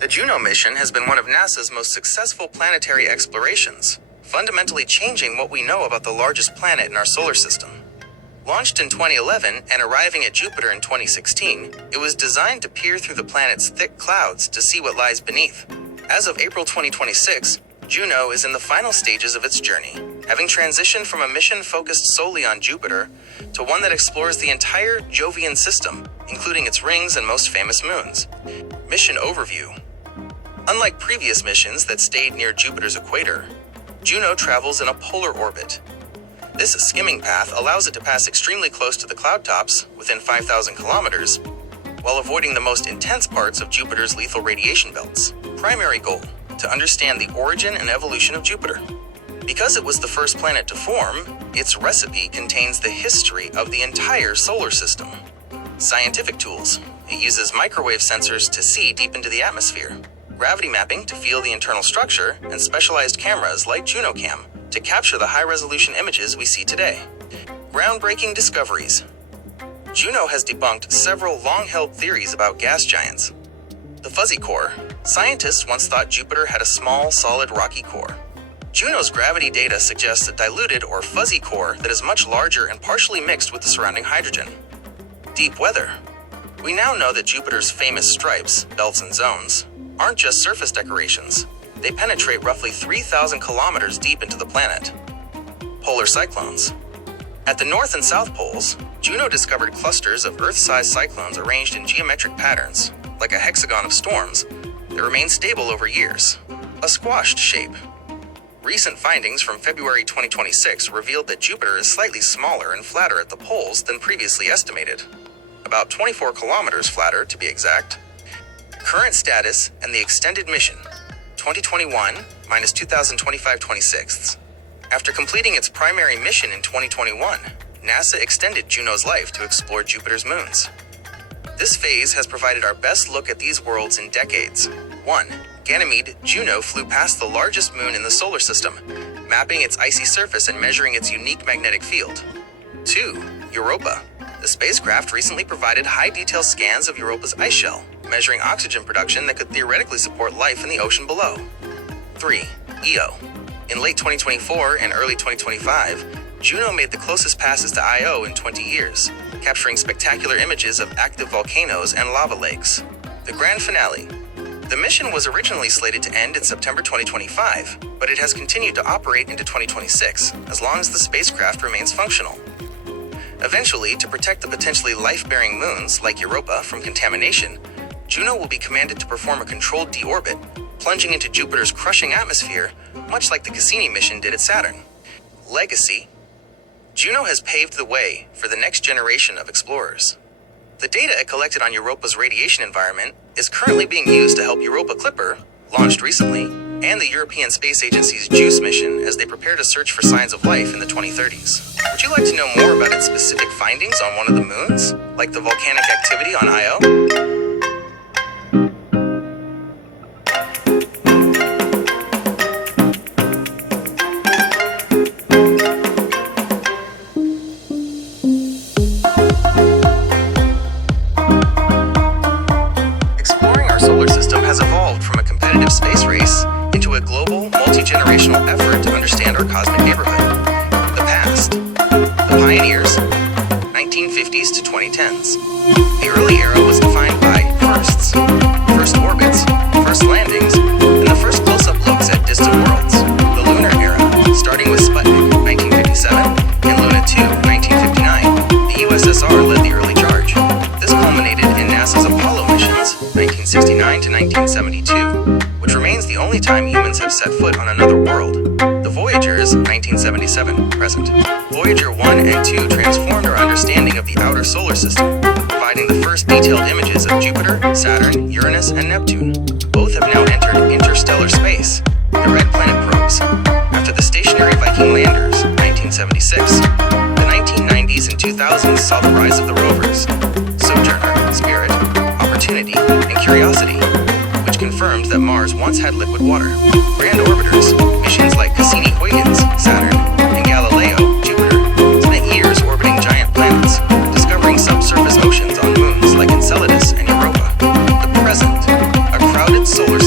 The Juno mission has been one of NASA's most successful planetary explorations, fundamentally changing what we know about the largest planet in our solar system. Launched in 2011 and arriving at Jupiter in 2016, it was designed to peer through the planet's thick clouds to see what lies beneath. As of April 2026, Juno is in the final stages of its journey, having transitioned from a mission focused solely on Jupiter to one that explores the entire Jovian system, including its rings and most famous moons. Mission overview. Unlike previous missions that stayed near Jupiter's equator, Juno travels in a polar orbit. This skimming path allows it to pass extremely close to the cloud tops, within 5,000 kilometers, while avoiding the most intense parts of Jupiter's lethal radiation belts. Primary goal: to understand the origin and evolution of Jupiter. Because it was the first planet to form, its recipe contains the history of the entire solar system. Scientific tools. It uses microwave sensors to see deep into the atmosphere, gravity mapping to feel the internal structure, and specialized cameras like JunoCam to capture the high-resolution images we see today. Groundbreaking discoveries. Juno has debunked several long-held theories about gas giants. The fuzzy core. Scientists once thought Jupiter had a small, solid, rocky core. Juno's gravity data suggests a diluted or fuzzy core that is much larger and partially mixed with the surrounding hydrogen. Deep weather. We now know that Jupiter's famous stripes, belts and zones, aren't just surface decorations. They penetrate roughly 3,000 kilometers deep into the planet. Polar cyclones. At the North and South poles, Juno discovered clusters of Earth-sized cyclones arranged in geometric patterns, like a hexagon of storms, that remain stable over years. A squashed shape. Recent findings from February 2026 revealed that Jupiter is slightly smaller and flatter at the poles than previously estimated. About 24 kilometers flatter, to be exact. Current status and the extended mission, 2021 minus 2025/26. After completing its primary mission in 2021, NASA extended Juno's life to explore Jupiter's moons. This phase has provided our best look at these worlds in decades. 1. Ganymede, Juno flew past the largest moon in the solar system, mapping its icy surface and measuring its unique magnetic field. 2. Europa. The spacecraft recently provided high-detail scans of Europa's ice shell, measuring oxygen production that could theoretically support life in the ocean below. 3. Io. In late 2024 and early 2025, Juno made the closest passes to Io in 20 years, capturing spectacular images of active volcanoes and lava lakes. The grand finale. The mission was originally slated to end in September 2025, but it has continued to operate into 2026, as long as the spacecraft remains functional. Eventually, to protect the potentially life-bearing moons, like Europa, from contamination, Juno will be commanded to perform a controlled deorbit, plunging into Jupiter's crushing atmosphere, much like the Cassini mission did at Saturn. Legacy. Juno has paved the way for the next generation of explorers. The data it collected on Europa's radiation environment is currently being used to help Europa Clipper, launched recently, and the European Space Agency's JUICE mission as they prepare to search for signs of life in the 2030s. Would you like to know more about its specific findings on one of the moons, like the volcanic activity on Io? Space race into a global, multi-generational effort to understand our cosmic neighborhood. The past. The pioneers. 1950s to 2010s. The early era was defined by firsts, first orbits, first landings, and the first close-up looks at distant worlds. The lunar era, starting with Sputnik, 1957, and Luna 2, 1959. The USSR led the early charge. This culminated in NASA's Apollo missions, 1969 to 1972. Which remains the only time humans have set foot on another world. The Voyagers, 1977, present. Voyager 1 and 2 transformed our understanding of the outer solar system, providing the first detailed images of Jupiter, Saturn, Uranus, and Neptune. Both have now entered interstellar space, the Red Planet probes. After the stationary Viking landers, 1976, the 1990s and 2000s saw the rise of the rovers, Sojourner, Spirit, Opportunity, and Curiosity, which confirmed that Mars once had liquid water. Grand orbiters, missions like Cassini-Huygens, Saturn, and Galileo, Jupiter, spent years orbiting giant planets, discovering subsurface oceans on moons like Enceladus and Europa. The present, a crowded solar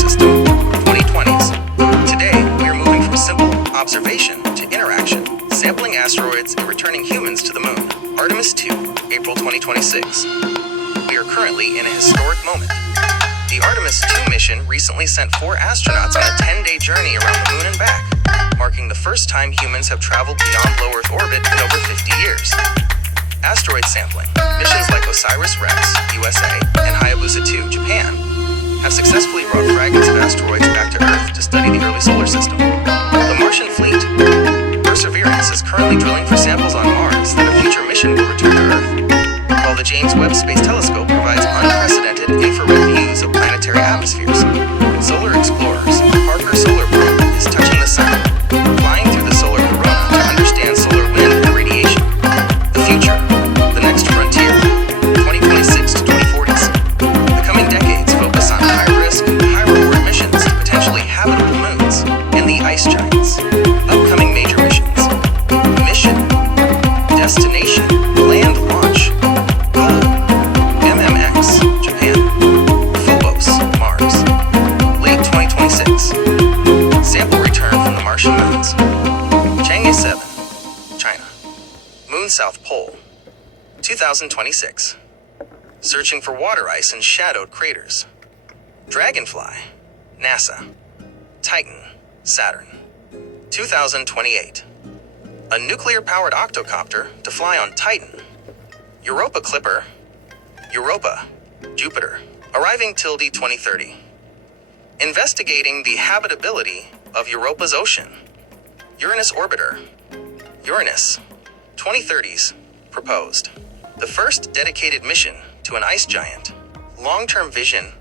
2026. We are currently in a historic moment. The Artemis 2 mission recently sent 4 astronauts on a 10-day journey around the moon and back, marking the first time humans have traveled beyond low Earth orbit in over 50 years. Asteroid sampling. Missions like OSIRIS-REx, USA, and Hayabusa 2, Japan, have successfully brought fragments of asteroids back to Earth to study the early solar system. The Martian fleet. Perseverance is currently drilling for samples on Mars that a future mission will return to Earth, while the James Webb Space Telescope provides unprecedented infrared views of planetary atmospheres. Solar Explorers. Parker Solar Probe is touching the sun, flying through the solar corona to understand solar wind and radiation. The future. The next frontier. 2026 to 2040s. The coming decades focus on high-risk, high-reward missions to potentially habitable moons and the ice giants. Upcoming major missions. Mission. Destination. Land launch. Goal. MMX. Japan. Phobos. Mars. Late 2026. Sample return from the Martian moons. Chang'e 7. China. Moon South Pole. 2026. Searching for water ice in shadowed craters. Dragonfly. NASA. Titan. Saturn. 2028. A nuclear-powered octocopter to fly on Titan. Europa Clipper. Europa. Jupiter. Arriving Tilde 2030. Investigating the habitability of Europa's ocean. Uranus Orbiter. Uranus. 2030s. Proposed. The first dedicated mission to an ice giant. Long-term vision.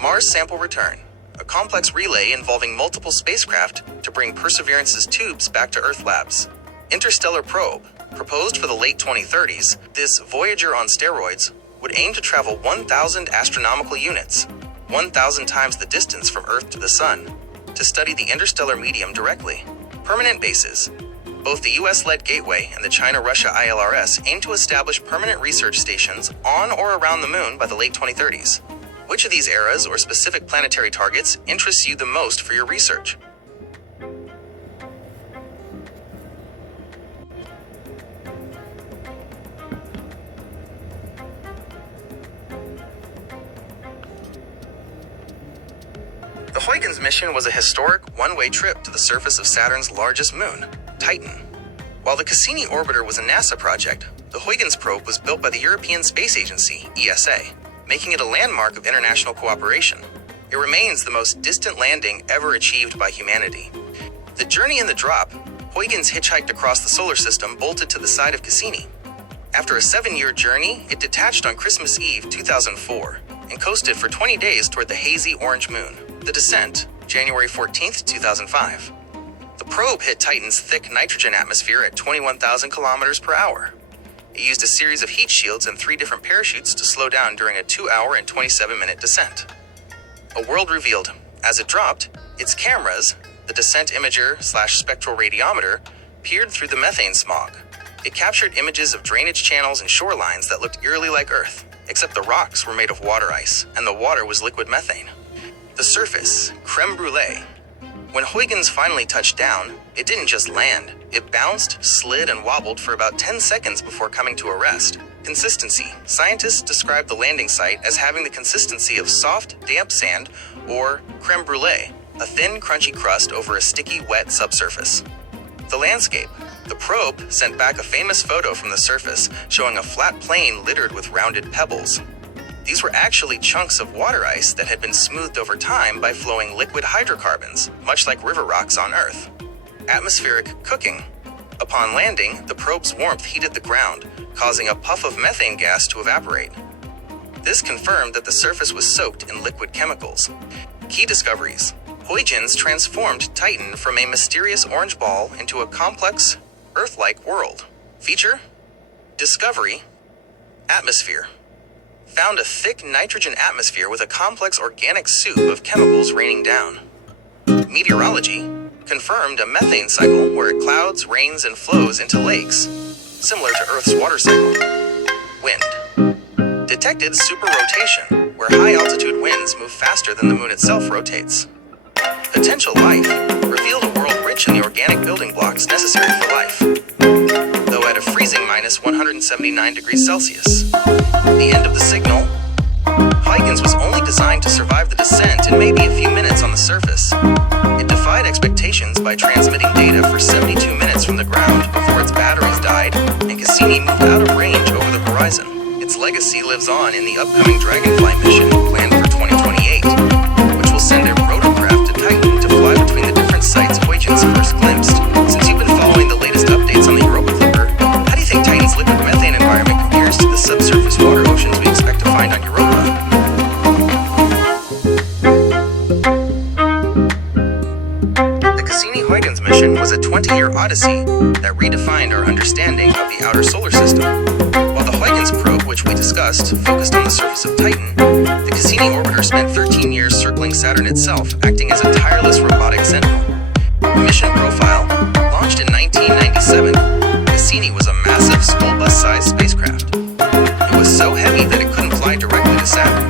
Mars sample return. A complex relay involving multiple spacecraft to bring Perseverance's tubes back to Earth labs. Interstellar Probe. Proposed for the late 2030s, this Voyager on steroids would aim to travel 1,000 astronomical units, 1,000 times the distance from Earth to the Sun, to study the interstellar medium directly. Permanent bases. Both the US-led Gateway and the China-Russia ILRS aim to establish permanent research stations on or around the moon by the late 2030s. Which of these eras or specific planetary targets interests you the most for your research? The Huygens mission was a historic one-way trip to the surface of Saturn's largest moon, Titan. While the Cassini orbiter was a NASA project, the Huygens probe was built by the European Space Agency, ESA, making it a landmark of international cooperation. It remains the most distant landing ever achieved by humanity. The journey and the drop, Huygens hitchhiked across the solar system bolted to the side of Cassini. After a 7-year journey, it detached on Christmas Eve 2004 and coasted for 20 days toward the hazy orange moon. The descent, January 14, 2005. The probe hit Titan's thick nitrogen atmosphere at 21,000 kilometers per hour. It used a series of heat shields and 3 different parachutes to slow down during a 2-hour and 27-minute descent. A world revealed. As it dropped, its cameras, the descent imager/spectral radiometer, peered through the methane smog. It captured images of drainage channels and shorelines that looked eerily like Earth, except the rocks were made of water ice, and the water was liquid methane. The surface, creme brulee. When Huygens finally touched down, it didn't just land. It bounced, slid, and wobbled for about 10 seconds before coming to a rest. Consistency. Scientists describe the landing site as having the consistency of soft, damp sand, or creme brulee, a thin, crunchy crust over a sticky, wet subsurface. The landscape. The probe sent back a famous photo from the surface showing a flat plain littered with rounded pebbles. These were actually chunks of water ice that had been smoothed over time by flowing liquid hydrocarbons, much like river rocks on Earth. Atmospheric cooking. Upon landing, the probe's warmth heated the ground, causing a puff of methane gas to evaporate. This confirmed that the surface was soaked in liquid chemicals. Key discoveries. Huygens transformed Titan from a mysterious orange ball into a complex, Earth-like world. Feature? Discovery. Atmosphere. Found a thick nitrogen atmosphere with a complex organic soup of chemicals raining down. Meteorology. Confirmed a methane cycle where it clouds, rains, and flows into lakes, similar to Earth's water cycle. Wind. Detected superrotation, where high-altitude winds move faster than the moon itself rotates. Potential life. Revealed a world rich in the organic building blocks necessary for life, though at a freezing minus 179 degrees Celsius. The end of the signal. Huygens was only designed to survive the descent and maybe a few minutes on the surface. It defied expectations by transmitting data for 72 minutes from the ground before its batteries died, and Cassini moved out of range over the horizon. Its legacy lives on in the upcoming Dragonfly mission planned for 2028, which will send a rotorcraft to Titan to fly between the different sites Huygens first glimpsed. Since you've been following the latest updates on the Europa Clipper, how do you think Titan's liquid methane environment compares to the subsurface water oceans we expect to find on Europa? Huygens mission was a 20-year odyssey that redefined our understanding of the outer solar system. While the Huygens probe, which we discussed, focused on the surface of Titan, the Cassini orbiter spent 13 years circling Saturn itself, acting as a tireless robotic sentinel. Mission profile: launched in 1997, Cassini was a massive school bus-sized spacecraft. It was so heavy that it couldn't fly directly to Saturn.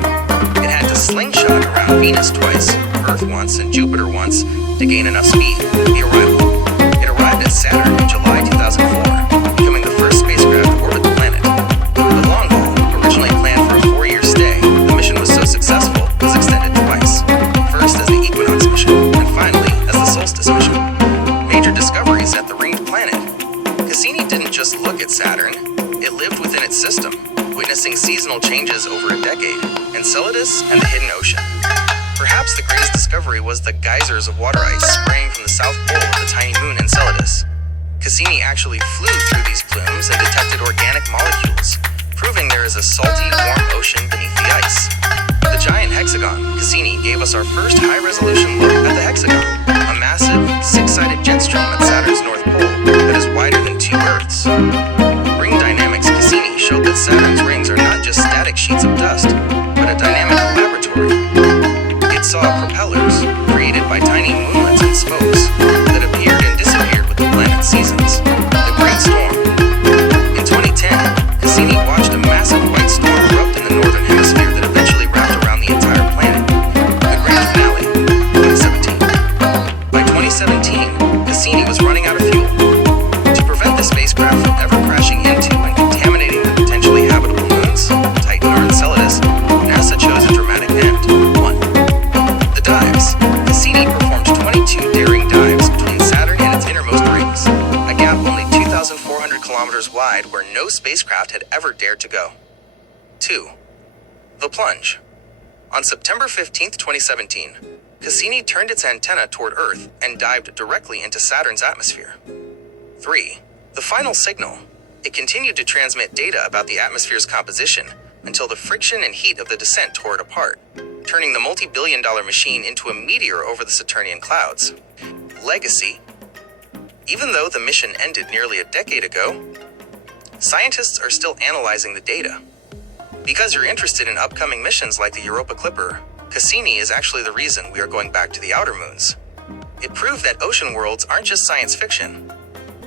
It had to slingshot around Venus twice, Earth once, and Jupiter once to gain enough speed. It arrived at Saturn in July 2004, becoming the first spacecraft to orbit the planet. The long haul, originally planned for a 4-year stay, the mission was so successful it was extended twice. First as the Equinox mission, and finally as the Solstice mission. Major discoveries at the ringed planet. Cassini didn't just look at Saturn, it lived within its system, witnessing seasonal changes over a decade, Enceladus and the hidden ocean. Perhaps the greatest discovery was the geysers of water ice spraying from the south pole of the tiny moon Enceladus. Cassini actually flew through these plumes and detected organic molecules, proving there is a salty, warm ocean beneath the ice. The giant hexagon, Cassini, gave us our first high-resolution look at the hexagon, a massive, six-sided jet stream at Saturn's north pole that is wider than 2 Earths. Ring dynamics Cassini showed that Saturn's rings are not just static sheets of dust, but a dynamic laboratory. Saw propellers created by tiny moonlets and spokes that appeared and disappeared with the planet's seasons. The Great Storm. In 2010, Cassini watched a massive white storm erupt in the northern hemisphere that eventually wrapped around the entire planet. The grand finale, 2017. By 2017, Cassini was running out of fuel. To prevent the spacecraft from ever crashing into and contaminating the potentially habitable moons, Titan or Enceladus, NASA chose a dramatic end. Dives. Cassini performed 22 daring dives between Saturn and its innermost rings, a gap only 2,400 kilometers wide where no spacecraft had ever dared to go. 2. The plunge. On September 15, 2017, Cassini turned its antenna toward Earth and dived directly into Saturn's atmosphere. 3. The final signal. It continued to transmit data about the atmosphere's composition until the friction and heat of the descent tore it apart, turning the multi-billion-dollar machine into a meteor over the Saturnian clouds. Legacy. Even though the mission ended nearly a decade ago, scientists are still analyzing the data. Because you're interested in upcoming missions like the Europa Clipper, Cassini is actually the reason we are going back to the outer moons. It proved that ocean worlds aren't just science fiction.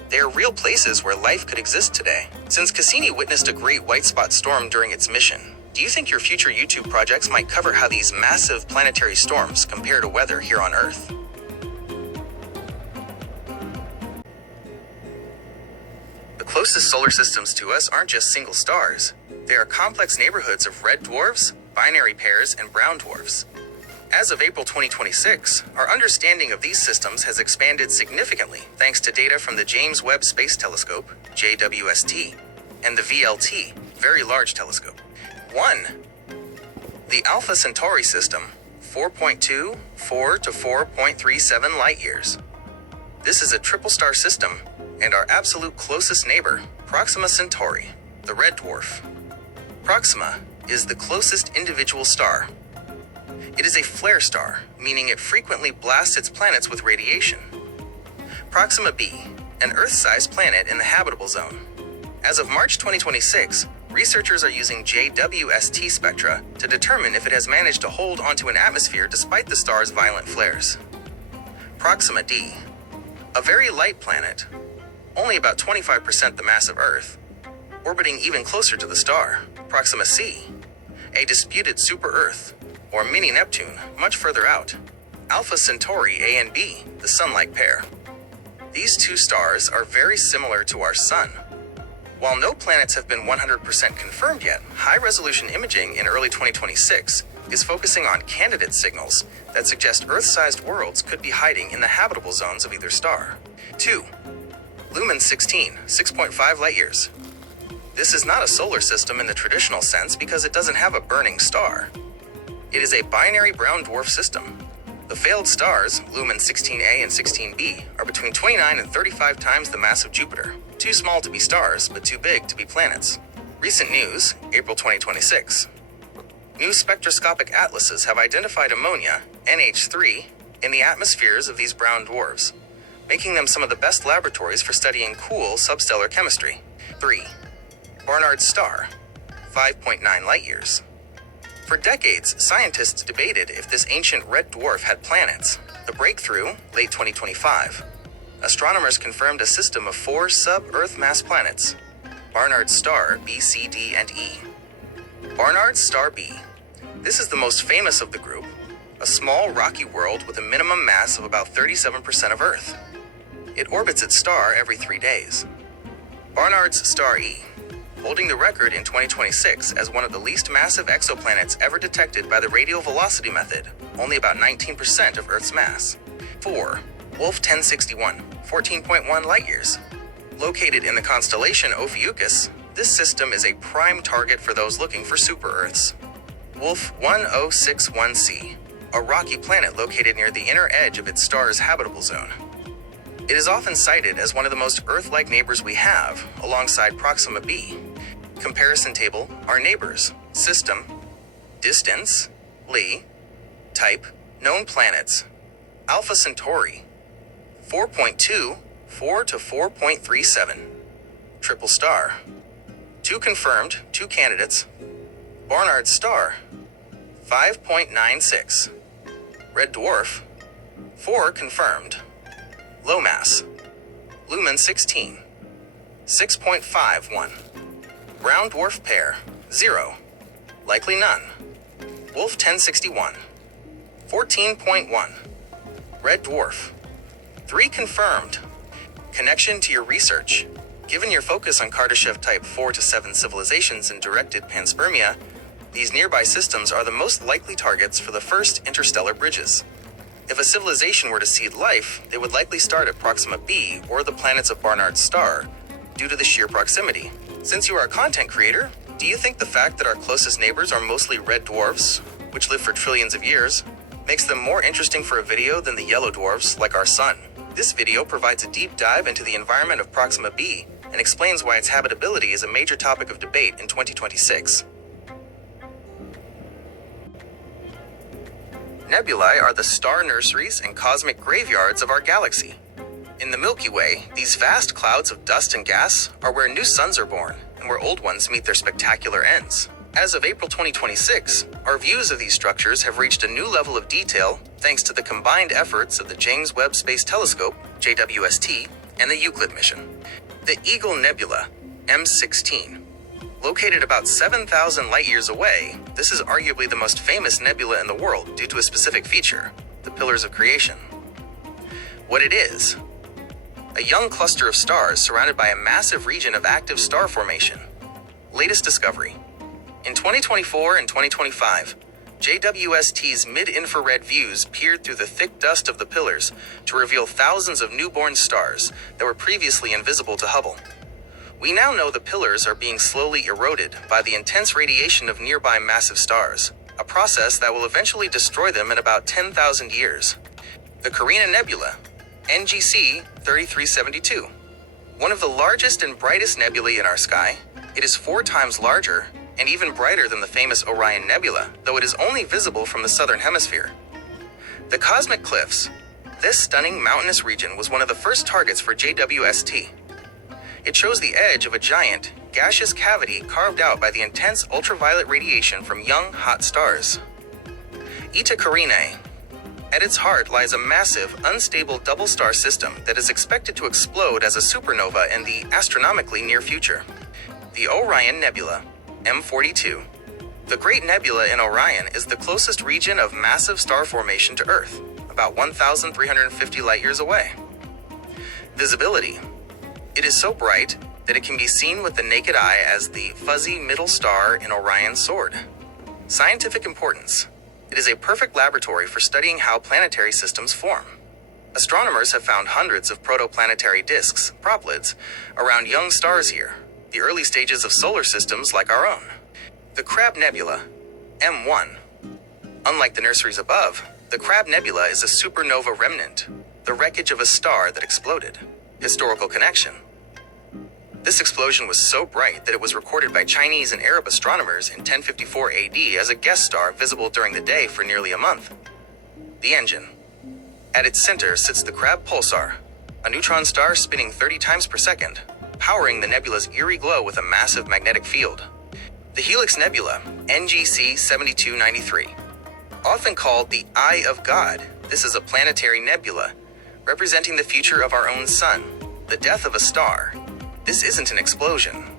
They are real places where life could exist today. Since Cassini witnessed a great white spot storm during its mission, do you think your future YouTube projects might cover how these massive planetary storms compare to weather here on Earth? The closest solar systems to us aren't just single stars. They are complex neighborhoods of red dwarfs, binary pairs, and brown dwarfs. As of April 2026, our understanding of these systems has expanded significantly thanks to data from the James Webb Space Telescope, JWST, and the VLT, Very Large Telescope. 1. The Alpha Centauri system, 4.24 to 4.37 light-years. This is a triple-star system, and our absolute closest neighbor, Proxima Centauri, the red dwarf. Proxima is the closest individual star. It is a flare star, meaning it frequently blasts its planets with radiation. Proxima b, an Earth-sized planet in the habitable zone. As of March 2026, researchers are using JWST spectra to determine if it has managed to hold onto an atmosphere despite the star's violent flares. Proxima d, a very light planet, only about 25% the mass of Earth, orbiting even closer to the star. Proxima c, a disputed super-Earth, or mini-Neptune, much further out. Alpha Centauri A and B, the Sun-like pair. These two stars are very similar to our Sun. While no planets have been 100% confirmed yet, high-resolution imaging in early 2026 is focusing on candidate signals that suggest Earth-sized worlds could be hiding in the habitable zones of either star. 2. Lumen 16, 6.5 light-years. This is not a solar system in the traditional sense because it doesn't have a burning star. It is a binary brown dwarf system. The failed stars, Lumen 16A and 16B, are between 29 and 35 times the mass of Jupiter. Too small to be stars, but too big to be planets. Recent news, April 2026. New spectroscopic atlases have identified ammonia, NH3, in the atmospheres of these brown dwarfs, making them some of the best laboratories for studying cool substellar chemistry. 3. Barnard's Star, 5.9 light-years. For decades, scientists debated if this ancient red dwarf had planets. The breakthrough, late 2025. Astronomers confirmed a system of 4 sub-Earth mass planets. Barnard's Star B, C, D, and E. Barnard's Star B. This is the most famous of the group, a small rocky world with a minimum mass of about 37% of Earth. It orbits its star every 3 days. Barnard's Star E, holding the record in 2026 as one of the least massive exoplanets ever detected by the radial velocity method, only about 19% of Earth's mass. 4. Wolf 1061, 14.1 light-years. Located in the constellation Ophiuchus, this system is a prime target for those looking for super-Earths. Wolf 1061c, a rocky planet located near the inner edge of its star's habitable zone. It is often cited as one of the most Earth-like neighbors we have, alongside Proxima b. Comparison table, our neighbors, system, distance, Li, type, known planets, Alpha Centauri, 4.2, 4 to 4.37, triple star, 2 confirmed, 2 candidates, Barnard's Star, 5.96, red dwarf, 4 confirmed, low mass, Lumen 16, 6.51, brown dwarf pair, 0, likely none, Wolf 1061, 14.1, red dwarf, 3 confirmed. Connection to your research. Given your focus on Kardashev type 4 to 7 civilizations and directed panspermia, these nearby systems are the most likely targets for the first interstellar bridges. If a civilization were to seed life, they would likely start at Proxima b or the planets of Barnard's Star, due to the sheer proximity. Since you are a content creator, do you think the fact that our closest neighbors are mostly red dwarfs, which live for trillions of years, makes them more interesting for a video than the yellow dwarfs like our sun? This video provides a deep dive into the environment of Proxima b and explains why its habitability is a major topic of debate in 2026. Nebulae are the star nurseries and cosmic graveyards of our galaxy. In the Milky Way, these vast clouds of dust and gas are where new suns are born and where old ones meet their spectacular ends. As of April 2026, our views of these structures have reached a new level of detail thanks to the combined efforts of the James Webb Space Telescope, JWST, and the Euclid mission. The Eagle Nebula, M16. Located about 7,000 light-years away, this is arguably the most famous nebula in the world due to a specific feature, the Pillars of Creation. What it is: a young cluster of stars surrounded by a massive region of active star formation. Latest discovery. In 2024 and 2025, JWST's mid-infrared views peered through the thick dust of the pillars to reveal thousands of newborn stars that were previously invisible to Hubble. We now know the pillars are being slowly eroded by the intense radiation of nearby massive stars, a process that will eventually destroy them in about 10,000 years. The Carina Nebula, NGC 3372. One of the largest and brightest nebulae in our sky, it is 4 times larger and even brighter than the famous Orion Nebula, though it is only visible from the southern hemisphere. The Cosmic Cliffs. This stunning mountainous region was one of the first targets for JWST. It shows the edge of a giant, gaseous cavity carved out by the intense ultraviolet radiation from young, hot stars. Eta Carinae. At its heart lies a massive, unstable double-star system that is expected to explode as a supernova in the astronomically near future. The Orion Nebula, M42. The Great Nebula in Orion is the closest region of massive star formation to Earth, about 1,350 light-years away. Visibility. It is so bright that it can be seen with the naked eye as the fuzzy middle star in Orion's sword. Scientific importance. It is a perfect laboratory for studying how planetary systems form. Astronomers have found hundreds of protoplanetary disks, proplyds, around young stars here, the early stages of solar systems like our own. The Crab Nebula, M1. Unlike the nurseries above, the Crab Nebula is a supernova remnant, the wreckage of a star that exploded. Historical connection. This explosion was so bright that it was recorded by Chinese and Arab astronomers in 1054 AD as a guest star visible during the day for nearly a month. The engine. At its center sits the Crab Pulsar, a neutron star spinning 30 times per second, powering the nebula's eerie glow with a massive magnetic field. The Helix Nebula, NGC 7293. Often called the Eye of God, this is a planetary nebula, representing the future of our own sun, the death of a star. This isn't an explosion.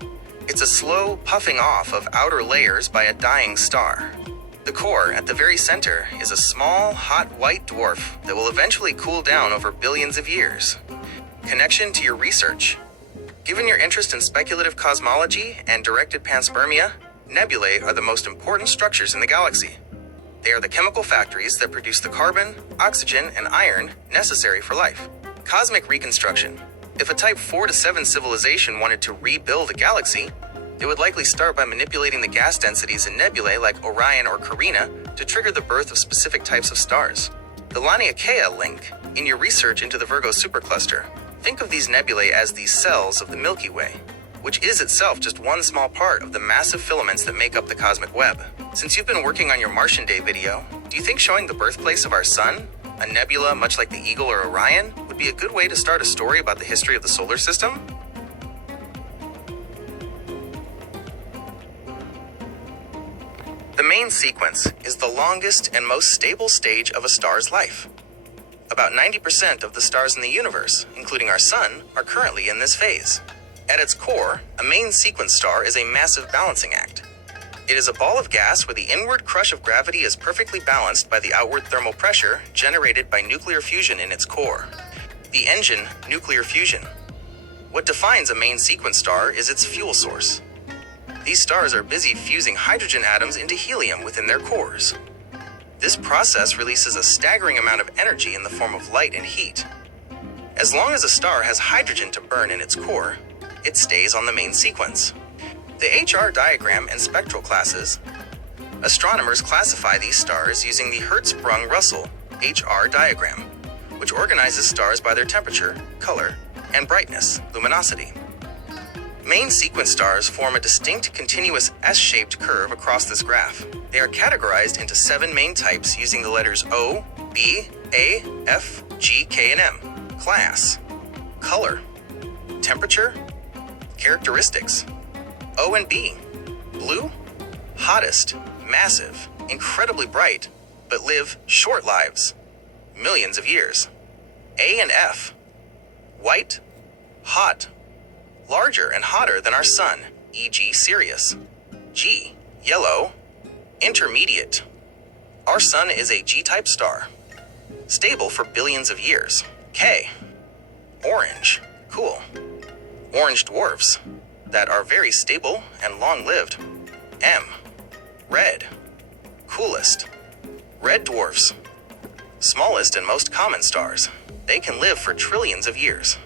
It's a slow puffing off of outer layers by a dying star. The core, at the very center, is a small, hot white dwarf that will eventually cool down over billions of years. Connection to your research. Given your interest in speculative cosmology and directed panspermia, nebulae are the most important structures in the galaxy. They are the chemical factories that produce the carbon, oxygen, and iron necessary for life. Cosmic reconstruction. If a Type 4 to 7 civilization wanted to rebuild a galaxy, they would likely start by manipulating the gas densities in nebulae like Orion or Carina to trigger the birth of specific types of stars. The Laniakea link. In your research into the Virgo supercluster, think of these nebulae as the cells of the Milky Way, which is itself just one small part of the massive filaments that make up the cosmic web. Since you've been working on your Martian Day video, do you think showing the birthplace of our sun, a nebula much like the Eagle or Orion, would be a good way to start a story about the history of the solar system? The main sequence is the longest and most stable stage of a star's life. About 90% of the stars in the universe, including our sun, are currently in this phase. At its core, a main sequence star is a massive balancing act. It is a ball of gas where the inward crush of gravity is perfectly balanced by the outward thermal pressure generated by nuclear fusion in its core. The engine, nuclear fusion. What defines a main sequence star is its fuel source. These stars are busy fusing hydrogen atoms into helium within their cores. This process releases a staggering amount of energy in the form of light and heat. As long as a star has hydrogen to burn in its core, it stays on the main sequence. The HR diagram and spectral classes. Astronomers classify these stars using the Hertzsprung-Russell HR diagram, which organizes stars by their temperature, color, and brightness, luminosity. Main sequence stars form a distinct continuous S-shaped curve across this graph. They are categorized into 7 main types using the letters O, B, A, F, G, K, and M. Class. Color. Temperature. Characteristics. O and B. Blue. Hottest. Massive. Incredibly bright. But live short lives. Millions of years. A and F. White. Hot. Larger and hotter than our sun, e.g. Sirius. G. Yellow. Intermediate. Our sun is a G-type star. Stable for billions of years. K. Orange. Cool. Orange dwarfs that are very stable and long-lived. M. Red. Coolest. Red dwarfs. Smallest and most common stars. They can live for trillions of years.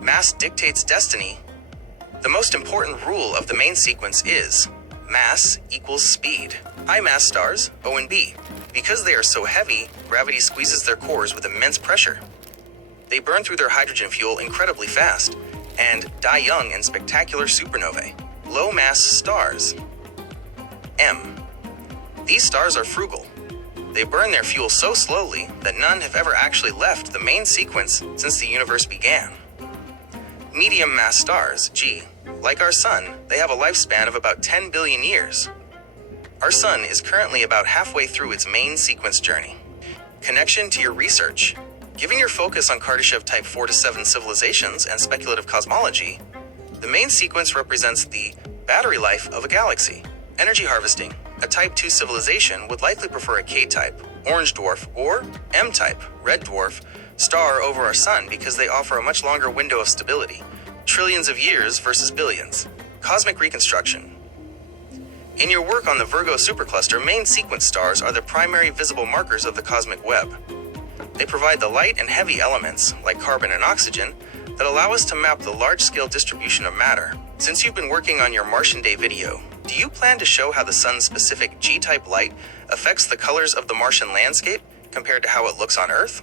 Mass dictates destiny. The most important rule of the main sequence is mass equals speed. High mass stars, O and B. Because they are so heavy, gravity squeezes their cores with immense pressure. They burn through their hydrogen fuel incredibly fast and die young in spectacular supernovae. Low mass stars. M. These stars are frugal. They burn their fuel so slowly that none have ever actually left the main sequence since the universe began. Medium mass stars, G. Like our sun, they have a lifespan of about 10 billion years. Our sun is currently about halfway through its main sequence journey. Connection to your research. Given your focus on Kardashev Type 4 to 7 civilizations and speculative cosmology, the main sequence represents the battery life of a galaxy. Energy harvesting. A Type 2 civilization would likely prefer a K-type, orange dwarf, or M-type, red dwarf, star over our sun because they offer a much longer window of stability, Trillions of years versus billions. Cosmic reconstruction. In your work on the Virgo supercluster, main sequence stars are the primary visible markers of the cosmic web. They provide the light and heavy elements, like carbon and oxygen, that allow us to map the large-scale distribution of matter. Since you've been working on your Martian Day video, do you plan to show how the sun's specific G-type light affects the colors of the Martian landscape compared to how it looks on Earth?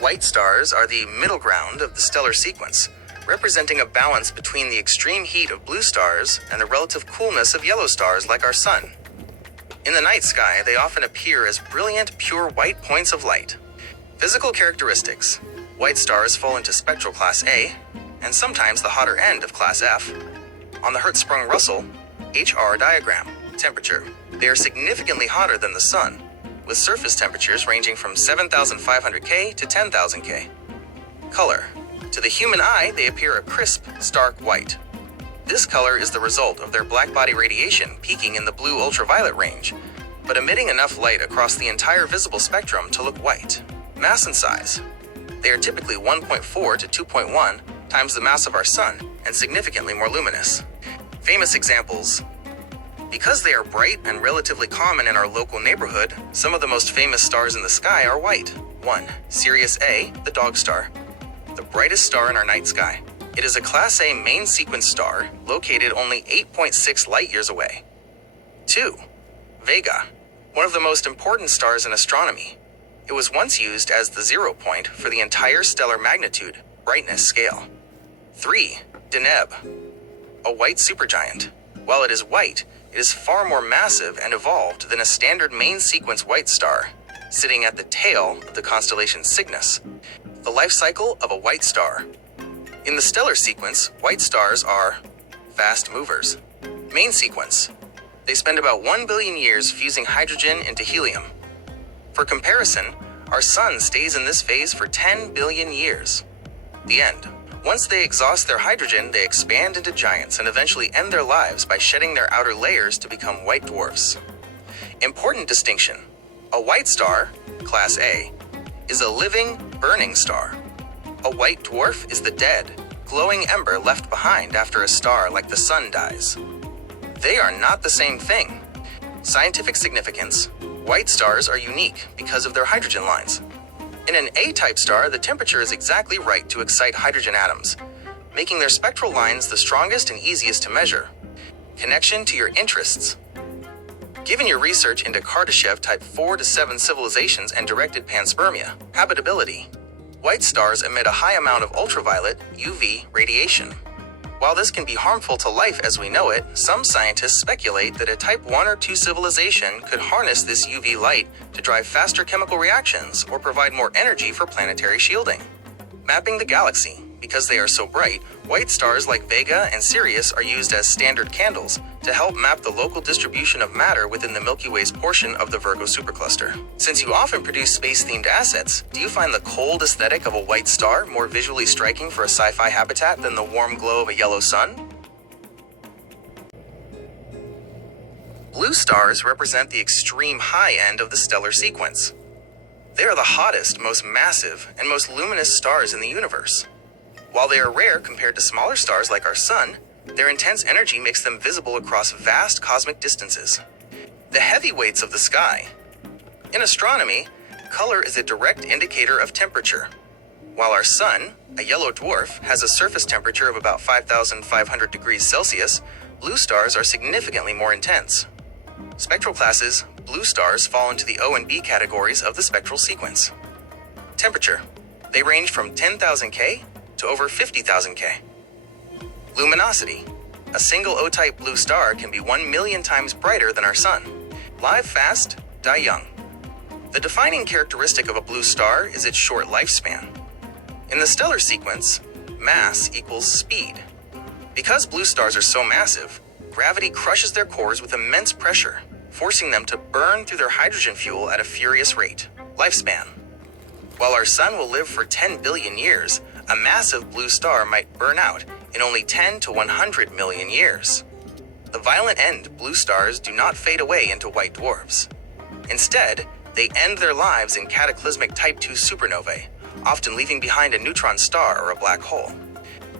White stars are the middle ground of the stellar sequence, representing a balance between the extreme heat of blue stars and the relative coolness of yellow stars like our sun. In the night sky, they often appear as brilliant, pure white points of light. Physical characteristics. White stars fall into spectral class A, and sometimes the hotter end of class F. On the Hertzsprung-Russell HR diagram. Temperature. They are significantly hotter than the sun, with surface temperatures ranging from 7,500 K to 10,000 K. Color. To the human eye, they appear a crisp, stark white. This color is the result of their blackbody radiation peaking in the blue ultraviolet range, but emitting enough light across the entire visible spectrum to look white. Mass and size. They are typically 1.4 to 2.1 times the mass of our sun and significantly more luminous. Famous examples. Because they are bright and relatively common in our local neighborhood, some of the most famous stars in the sky are white. 1. Sirius A, the dog star. The brightest star in our night sky. It is a Class A main sequence star located only 8.6 light-years away. 2. Vega, one of the most important stars in astronomy. It was once used as the 0 point for the entire stellar magnitude, brightness scale. 3. Deneb, a white supergiant. While it is white, it is far more massive and evolved than a standard main sequence white star, sitting at the tail of the constellation Cygnus. The life cycle of a white star. In the stellar sequence, white stars are fast movers. Main sequence. They spend about 1 billion years fusing hydrogen into helium. For comparison, our sun stays in this phase for 10 billion years. The end. Once they exhaust their hydrogen, they expand into giants and eventually end their lives by shedding their outer layers to become white dwarfs. Important distinction. A white star, Class A, is a living, burning star. A white dwarf is the dead, glowing ember left behind after a star like the sun dies. They are not the same thing. Scientific significance. White stars are unique because of their hydrogen lines. In an A-type star, the temperature is exactly right to excite hydrogen atoms, making their spectral lines the strongest and easiest to measure. Connection to your interests. Given your research into Kardashev type 4 to 7 civilizations and directed panspermia, habitability. White stars emit a high amount of ultraviolet, UV, radiation. While this can be harmful to life as we know it, some scientists speculate that a type 1 or 2 civilization could harness this UV light to drive faster chemical reactions or provide more energy for planetary shielding. Mapping the galaxy. Because they are so bright, white stars like Vega and Sirius are used as standard candles to help map the local distribution of matter within the Milky Way's portion of the Virgo supercluster. Since you often produce space-themed assets, do you find the cold aesthetic of a white star more visually striking for a sci-fi habitat than the warm glow of a yellow sun? Blue stars represent the extreme high end of the stellar sequence. They are the hottest, most massive, and most luminous stars in the universe. While they are rare compared to smaller stars like our sun, their intense energy makes them visible across vast cosmic distances. The heavyweights of the sky. In astronomy, color is a direct indicator of temperature. While our sun, a yellow dwarf, has a surface temperature of about 5,500 degrees Celsius, blue stars are significantly more intense. Spectral classes. Blue stars fall into the O and B categories of the spectral sequence. Temperature. They range from 10,000 K to over 50,000 K. Luminosity. A single O-type blue star can be 1 million times brighter than our sun. Live fast, die young. The defining characteristic of a blue star is its short lifespan. In the stellar sequence, mass equals speed. Because blue stars are so massive, gravity crushes their cores with immense pressure, forcing them to burn through their hydrogen fuel at a furious rate. Lifespan. While our sun will live for 10 billion years, a massive blue star might burn out in only 10 to 100 million years. The violent end blue stars do not fade away into white dwarfs. Instead, They end their lives in cataclysmic Type II supernovae, often leaving behind a neutron star or a black hole.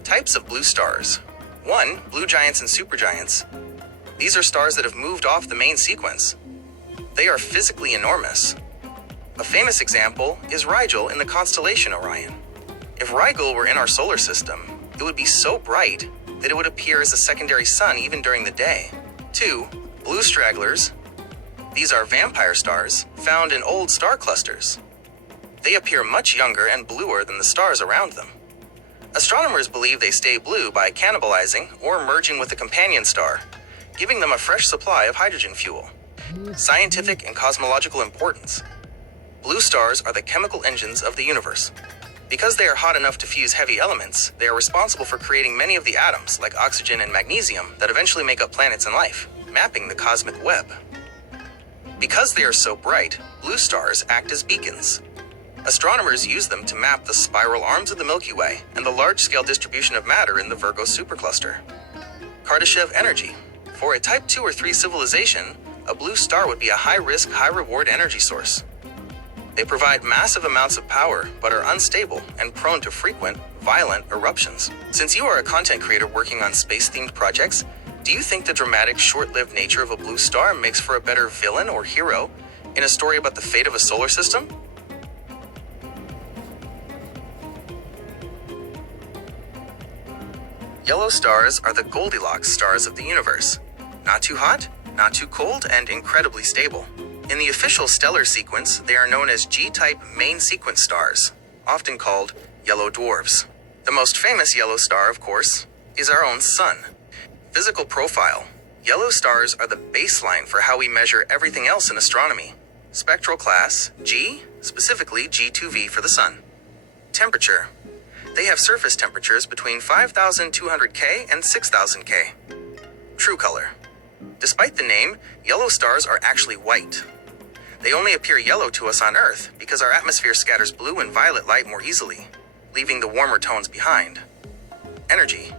Types of blue stars. 1. Blue giants and supergiants. These are stars that have moved off the main sequence. They are physically enormous. A famous example is Rigel in the constellation Orion. If Rigel were in our solar system, it would be so bright that it would appear as a secondary sun even during the day. 2. Blue stragglers. These are vampire stars found in old star clusters. They appear much younger and bluer than the stars around them. Astronomers believe they stay blue by cannibalizing or merging with a companion star, giving them a fresh supply of hydrogen fuel. Scientific and cosmological importance. Blue stars are the chemical engines of the universe. Because they are hot enough to fuse heavy elements, they are responsible for creating many of the atoms, like oxygen and magnesium, that eventually make up planets and life, mapping the cosmic web. Because they are so bright, blue stars act as beacons. Astronomers use them to map the spiral arms of the Milky Way and the large-scale distribution of matter in the Virgo supercluster. Kardashev energy. For a Type II or III civilization, a blue star would be a high-risk, high-reward energy source. They provide massive amounts of power, but are unstable and prone to frequent, violent eruptions. Since you are a content creator working on space-themed projects, do you think the dramatic, short-lived nature of a blue star makes for a better villain or hero in a story about the fate of a solar system? Yellow stars are the Goldilocks stars of the universe. Not too hot, not too cold, and incredibly stable. In the official stellar sequence, they are known as G-type main sequence stars, often called yellow dwarfs. The most famous yellow star, of course, is our own sun. Physical profile. Yellow stars are the baseline for how we measure everything else in astronomy. Spectral class, G, specifically G2V for the sun. Temperature. They have surface temperatures between 5,200 K and 6,000 K. True color. Despite the name, yellow stars are actually white. They only appear yellow to us on Earth because our atmosphere scatters blue and violet light more easily, leaving the warmer tones behind. Energy.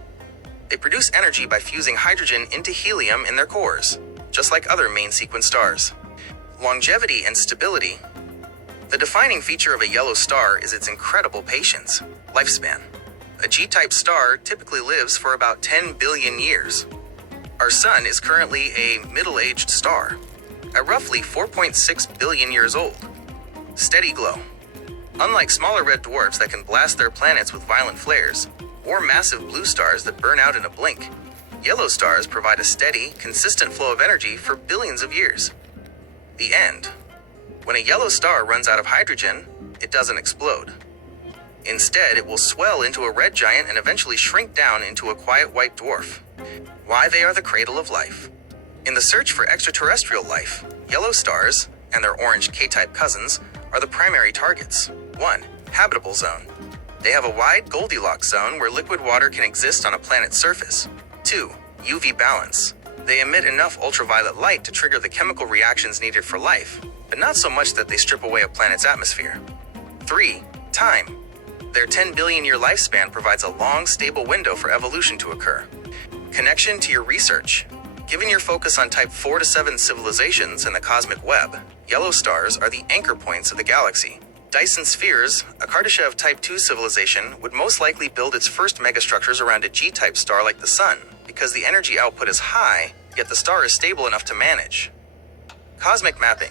They produce energy by fusing hydrogen into helium in their cores, just like other main sequence stars. Longevity and stability. The defining feature of a yellow star is its incredible patience, lifespan. A G-type star typically lives for about 10 billion years. Our sun is currently a middle-aged star, at roughly 4.6 billion years old. Steady glow. Unlike smaller red dwarfs that can blast their planets with violent flares, or massive blue stars that burn out in a blink, yellow stars provide a steady, consistent flow of energy for billions of years. The end. When a yellow star runs out of hydrogen, it doesn't explode. Instead, it will swell into a red giant and eventually shrink down into a quiet white dwarf. Why they are the cradle of life. In the search for extraterrestrial life, yellow stars, and their orange K-type cousins, are the primary targets. 1. Habitable zone. They have a wide Goldilocks zone where liquid water can exist on a planet's surface. 2. UV balance. They emit enough ultraviolet light to trigger the chemical reactions needed for life, but not so much that they strip away a planet's atmosphere. 3. Time. Their 10 billion year lifespan provides a long, stable window for evolution to occur. Connection to your research. Given your focus on Type 4 to 7 civilizations in the cosmic web, yellow stars are the anchor points of the galaxy. Dyson spheres, a Kardashev Type II civilization, would most likely build its first megastructures around a G-type star like the Sun, because the energy output is high, yet the star is stable enough to manage. Cosmic mapping.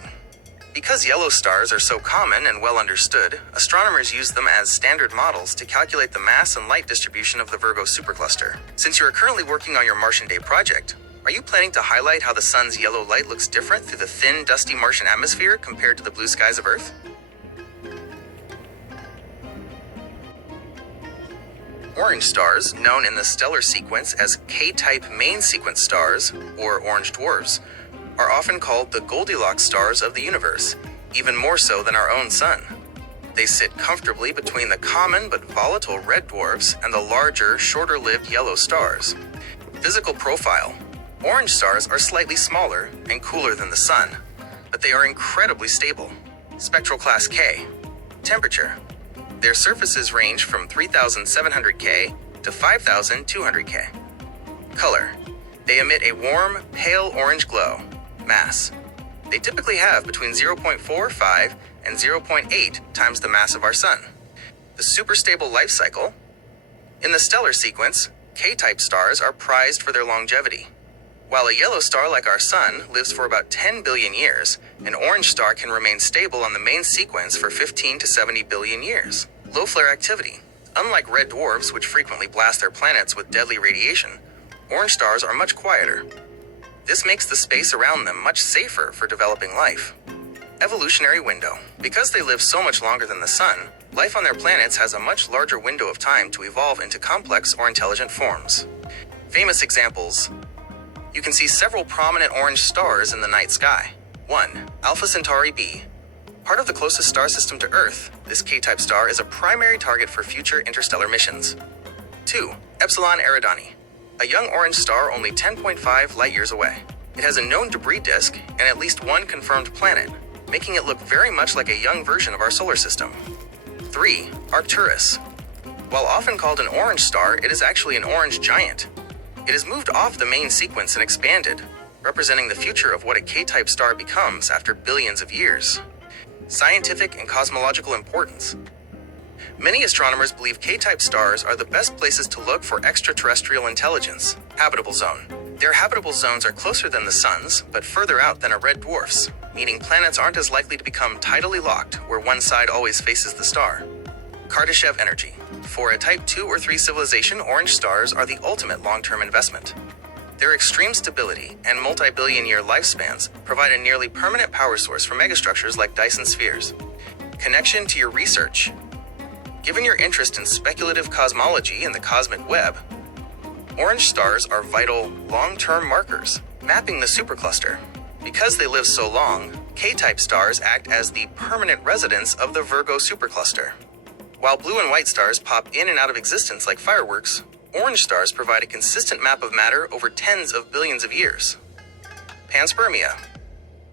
Because yellow stars are so common and well understood, astronomers use them as standard models to calculate the mass and light distribution of the Virgo supercluster. Since you are currently working on your Martian Day project, are you planning to highlight how the sun's yellow light looks different through the thin, dusty Martian atmosphere compared to the blue skies of Earth? Orange stars, known in the stellar sequence as K-type main sequence stars, or orange dwarfs, are often called the Goldilocks stars of the universe, even more so than our own sun. They sit comfortably between the common but volatile red dwarfs and the larger, shorter-lived yellow stars. Physical profile. Orange stars are slightly smaller and cooler than the sun, but they are incredibly stable. Spectral class K. Temperature. Their surfaces range from 3,700 K to 5,200 K. Color. They emit a warm, pale orange glow. Mass. They typically have between 0.45 and 0.8 times the mass of our Sun. The superstable life cycle. In the stellar sequence, K-type stars are prized for their longevity. While a yellow star like our Sun lives for about 10 billion years, an orange star can remain stable on the main sequence for 15 to 70 billion years. Low flare activity. Unlike red dwarfs, which frequently blast their planets with deadly radiation, orange stars are much quieter. This makes the space around them much safer for developing life. Evolutionary window. Because they live so much longer than the Sun, life on their planets has a much larger window of time to evolve into complex or intelligent forms. Famous examples. You can see several prominent orange stars in the night sky. 1. Alpha Centauri b. Part of the closest star system to Earth, this K-type star is a primary target for future interstellar missions. 2. Epsilon Eridani, a young orange star only 10.5 light-years away. It has a known debris disk and at least one confirmed planet, making it look very much like a young version of our solar system. 3. Arcturus. While often called an orange star, it is actually an orange giant. It has moved off the main sequence and expanded, representing the future of what a K-type star becomes after billions of years. Scientific and cosmological importance. Many astronomers believe K-type stars are the best places to look for extraterrestrial intelligence. Habitable zone. Their habitable zones are closer than the Sun's, but further out than a red dwarf's, meaning planets aren't as likely to become tidally locked where one side always faces the star. Kardashev energy. For a Type 2 or 3 civilization, orange stars are the ultimate long-term investment. Their extreme stability and multi-billion-year lifespans provide a nearly permanent power source for megastructures like Dyson spheres. Connection to your research. Given your interest in speculative cosmology and the cosmic web, orange stars are vital long-term markers, mapping the supercluster. Because they live so long, K-type stars act as the permanent residents of the Virgo supercluster. While blue and white stars pop in and out of existence like fireworks, orange stars provide a consistent map of matter over tens of billions of years. Panspermia.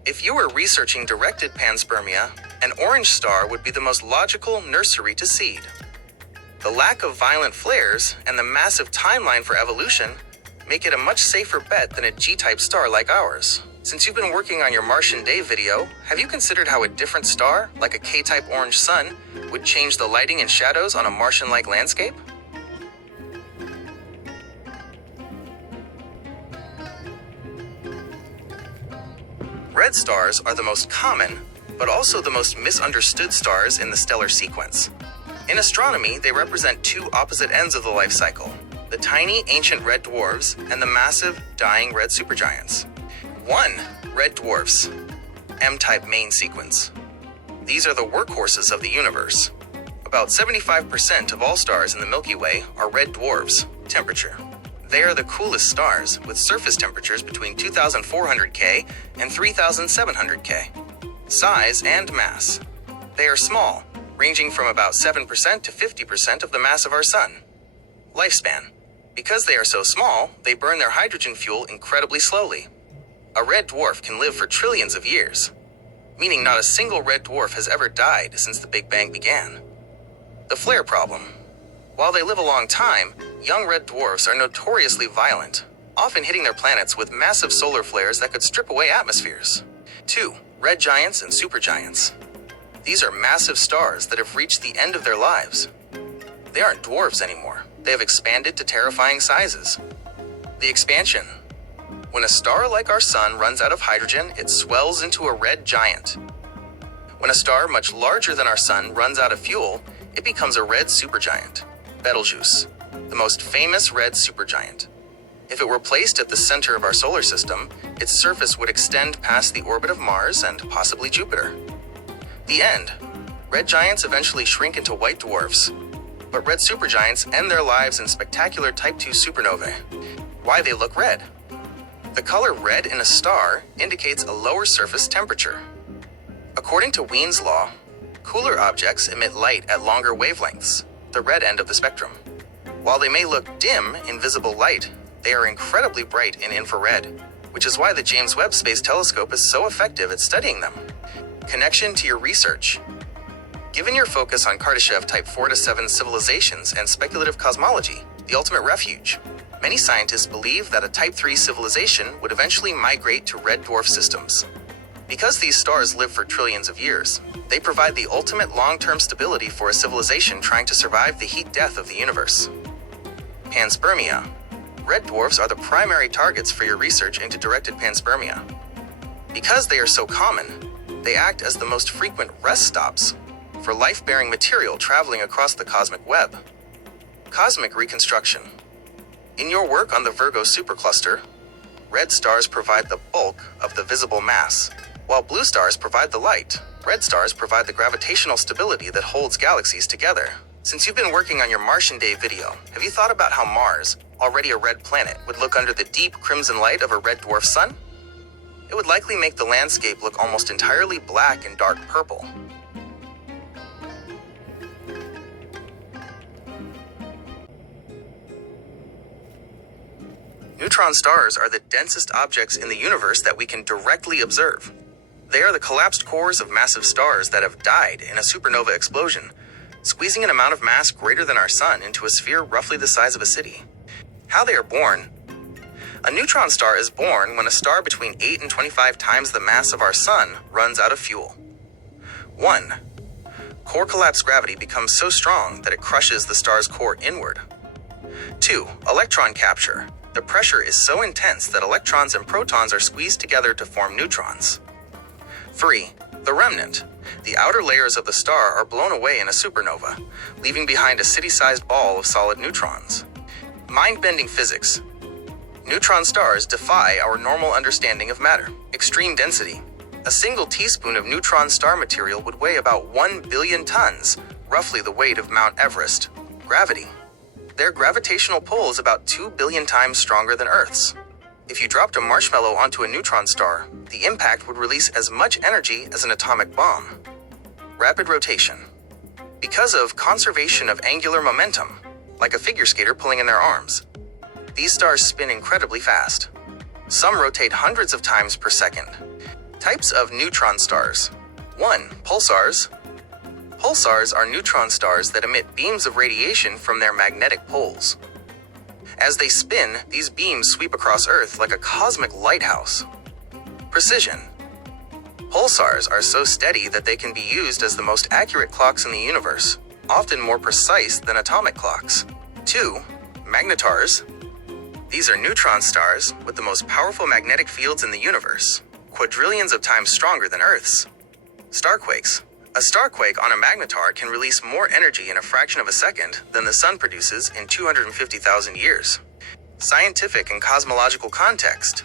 If you were researching directed panspermia, an orange star would be the most logical nursery to seed. The lack of violent flares and the massive timeline for evolution make it a much safer bet than a G-type star like ours. Since you've been working on your Martian Day video, have you considered how a different star, like a K-type orange sun, would change the lighting and shadows on a Martian-like landscape? Red stars are the most common, but also the most misunderstood stars in the stellar sequence. In astronomy, they represent two opposite ends of the life cycle: the tiny ancient red dwarfs and the massive dying red supergiants. 1. Red dwarfs. M-type main sequence. These are the workhorses of the universe. About 75% of all stars in the Milky Way are red dwarfs. Temperature. They are the coolest stars, with surface temperatures between 2,400 K and 3,700 K. Size and mass. They are small, ranging from about 7% to 50% of the mass of our Sun. Lifespan. Because they are so small, they burn their hydrogen fuel incredibly slowly. A red dwarf can live for trillions of years, meaning not a single red dwarf has ever died since the Big Bang began. The flare problem. While they live a long time, young red dwarfs are notoriously violent, often hitting their planets with massive solar flares that could strip away atmospheres. 2. Red giants and supergiants. These are massive stars that have reached the end of their lives. They aren't dwarfs anymore. They have expanded to terrifying sizes. The expansion. When a star like our Sun runs out of hydrogen, it swells into a red giant. When a star much larger than our Sun runs out of fuel, it becomes a red supergiant. Betelgeuse, the most famous red supergiant. If it were placed at the center of our solar system, its surface would extend past the orbit of Mars and possibly Jupiter. The end. Red giants eventually shrink into white dwarfs, but red supergiants end their lives in spectacular Type 2 supernovae. Why they look red? The color red in a star indicates a lower surface temperature. According to Wien's law, cooler objects emit light at longer wavelengths, the red end of the spectrum. While they may look dim in visible light, they are incredibly bright in infrared, which is why the James Webb Space Telescope is so effective at studying them. Connection to your research. Given your focus on Kardashev Type 4 to 7 civilizations and speculative cosmology, the ultimate refuge, many scientists believe that a Type 3 civilization would eventually migrate to red dwarf systems. Because these stars live for trillions of years, they provide the ultimate long-term stability for a civilization trying to survive the heat death of the universe. Panspermia. Red dwarfs are the primary targets for your research into directed panspermia. Because they are so common, they act as the most frequent rest stops for life-bearing material traveling across the cosmic web. Cosmic reconstruction. In your work on the Virgo supercluster, red stars provide the bulk of the visible mass, while blue stars provide the light. Red stars provide the gravitational stability that holds galaxies together. Since you've been working on your Martian Day video, have you thought about how Mars, already a red planet, would look under the deep crimson light of a red dwarf sun? It would likely make the landscape look almost entirely black and dark purple. Neutron stars are the densest objects in the universe that we can directly observe. They are the collapsed cores of massive stars that have died in a supernova explosion, squeezing an amount of mass greater than our sun into a sphere roughly the size of a city. How they are born. A neutron star is born when a star between 8 and 25 times the mass of our sun runs out of fuel. 1. Core collapse gravity becomes so strong that it crushes the star's core inward. 2. Electron capture. The pressure is so intense that electrons and protons are squeezed together to form neutrons. 3. The remnant. The outer layers of the star are blown away in a supernova, leaving behind a city-sized ball of solid neutrons. Mind-bending physics. Neutron stars defy our normal understanding of matter. Extreme density. A single teaspoon of neutron star material would weigh about 1 billion tons, roughly the weight of Mount Everest. Gravity. Their gravitational pull is about 2 billion times stronger than Earth's. If you dropped a marshmallow onto a neutron star, the impact would release as much energy as an atomic bomb. Rapid rotation. Because of conservation of angular momentum, like a figure skater pulling in their arms, these stars spin incredibly fast. Some rotate hundreds of times per second. Types of neutron stars. 1. Pulsars. Pulsars are neutron stars that emit beams of radiation from their magnetic poles. As they spin, these beams sweep across Earth like a cosmic lighthouse. Precision. Pulsars are so steady that they can be used as the most accurate clocks in the universe, often more precise than atomic clocks. 2. Magnetars. These are neutron stars with the most powerful magnetic fields in the universe, quadrillions of times stronger than Earth's. Starquakes. A starquake on a magnetar can release more energy in a fraction of a second than the sun produces in 250,000 years. Scientific and cosmological context.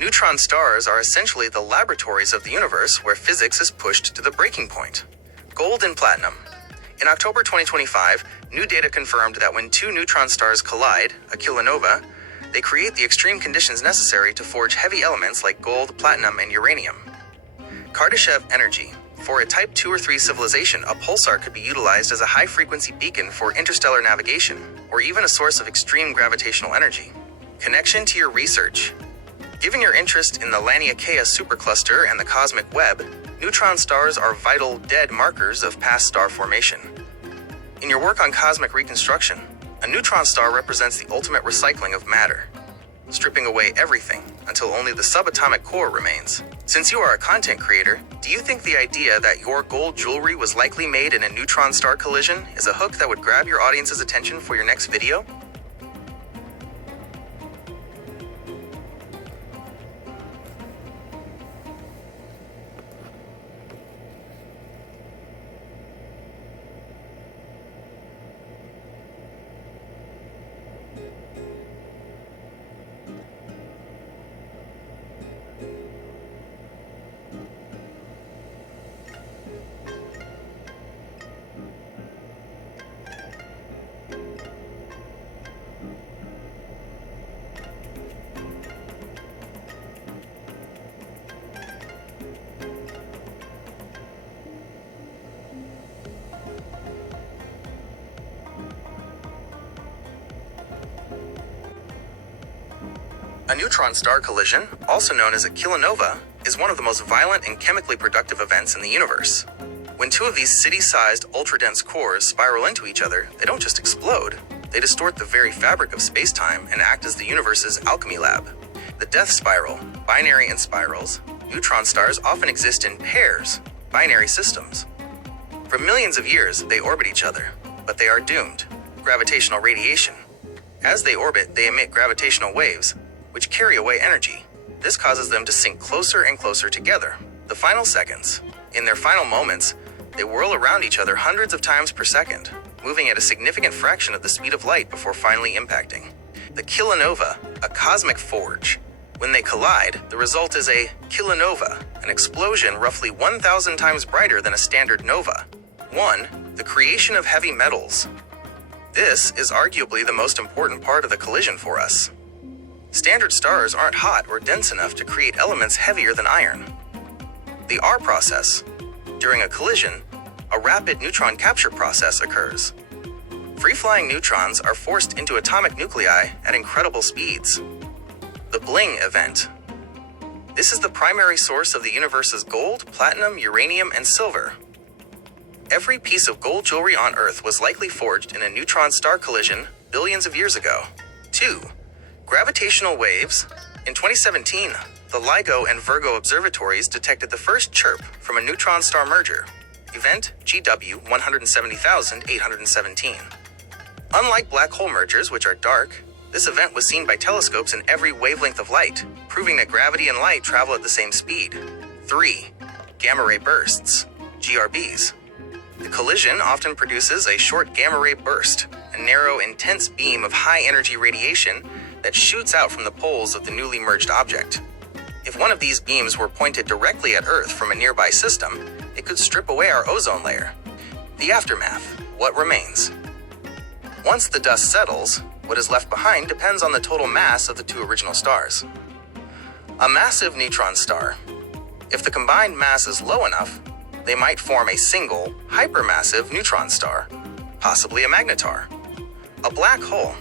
Neutron stars are essentially the laboratories of the universe where physics is pushed to the breaking point. Gold and platinum. In October 2025, new data confirmed that when two neutron stars collide, a kilonova, they create the extreme conditions necessary to forge heavy elements like gold, platinum, and uranium. Kardashev energy. For a Type 2 or 3 civilization, a pulsar could be utilized as a high-frequency beacon for interstellar navigation, or even a source of extreme gravitational energy. Connection to your research. Given your interest in the Laniakea supercluster and the cosmic web, neutron stars are vital dead markers of past star formation. In your work on cosmic reconstruction, a neutron star represents the ultimate recycling of matter, stripping away everything until only the subatomic core remains. Since you are a content creator, do you think the idea that your gold jewelry was likely made in a neutron star collision is a hook that would grab your audience's attention for your next video? A neutron star collision, also known as a kilonova, is one of the most violent and chemically productive events in the universe. When two of these city-sized, ultra-dense cores spiral into each other, they don't just explode, they distort the very fabric of space-time and act as the universe's alchemy lab. The death spiral, binary and spirals. Neutron stars often exist in pairs, binary systems. For millions of years, they orbit each other, but they are doomed. Gravitational radiation. As they orbit, they emit gravitational waves, which carry away energy. This causes them to sink closer and closer together. The final seconds. In their final moments, they whirl around each other hundreds of times per second, moving at a significant fraction of the speed of light before finally impacting. The kilonova, a cosmic forge. When they collide, the result is a kilonova, an explosion roughly 1,000 times brighter than a standard nova. 1. The creation of heavy metals. This is arguably the most important part of the collision for us. Standard stars aren't hot or dense enough to create elements heavier than iron. The R process. During a collision, a rapid neutron capture process occurs. Free-flying neutrons are forced into atomic nuclei at incredible speeds. The Bling event. This is the primary source of the universe's gold, platinum, uranium, and silver. Every piece of gold jewelry on Earth was likely forged in a neutron star collision billions of years ago. 2. Gravitational waves. In 2017, the LIGO and Virgo observatories detected the first chirp from a neutron star merger. Event GW 170,817. Unlike black hole mergers, which are dark, this event was seen by telescopes in every wavelength of light, proving that gravity and light travel at the same speed. 3. Gamma ray bursts, GRBs. The collision often produces a short gamma ray burst, a narrow, intense beam of high-energy radiation that shoots out from the poles of the newly merged object. If one of these beams were pointed directly at Earth from a nearby system, it could strip away our ozone layer. The aftermath, what remains? Once the dust settles, what is left behind depends on the total mass of the two original stars. A massive neutron star. If the combined mass is low enough, they might form a single, hypermassive neutron star, possibly a magnetar. A black hole.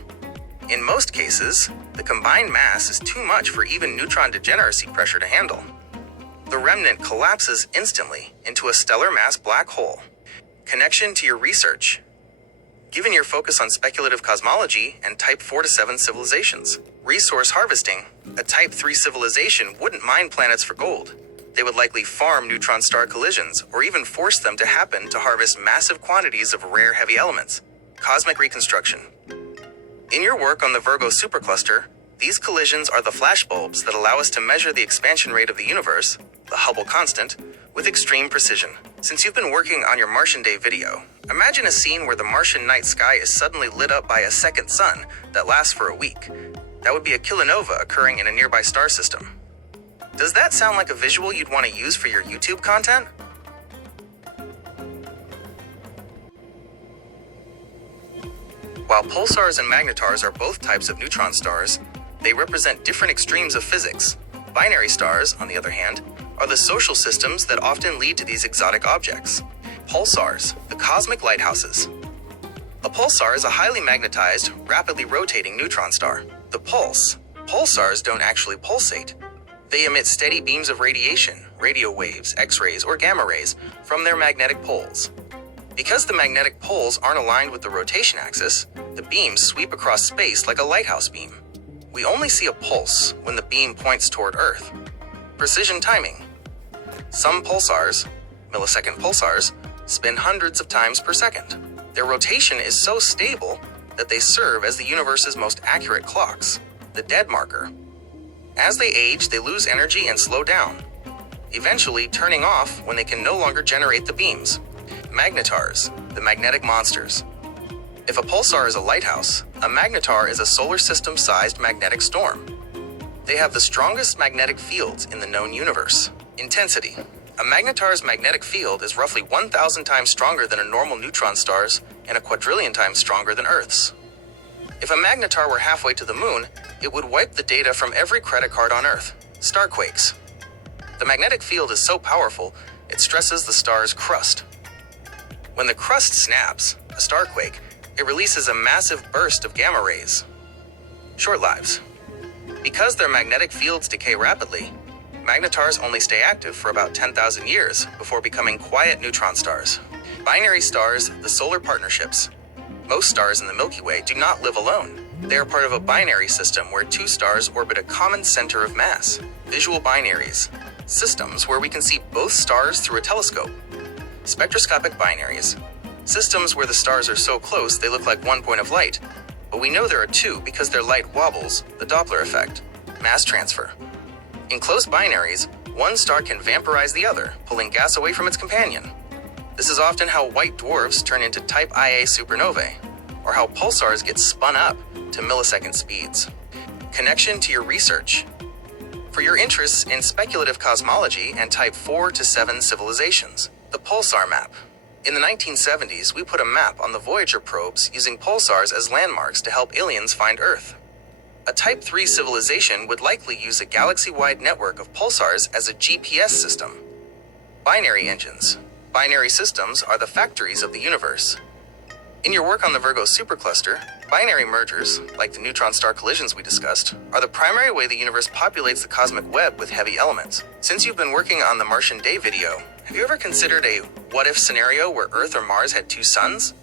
In most cases, the combined mass is too much for even neutron degeneracy pressure to handle. The remnant collapses instantly into a stellar mass black hole. Connection to your research. Given your focus on speculative cosmology and Type 4 to 7 civilizations, resource harvesting, a Type 3 civilization wouldn't mine planets for gold. They would likely farm neutron star collisions or even force them to happen to harvest massive quantities of rare heavy elements. Cosmic reconstruction. In your work on the Virgo supercluster, these collisions are the flashbulbs that allow us to measure the expansion rate of the universe, the Hubble constant, with extreme precision. Since you've been working on your Martian Day video, imagine a scene where the Martian night sky is suddenly lit up by a second sun that lasts for a week. That would be a kilonova occurring in a nearby star system. Does that sound like a visual you'd want to use for your YouTube content? While pulsars and magnetars are both types of neutron stars, they represent different extremes of physics. Binary stars, on the other hand, are the social systems that often lead to these exotic objects. Pulsars, the cosmic lighthouses. A pulsar is a highly magnetized, rapidly rotating neutron star. The pulsars don't actually pulsate. They emit steady beams of radiation, radio waves, X-rays, or gamma rays from their magnetic poles. Because the magnetic poles aren't aligned with the rotation axis, the beams sweep across space like a lighthouse beam. We only see a pulse when the beam points toward Earth. Precision timing. Some pulsars, millisecond pulsars, spin hundreds of times per second. Their rotation is so stable that they serve as the universe's most accurate clocks, the dead marker. As they age, they lose energy and slow down, eventually turning off when they can no longer generate the beams. Magnetars, the magnetic monsters. If a pulsar is a lighthouse, a magnetar is a solar system-sized magnetic storm. They have the strongest magnetic fields in the known universe. Intensity. A magnetar's magnetic field is roughly 1,000 times stronger than a normal neutron star's and a quadrillion times stronger than Earth's. If a magnetar were halfway to the moon, it would wipe the data from every credit card on Earth. Starquakes. The magnetic field is so powerful, it stresses the star's crust. When the crust snaps, a starquake, it releases a massive burst of gamma rays. Short lives. Because their magnetic fields decay rapidly, magnetars only stay active for about 10,000 years before becoming quiet neutron stars. Binary stars, the solar partnerships. Most stars in the Milky Way do not live alone. They are part of a binary system where two stars orbit a common center of mass. Visual binaries. Systems where we can see both stars through a telescope. Spectroscopic binaries. Systems where the stars are so close they look like one point of light, but we know there are two because their light wobbles, the Doppler effect. Mass transfer. In close binaries, one star can vampirize the other, pulling gas away from its companion. This is often how white dwarfs turn into type Ia supernovae, or how pulsars get spun up to millisecond speeds. Connection to your research. For your interests in speculative cosmology and type 4 to 7 civilizations, the pulsar map. In the 1970s, we put a map on the Voyager probes using pulsars as landmarks to help aliens find Earth. A Type 3 civilization would likely use a galaxy-wide network of pulsars as a GPS system. Binary engines. Binary systems are the factories of the universe. In your work on the Virgo supercluster, binary mergers, like the neutron-star collisions we discussed, are the primary way the universe populates the cosmic web with heavy elements. Since you've been working on the Martian Day video, have you ever considered a what-if scenario where Earth or Mars had two suns?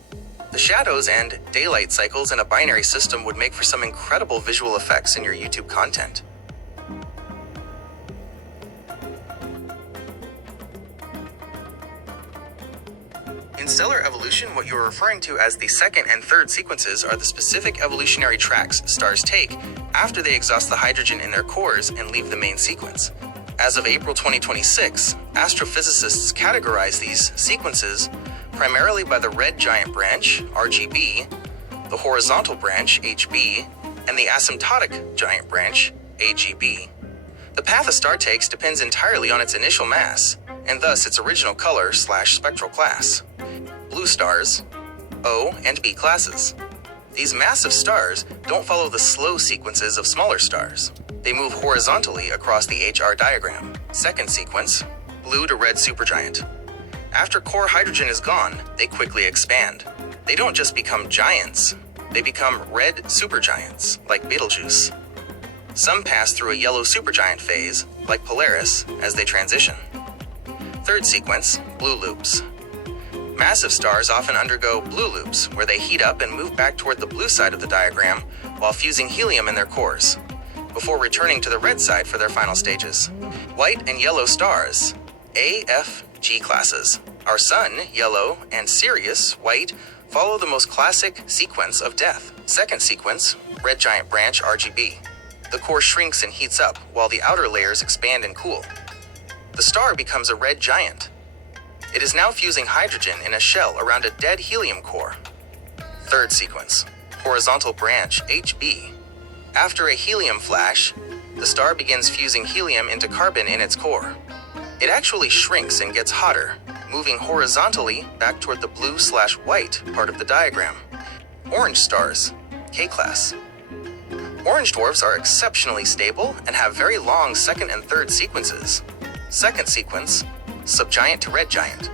The shadows and daylight cycles in a binary system would make for some incredible visual effects in your YouTube content. In stellar evolution, what you are referring to as the second and third sequences are the specific evolutionary tracks stars take after they exhaust the hydrogen in their cores and leave the main sequence. As of April 2026, astrophysicists categorize these sequences primarily by the red giant branch, RGB, the horizontal branch, HB, and the asymptotic giant branch, AGB. The path a star takes depends entirely on its initial mass, and thus its original color/spectral class. Blue stars, O and B classes. These massive stars don't follow the slow sequences of smaller stars. They move horizontally across the HR diagram. Second sequence, blue to red supergiant. After core hydrogen is gone, they quickly expand. They don't just become giants, they become red supergiants, like Betelgeuse. Some pass through a yellow supergiant phase, like Polaris, as they transition. Third sequence, blue loops. Massive stars often undergo blue loops, where they heat up and move back toward the blue side of the diagram while fusing helium in their cores, before returning to the red side for their final stages. White and yellow stars, A, F, G classes. Our Sun, yellow, and Sirius, white, follow the most classic sequence of death. Second sequence, red giant branch, RGB. The core shrinks and heats up, while the outer layers expand and cool. The star becomes a red giant. It is now fusing hydrogen in a shell around a dead helium core. Third sequence, horizontal branch, HB. After a helium flash, the star begins fusing helium into carbon in its core. It actually shrinks and gets hotter, moving horizontally back toward the blue/white part of the diagram. Orange stars, K-class. Orange dwarfs are exceptionally stable and have very long second and third sequences. Second sequence, subgiant to red giant.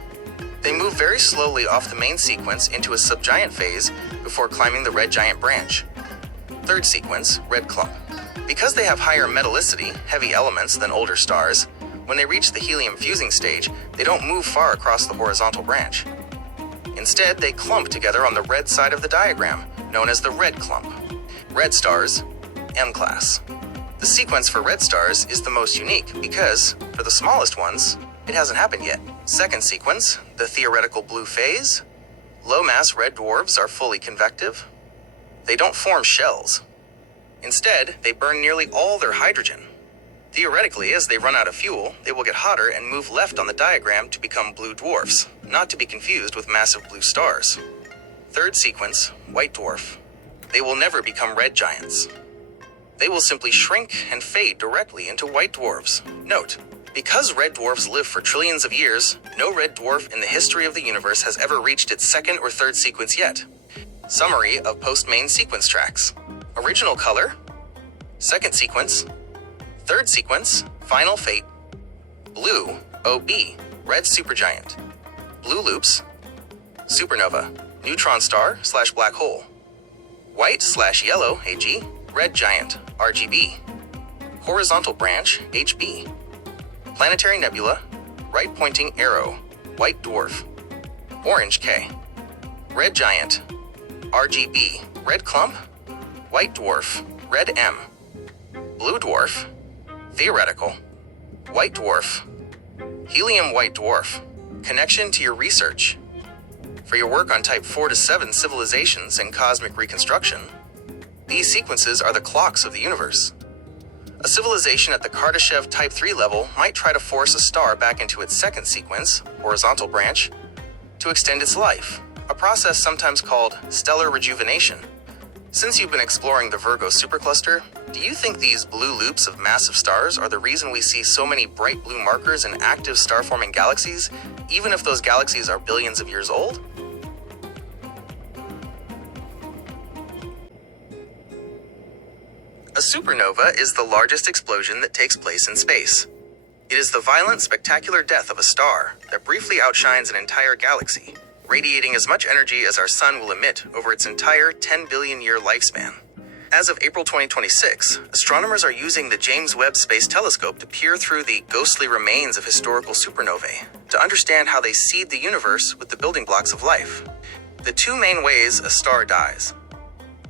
They move very slowly off the main sequence into a subgiant phase before climbing the red giant branch. Third sequence, red clump. Because they have higher metallicity, heavy elements, than older stars, when they reach the helium fusing stage, they don't move far across the horizontal branch. Instead, they clump together on the red side of the diagram, known as the red clump. Red stars, M-class. The sequence for red stars is the most unique because, for the smallest ones, it hasn't happened yet. Second sequence, the theoretical blue phase. Low-mass red dwarfs are fully convective. They don't form shells. Instead, they burn nearly all their hydrogen. Theoretically, as they run out of fuel, they will get hotter and move left on the diagram to become blue dwarfs, not to be confused with massive blue stars. Third sequence, white dwarf. They will never become red giants. They will simply shrink and fade directly into white dwarfs. Note, because red dwarfs live for trillions of years, no red dwarf in the history of the universe has ever reached its second or third sequence yet. Summary of post-main sequence tracks. Original color, second sequence, third sequence, final fate, blue, OB, red supergiant, blue loops, supernova, neutron star/black hole, white/yellow, AG, red giant, RGB, horizontal branch, HB, planetary nebula, right pointing arrow, white dwarf, orange K, red giant, RGB, red clump, White dwarf, red M. Blue dwarf, theoretical. White dwarf, helium white dwarf. Connection to your research. For your work on Type 4 to 7 civilizations and cosmic reconstruction, these sequences are the clocks of the universe. A civilization at the Kardashev Type 3 level might try to force a star back into its second sequence, horizontal branch, to extend its life, a process sometimes called stellar rejuvenation. Since you've been exploring the Virgo supercluster, do you think these blue loops of massive stars are the reason we see so many bright blue markers in active star-forming galaxies, even if those galaxies are billions of years old? A supernova is the largest explosion that takes place in space. It is the violent, spectacular death of a star that briefly outshines an entire galaxy, radiating as much energy as our sun will emit over its entire 10 billion-year lifespan. As of April 2026, astronomers are using the James Webb Space Telescope to peer through the ghostly remains of historical supernovae to understand how they seed the universe with the building blocks of life. The two main ways a star dies.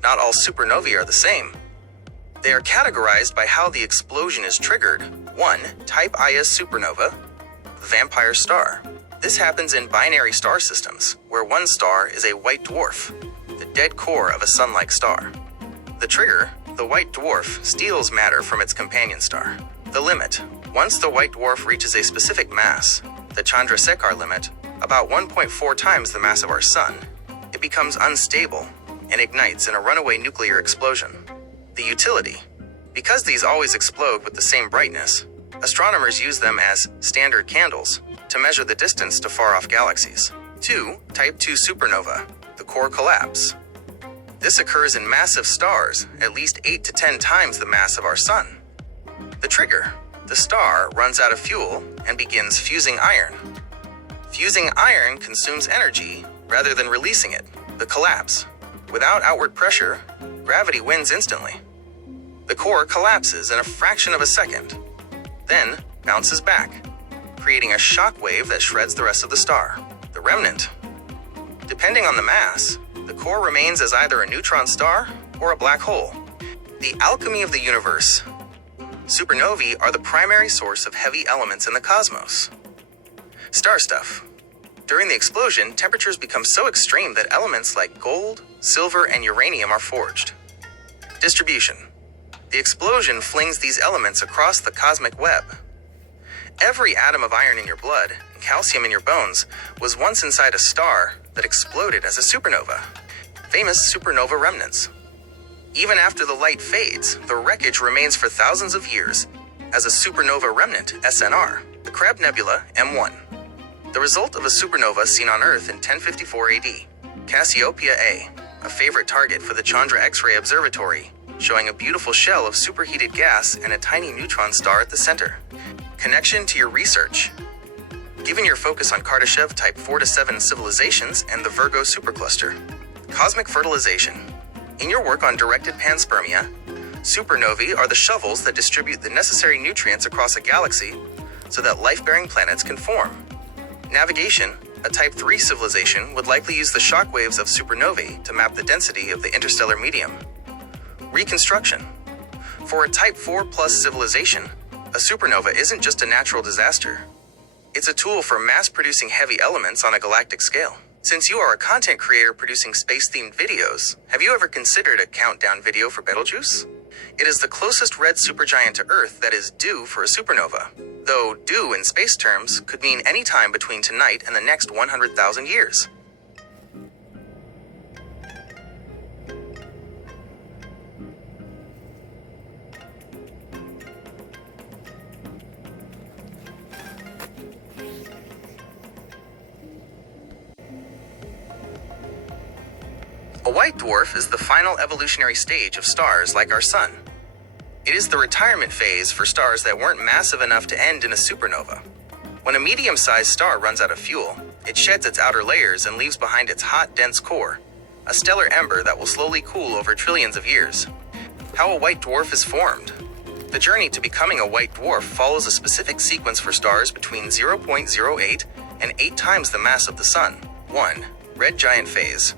Not all supernovae are the same. They are categorized by how the explosion is triggered. 1. Type Ia supernova, vampire star. This happens in binary star systems, where one star is a white dwarf, the dead core of a sun-like star. The trigger, the white dwarf, steals matter from its companion star. The limit. Once the white dwarf reaches a specific mass, the Chandrasekhar limit, about 1.4 times the mass of our sun, it becomes unstable and ignites in a runaway nuclear explosion. The utility. Because these always explode with the same brightness, astronomers use them as standard candles to measure the distance to far-off galaxies. 2. Type 2 supernova, the core collapse. This occurs in massive stars, at least 8 to 10 times the mass of our sun. The trigger. The star runs out of fuel and begins fusing iron. Fusing iron consumes energy rather than releasing it. The collapse. Without outward pressure, gravity wins instantly. The core collapses in a fraction of a second, then bounces back, creating a shock wave that shreds the rest of the star. The remnant. Depending on the mass, the core remains as either a neutron star or a black hole. The alchemy of the universe. Supernovae are the primary source of heavy elements in the cosmos. Star stuff. During the explosion, temperatures become so extreme that elements like gold, silver, and uranium are forged. Distribution. The explosion flings these elements across the cosmic web. Every atom of iron in your blood and calcium in your bones was once inside a star that exploded as a supernova. Famous supernova remnants. Even after the light fades, the wreckage remains for thousands of years as a supernova remnant, SNR, the Crab Nebula, M1. The result of a supernova seen on Earth in 1054 AD. Cassiopeia A, a favorite target for the Chandra X-ray Observatory, showing a beautiful shell of superheated gas and a tiny neutron star at the center. Connection to your research. Given your focus on Kardashev Type 4 to 7 civilizations and the Virgo supercluster. Cosmic fertilization. In your work on directed panspermia, supernovae are the shovels that distribute the necessary nutrients across a galaxy so that life-bearing planets can form. Navigation. A Type 3 civilization would likely use the shockwaves of supernovae to map the density of the interstellar medium. Reconstruction. For a Type 4 plus civilization, a supernova isn't just a natural disaster. It's a tool for mass-producing heavy elements on a galactic scale. Since you are a content creator producing space-themed videos, have you ever considered a countdown video for Betelgeuse? It is the closest red supergiant to Earth that is due for a supernova, though due in space terms could mean any time between tonight and the next 100,000 years. A white dwarf is the final evolutionary stage of stars like our sun. It is the retirement phase for stars that weren't massive enough to end in a supernova. When a medium-sized star runs out of fuel, it sheds its outer layers and leaves behind its hot, dense core, a stellar ember that will slowly cool over trillions of years. How a white dwarf is formed. The journey to becoming a white dwarf follows a specific sequence for stars between 0.08 and 8 times the mass of the sun. 1. Red giant phase.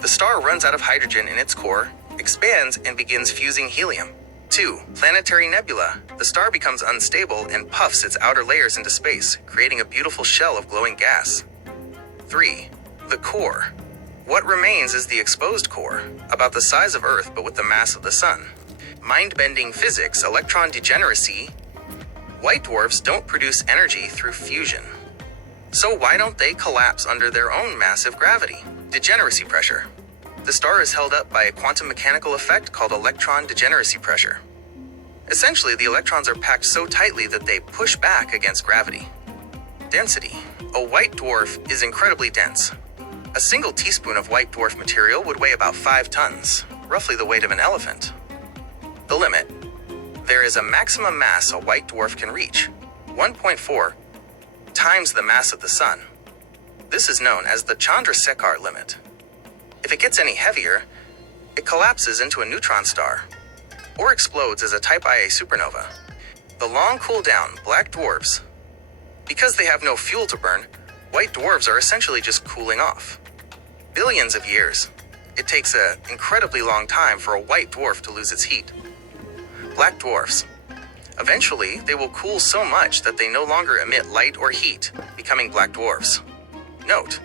The star runs out of hydrogen in its core expands and begins fusing helium. 2. Planetary nebula. The star becomes unstable and puffs its outer layers into space, creating a beautiful shell of glowing gas. 3. The core. What remains is the exposed core, about the size of Earth but with the mass of the Sun. Mind-bending physics, electron degeneracy. White dwarfs don't produce energy through fusion. So why don't they collapse under their own massive gravity? Degeneracy pressure. The star is held up by a quantum mechanical effect called electron degeneracy pressure. Essentially, the electrons are packed so tightly that they push back against gravity. Density. A white dwarf is incredibly dense. A single teaspoon of white dwarf material would weigh about 5 tons, roughly the weight of an elephant. The limit. There is a maximum mass a white dwarf can reach, 1.4 times the mass of the Sun. This is known as the Chandrasekhar limit. If it gets any heavier, it collapses into a neutron star, or explodes as a Type Ia supernova. The long cool-down black dwarfs. Because they have no fuel to burn, white dwarfs are essentially just cooling off. Billions of years. It takes an incredibly long time for a white dwarf to lose its heat. Black dwarfs. Eventually, they will cool so much that they no longer emit light or heat, becoming black dwarfs. Note: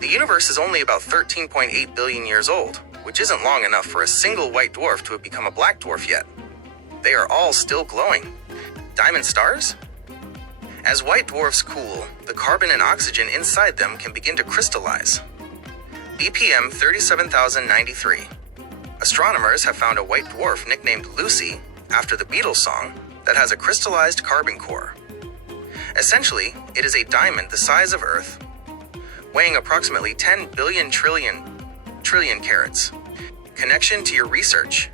the universe is only about 13.8 billion years old, which isn't long enough for a single white dwarf to have become a black dwarf yet. They are all still glowing. Diamond stars? As white dwarfs cool, the carbon and oxygen inside them can begin to crystallize. BPM 37093. Astronomers have found a white dwarf nicknamed Lucy, after the Beatles song, that has a crystallized carbon core. Essentially, it is a diamond the size of Earth, weighing approximately 10 billion trillion carats. Connection to your research.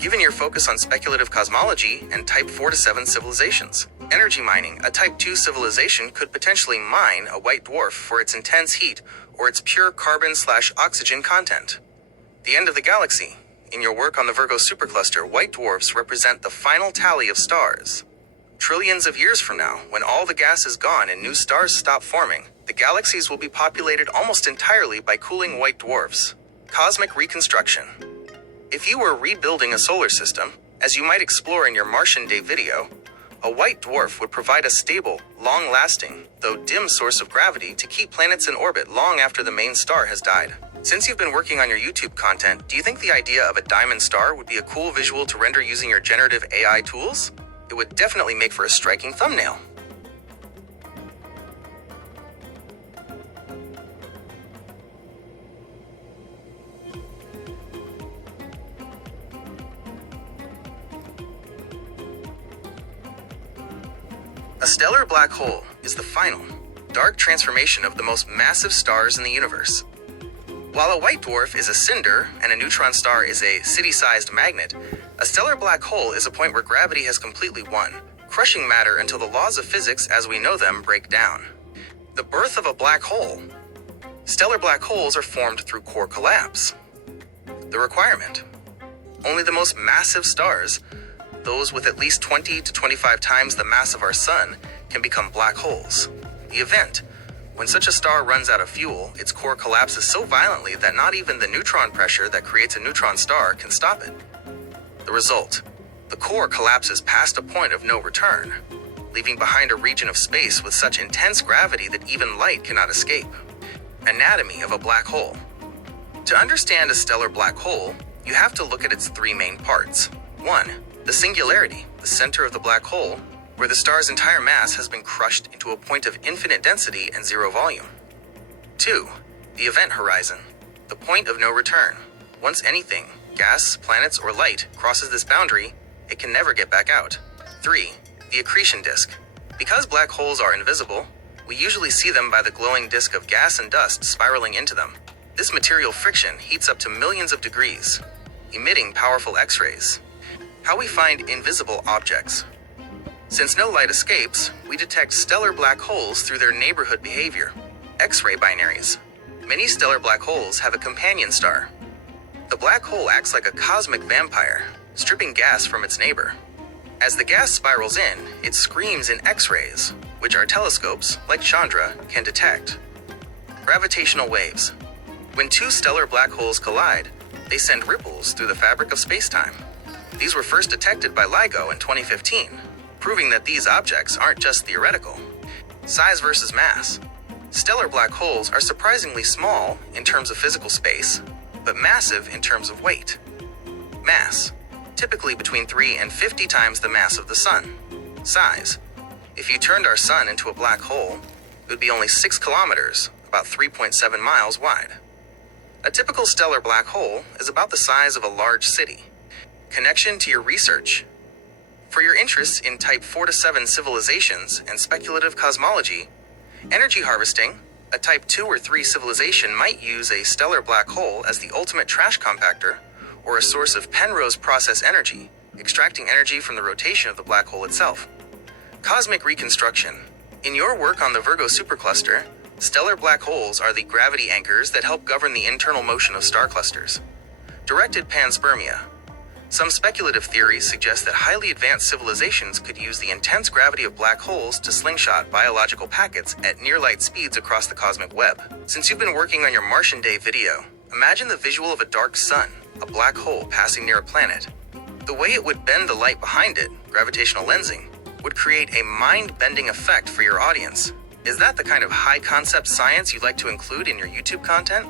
Given your focus on speculative cosmology and Type 4 to 7 civilizations, energy mining, a Type 2 civilization could potentially mine a white dwarf for its intense heat or its pure carbon/oxygen content. The end of the galaxy. In your work on the Virgo supercluster, white dwarfs represent the final tally of stars. Trillions of years from now, when all the gas is gone and new stars stop forming, the galaxies will be populated almost entirely by cooling white dwarfs. Cosmic reconstruction. If you were rebuilding a solar system, as you might explore in your Martian Day video, a white dwarf would provide a stable, long-lasting, though dim source of gravity to keep planets in orbit long after the main star has died. Since you've been working on your YouTube content, do you think the idea of a diamond star would be a cool visual to render using your generative AI tools? It would definitely make for a striking thumbnail. A stellar black hole is the final, dark transformation of the most massive stars in the universe. While a white dwarf is a cinder and a neutron star is a city-sized magnet, a stellar black hole is a point where gravity has completely won, crushing matter until the laws of physics as we know them break down. The birth of a black hole. Stellar black holes are formed through core collapse. The requirement. Only the most massive stars, those with at least 20 to 25 times the mass of our Sun, can become black holes. The event. When such a star runs out of fuel, its core collapses so violently that not even the neutron pressure that creates a neutron star can stop it. The result. The core collapses past a point of no return, leaving behind a region of space with such intense gravity that even light cannot escape. Anatomy of a black hole. To understand a stellar black hole, you have to look at its 3 main parts. 1. The singularity, the center of the black hole, where the star's entire mass has been crushed into a point of infinite density and 0 volume. 2. The event horizon, the point of no return. Once anything, gas, planets, or light, crosses this boundary, it can never get back out. 3. The accretion disk. Because black holes are invisible, we usually see them by the glowing disk of gas and dust spiraling into them. This material friction heats up to millions of degrees, emitting powerful X-rays. How we find invisible objects. Since no light escapes, we detect stellar black holes through their neighborhood behavior. X-ray binaries. Many stellar black holes have a companion star. The black hole acts like a cosmic vampire, stripping gas from its neighbor. As the gas spirals in, it screams in X-rays, which our telescopes, like Chandra, can detect. Gravitational waves. When 2 stellar black holes collide, They send ripples through the fabric of space-time. These were first detected by LIGO in 2015, proving that these objects aren't just theoretical. Size versus mass. Stellar black holes are surprisingly small in terms of physical space, but massive in terms of weight. Mass. Typically between 3 and 50 times the mass of the Sun. Size. If you turned our Sun into a black hole, it would be only 6 kilometers, about 3.7 miles wide. A typical stellar black hole is about the size of a large city. Connection to your research. For your interests in Type 4 to 7 civilizations and speculative cosmology, energy harvesting, a Type 2 or 3 civilization might use a stellar black hole as the ultimate trash compactor or a source of Penrose process energy, extracting energy from the rotation of the black hole itself. Cosmic reconstruction. In your work on the Virgo supercluster, stellar black holes are the gravity anchors that help govern the internal motion of star clusters. Directed panspermia. Some speculative theories suggest that highly advanced civilizations could use the intense gravity of black holes to slingshot biological packets at near-light speeds across the cosmic web. Since you've been working on your Martian Day video, imagine the visual of a dark sun, a black hole passing near a planet. The way it would bend the light behind it, gravitational lensing, would create a mind-bending effect for your audience. Is that the kind of high-concept science you'd like to include in your YouTube content?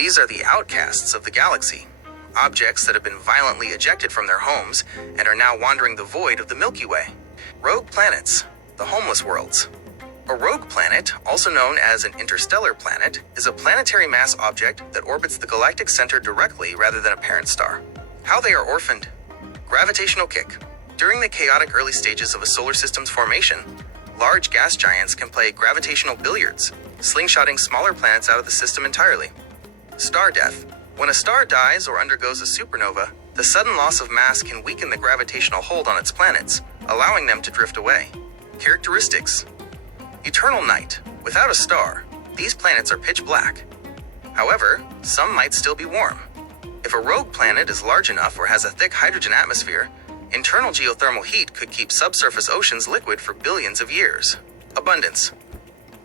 These are the outcasts of the galaxy, objects that have been violently ejected from their homes and are now wandering the void of the Milky Way. Rogue planets, the homeless worlds. A rogue planet, also known as an interstellar planet, is a planetary mass object that orbits the galactic center directly rather than a parent star. How they are orphaned. Gravitational kick. During the chaotic early stages of a solar system's formation, large gas giants can play gravitational billiards, slingshotting smaller planets out of the system entirely. Star death. When a star dies or undergoes a supernova, the sudden loss of mass can weaken the gravitational hold on its planets, allowing them to drift away. Characteristics. Eternal night. Without a star, these planets are pitch black. However, some might still be warm. If a rogue planet is large enough or has a thick hydrogen atmosphere, internal geothermal heat could keep subsurface oceans liquid for billions of years. Abundance.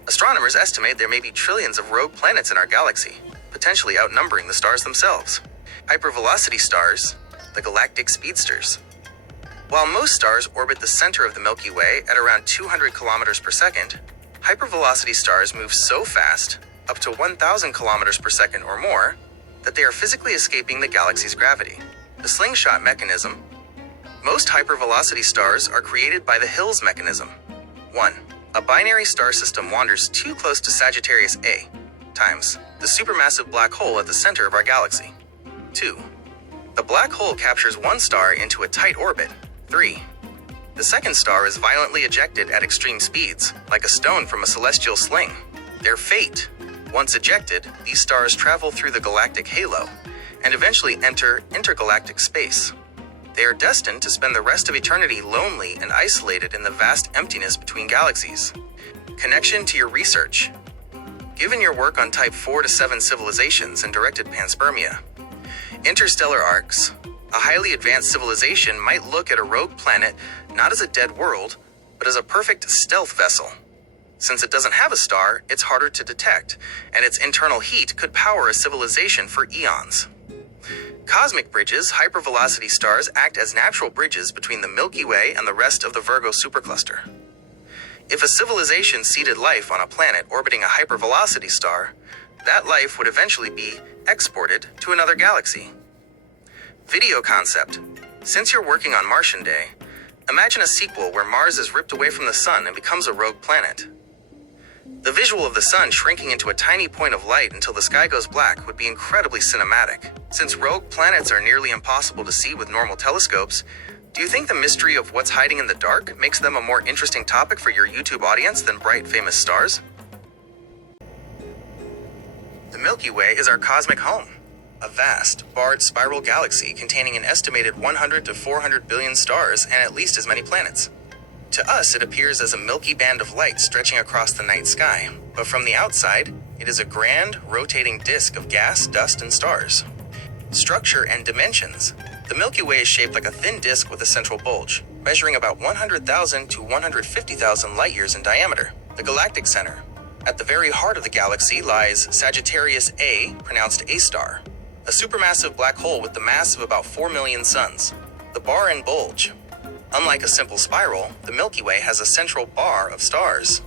Astronomers estimate there may be trillions of rogue planets in our galaxy, potentially outnumbering the stars themselves. Hypervelocity stars, the galactic speedsters. While most stars orbit the center of the Milky Way at around 200 kilometers per second, hypervelocity stars move so fast, up to 1,000 kilometers per second or more, that they are physically escaping the galaxy's gravity. The slingshot mechanism. Most hypervelocity stars are created by the Hills mechanism. 1. A binary star system wanders too close to Sagittarius A times the supermassive black hole at the center of our galaxy. 2. The black hole captures one star into a tight orbit. 3. The second star is violently ejected at extreme speeds, like a stone from a celestial sling. Their fate. Once ejected, these stars travel through the galactic halo and eventually enter intergalactic space. They are destined to spend the rest of eternity lonely and isolated in the vast emptiness between galaxies. Connection to your research. Given your work on Type 4 to 7 civilizations and directed panspermia, interstellar arcs, a highly advanced civilization might look at a rogue planet not as a dead world, but as a perfect stealth vessel. Since it doesn't have a star, it's harder to detect, and its internal heat could power a civilization for eons. Cosmic bridges, hypervelocity stars act as natural bridges between the Milky Way and the rest of the Virgo supercluster. If a civilization seeded life on a planet orbiting a hypervelocity star, that life would eventually be exported to another galaxy. Video concept. Since you're working on Martian Day, imagine a sequel where Mars is ripped away from the Sun and becomes a rogue planet. The visual of the Sun shrinking into a tiny point of light until the sky goes black would be incredibly cinematic. Since rogue planets are nearly impossible to see with normal telescopes, do you think the mystery of what's hiding in the dark makes them a more interesting topic for your YouTube audience than bright, famous stars? The Milky Way is our cosmic home, a vast, barred spiral galaxy containing an estimated 100 to 400 billion stars and at least as many planets. To us, it appears as a milky band of light stretching across the night sky, but from the outside, it is a grand, rotating disk of gas, dust, and stars. Structure and dimensions. The Milky Way is shaped like a thin disk with a central bulge, measuring about 100,000 to 150,000 light-years in diameter. The galactic center. At the very heart of the galaxy lies Sagittarius A, pronounced A star, a supermassive black hole with the mass of about 4 million suns. The bar and bulge. Unlike a simple spiral, the Milky Way has a central bar of stars.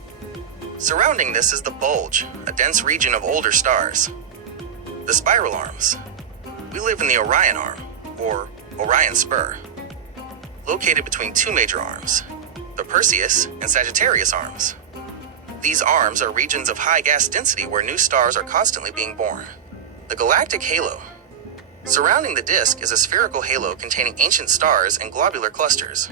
Surrounding this is the bulge, a dense region of older stars. The spiral arms. We live in the Orion arm, or Orion spur, located between two major arms, the Perseus and Sagittarius arms. These arms are regions of high gas density where new stars are constantly being born. The galactic halo. Surrounding the disk is a spherical halo containing ancient stars and globular clusters,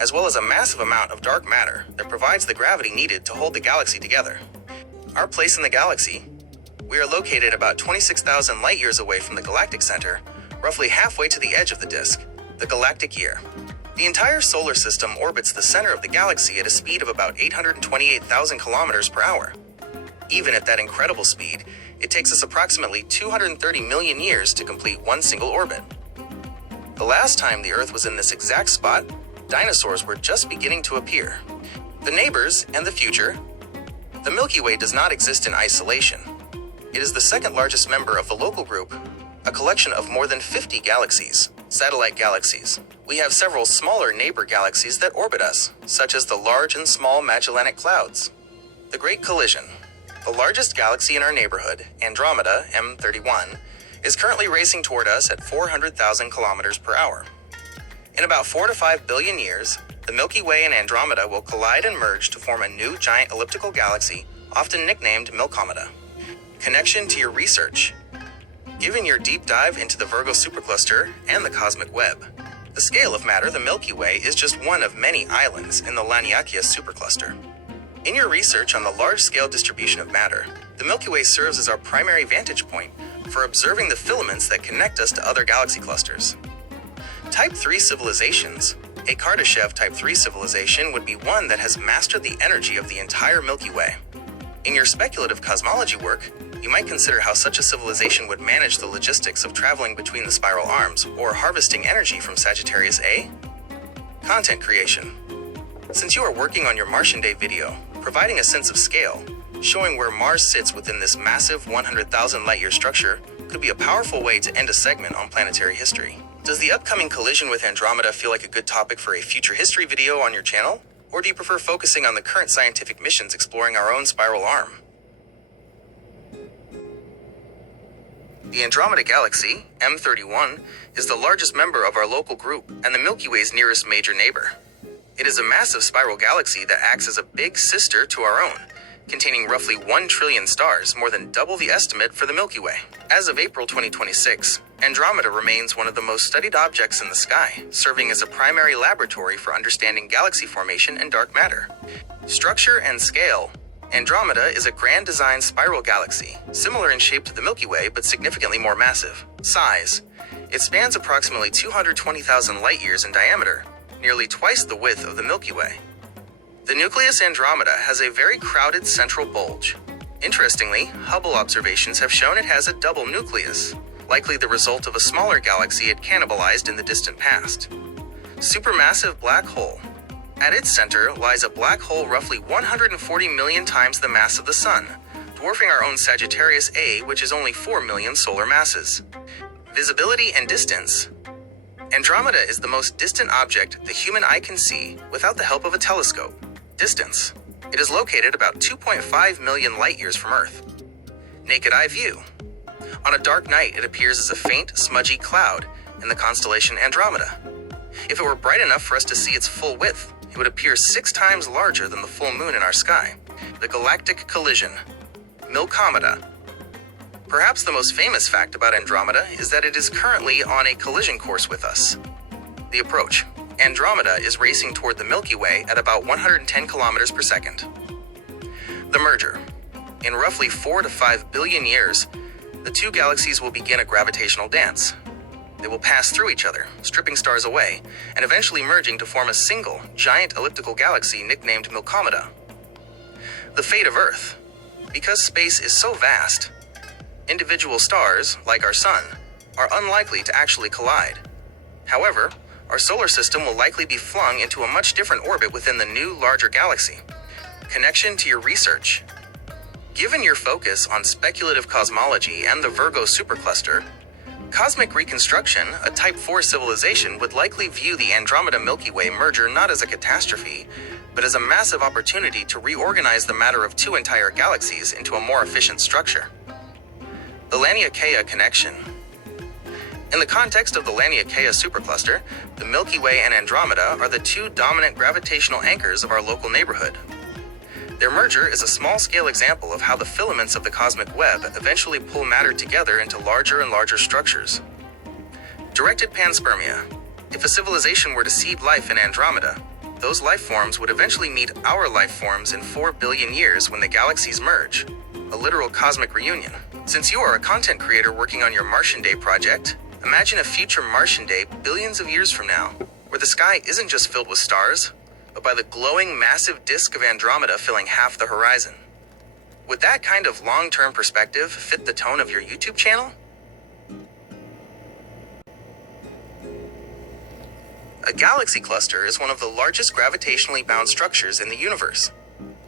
as well as a massive amount of dark matter that provides the gravity needed to hold the galaxy together. Our place in the galaxy. We are located about 26,000 light-years away from the galactic center, roughly halfway to the edge of the disk, the galactic year. The entire solar system orbits the center of the galaxy at a speed of about 828,000 kilometers per hour. Even at that incredible speed, it takes us approximately 230 million years to complete one single orbit. The last time the Earth was in this exact spot, dinosaurs were just beginning to appear. The neighbors and the future. The Milky Way does not exist in isolation. It is the second largest member of the local group, a collection of more than 50 galaxies, satellite galaxies. We have several smaller neighbor galaxies that orbit us, such as the Large and Small Magellanic Clouds. The Great Collision. The largest galaxy in our neighborhood, Andromeda M31, is currently racing toward us at 400,000 kilometers per hour. In about 4 to 5 billion years, the Milky Way and Andromeda will collide and merge to form a new giant elliptical galaxy, often nicknamed Milkomeda. Connection to your research. Given your deep dive into the Virgo supercluster and the cosmic web, the scale of matter, the Milky Way is just one of many islands in the Laniakea supercluster. In your research on the large-scale distribution of matter, the Milky Way serves as our primary vantage point for observing the filaments that connect us to other galaxy clusters. Type 3 civilizations. A Kardashev Type 3 civilization would be one that has mastered the energy of the entire Milky Way. In your speculative cosmology work, you might consider how such a civilization would manage the logistics of traveling between the spiral arms or harvesting energy from Sagittarius A. Content creation. Since you are working on your Martian Day video, providing a sense of scale, showing where Mars sits within this massive 100,000 light-year structure could be a powerful way to end a segment on planetary history. Does the upcoming collision with Andromeda feel like a good topic for a future history video on your channel? Or do you prefer focusing on the current scientific missions exploring our own spiral arm? The Andromeda Galaxy, M31, is the largest member of our local group and the Milky Way's nearest major neighbor. It is a massive spiral galaxy that acts as a big sister to our own, containing roughly 1 trillion stars, more than double the estimate for the Milky Way. As of April 2026, Andromeda remains one of the most studied objects in the sky, serving as a primary laboratory for understanding galaxy formation and dark matter. Structure and scale. Andromeda is a grand design spiral galaxy, similar in shape to the Milky Way but significantly more massive. Size. It spans approximately 220,000 light-years in diameter, nearly twice the width of the Milky Way. The nucleus Andromeda has a very crowded central bulge. Interestingly, Hubble observations have shown it has a double nucleus, likely the result of a smaller galaxy it cannibalized in the distant past. Supermassive black hole. At its center lies a black hole roughly 140 million times the mass of the Sun, dwarfing our own Sagittarius A, which is only 4 million solar masses. Visibility and distance. Andromeda is the most distant object the human eye can see without the help of a telescope. Distance. It is located about 2.5 million light-years from Earth. Naked eye view. On a dark night, it appears as a faint, smudgy cloud in the constellation Andromeda. If it were bright enough for us to see its full width, it would appear 6 times larger than the full moon in our sky. The galactic collision. Milkomeda. Perhaps the most famous fact about Andromeda is that it is currently on a collision course with us. The approach. Andromeda is racing toward the Milky Way at about 110 kilometers per second. The merger. In roughly 4 to 5 billion years, the two galaxies will begin a gravitational dance. They will pass through each other, stripping stars away, and eventually merging to form a single, giant elliptical galaxy nicknamed Milkomeda. The fate of Earth. Because space is so vast, individual stars, like our Sun, are unlikely to actually collide. However, our solar system will likely be flung into a much different orbit within the new, larger galaxy. Connection to your research. Given your focus on speculative cosmology and the Virgo supercluster, cosmic reconstruction, a Type 4 civilization, would likely view the Andromeda-Milky Way merger not as a catastrophe, but as a massive opportunity to reorganize the matter of two entire galaxies into a more efficient structure. The Laniakea connection. In the context of the Laniakea supercluster, the Milky Way and Andromeda are the two dominant gravitational anchors of our local neighborhood. Their merger is a small-scale example of how the filaments of the cosmic web eventually pull matter together into larger and larger structures. Directed panspermia. If a civilization were to seed life in Andromeda, those life forms would eventually meet our life forms in 4 billion years when the galaxies merge, a literal cosmic reunion. Since you are a content creator working on your Martian Day project, imagine a future Martian Day billions of years from now, where the sky isn't just filled with stars, but by the glowing massive disk of Andromeda filling half the horizon. Would that kind of long-term perspective fit the tone of your YouTube channel? A galaxy cluster is one of the largest gravitationally bound structures in the universe.